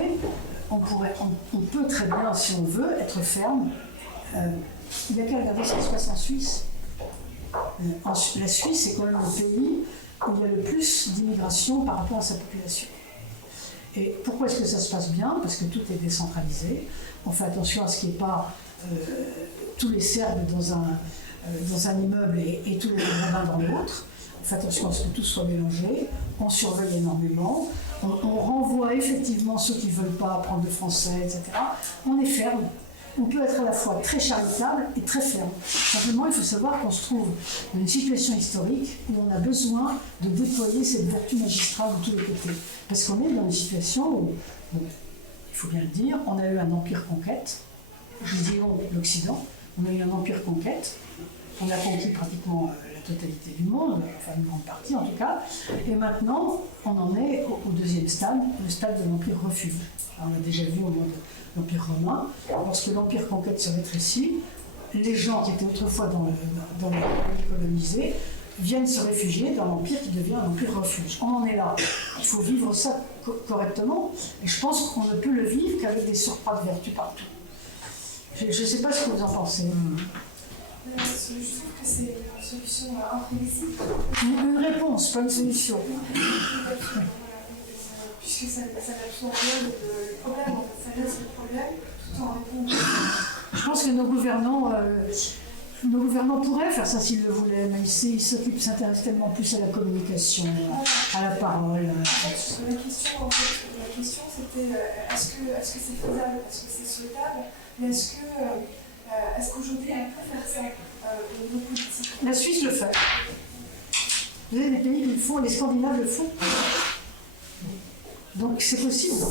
on peut très bien, si on veut, être ferme. Il n'y a qu'à regarder ce qui se passe en Suisse. La Suisse est quand même le pays où il y a le plus d'immigration par rapport à sa population. Et pourquoi est-ce que ça se passe bien? Parce que tout est décentralisé. On fait attention à ce qu'il n'y ait pas tous les Serbes dans un immeuble et tous les Maghrébins dans l'autre. On fait attention à ce que tout soit mélangé. On surveille énormément. On renvoie effectivement ceux qui ne veulent pas apprendre le français, etc. On est ferme. On peut être à la fois très charitable et très ferme. Simplement, il faut savoir qu'on se trouve dans une situation historique où on a besoin de déployer cette vertu magistrale de tous les côtés. Parce qu'on est dans une situation où, bon, il faut bien le dire, on a eu un empire conquête. Je dis l'Occident, on a eu un empire conquête. On a conquis pratiquement la totalité du monde, enfin une grande partie en tout cas. Et maintenant, on en est au deuxième stade, le stade de l'empire refuge. Alors, on l'a déjà vu au moment de l'empire romain. Lorsque l'empire conquête se rétrécit, les gens qui étaient autrefois dans le pays colonisé viennent se réfugier dans l'empire qui devient un empire refuge. On en est là. Il faut vivre ça correctement. Et je pense qu'on ne peut le vivre qu'avec des surcroîts de vertu partout. Je ne sais pas ce que vous en pensez. Je trouve que c'est une solution imprévisible. Une réponse, pas une solution. Puisque ça n'absorbe rien le problème, en fait, ça laisse le problème tout en répondant. Je pense que nos gouvernants pourraient faire ça s'ils le voulaient, mais ils s'intéressent tellement plus à la communication, à la parole. La question c'était est-ce que c'est faisable, est-ce que c'est souhaitable, mais est-ce qu'aujourd'hui on peut faire ça au niveau politique? La Suisse le fait. Vous avez des pays qui le font, les Scandinaves le font. Donc c'est possible.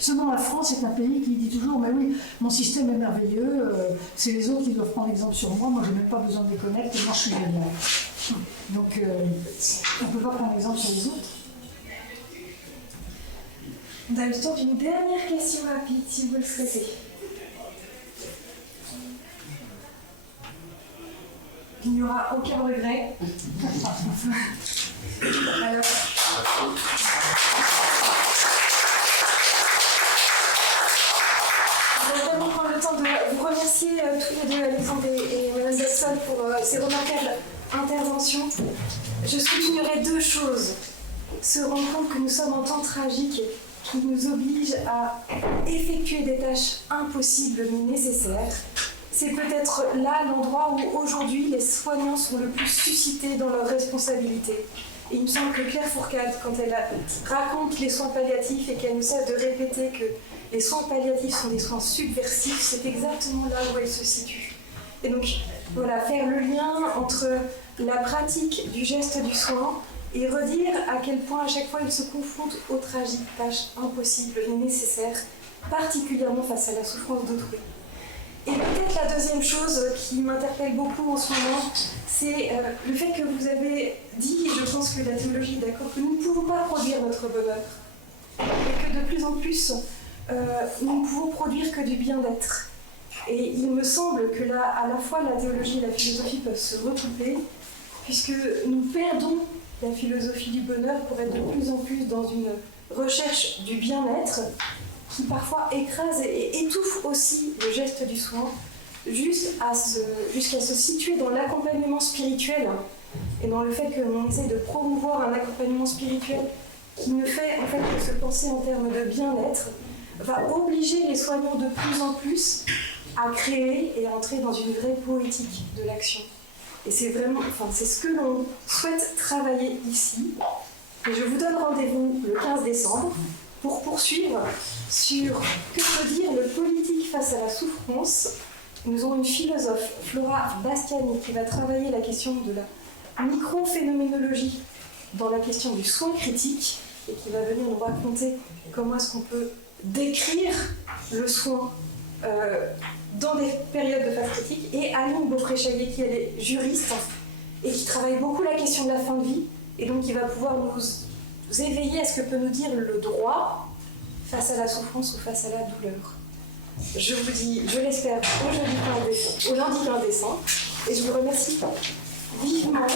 Seulement la France est un pays qui dit toujours mais oui, mon système est merveilleux, c'est les autres qui doivent prendre exemple sur moi, moi je n'ai même pas besoin de les connaître, moi je suis génial. Donc on ne peut pas prendre exemple sur les autres. On a le temps d'une dernière question rapide si vous le souhaitez. Il n'y aura aucun regret. Alors. Je vais vraiment prendre le temps de vous remercier tous les deux, Alexandre et Mme Delsol, pour ces remarquables interventions. Je soulignerai 2 choses. Se rendre compte que nous sommes en temps tragique qui nous oblige à effectuer des tâches impossibles mais nécessaires. C'est peut-être là l'endroit où aujourd'hui les soignants sont le plus suscités dans leurs responsabilités. Et il me semble que Claire Fourcade, quand elle raconte les soins palliatifs et qu'elle ne cesse de répéter que les soins palliatifs sont des soins subversifs, c'est exactement là où elle se situe. Et donc, voilà, faire le lien entre la pratique du geste du soin et redire à quel point à chaque fois il se confronte aux tragiques tâches impossibles et nécessaires, particulièrement face à la souffrance d'autrui. Et peut-être la deuxième chose qui m'interpelle beaucoup en ce moment, c'est le fait que vous avez dit, et je pense que la théologie est d'accord, que nous ne pouvons pas produire notre bonheur. Et que de plus en plus, nous ne pouvons produire que du bien-être. Et il me semble que là, à la fois la théologie et la philosophie peuvent se recouper, puisque nous perdons la philosophie du bonheur pour être de plus en plus dans une recherche du bien-être, qui parfois écrase et étouffe aussi le geste du soin, jusqu'à se situer dans l'accompagnement spirituel et dans le fait que l'on essaie de promouvoir un accompagnement spirituel qui ne fait en fait que se penser en termes de bien-être, va obliger les soignants de plus en plus à créer et à entrer dans une vraie poétique de l'action. Et c'est vraiment, c'est ce que l'on souhaite travailler ici. Et je vous donne rendez-vous le 15 décembre pour poursuivre sur que peut dire le politique face à la souffrance. Nous avons une philosophe, Flora Bastiani, qui va travailler la question de la micro-phénoménologie dans la question du soin critique et qui va venir nous raconter comment est-ce qu'on peut décrire le soin dans des périodes de phase critique. Et Aline Beaupré-Chaillet, qui elle est juriste et qui travaille beaucoup la question de la fin de vie et donc qui va pouvoir nous éveiller à ce que peut nous dire le droit face à la souffrance ou face à la douleur. Je vous dis, je l'espère, au lundi 15 décembre, et je vous remercie vivement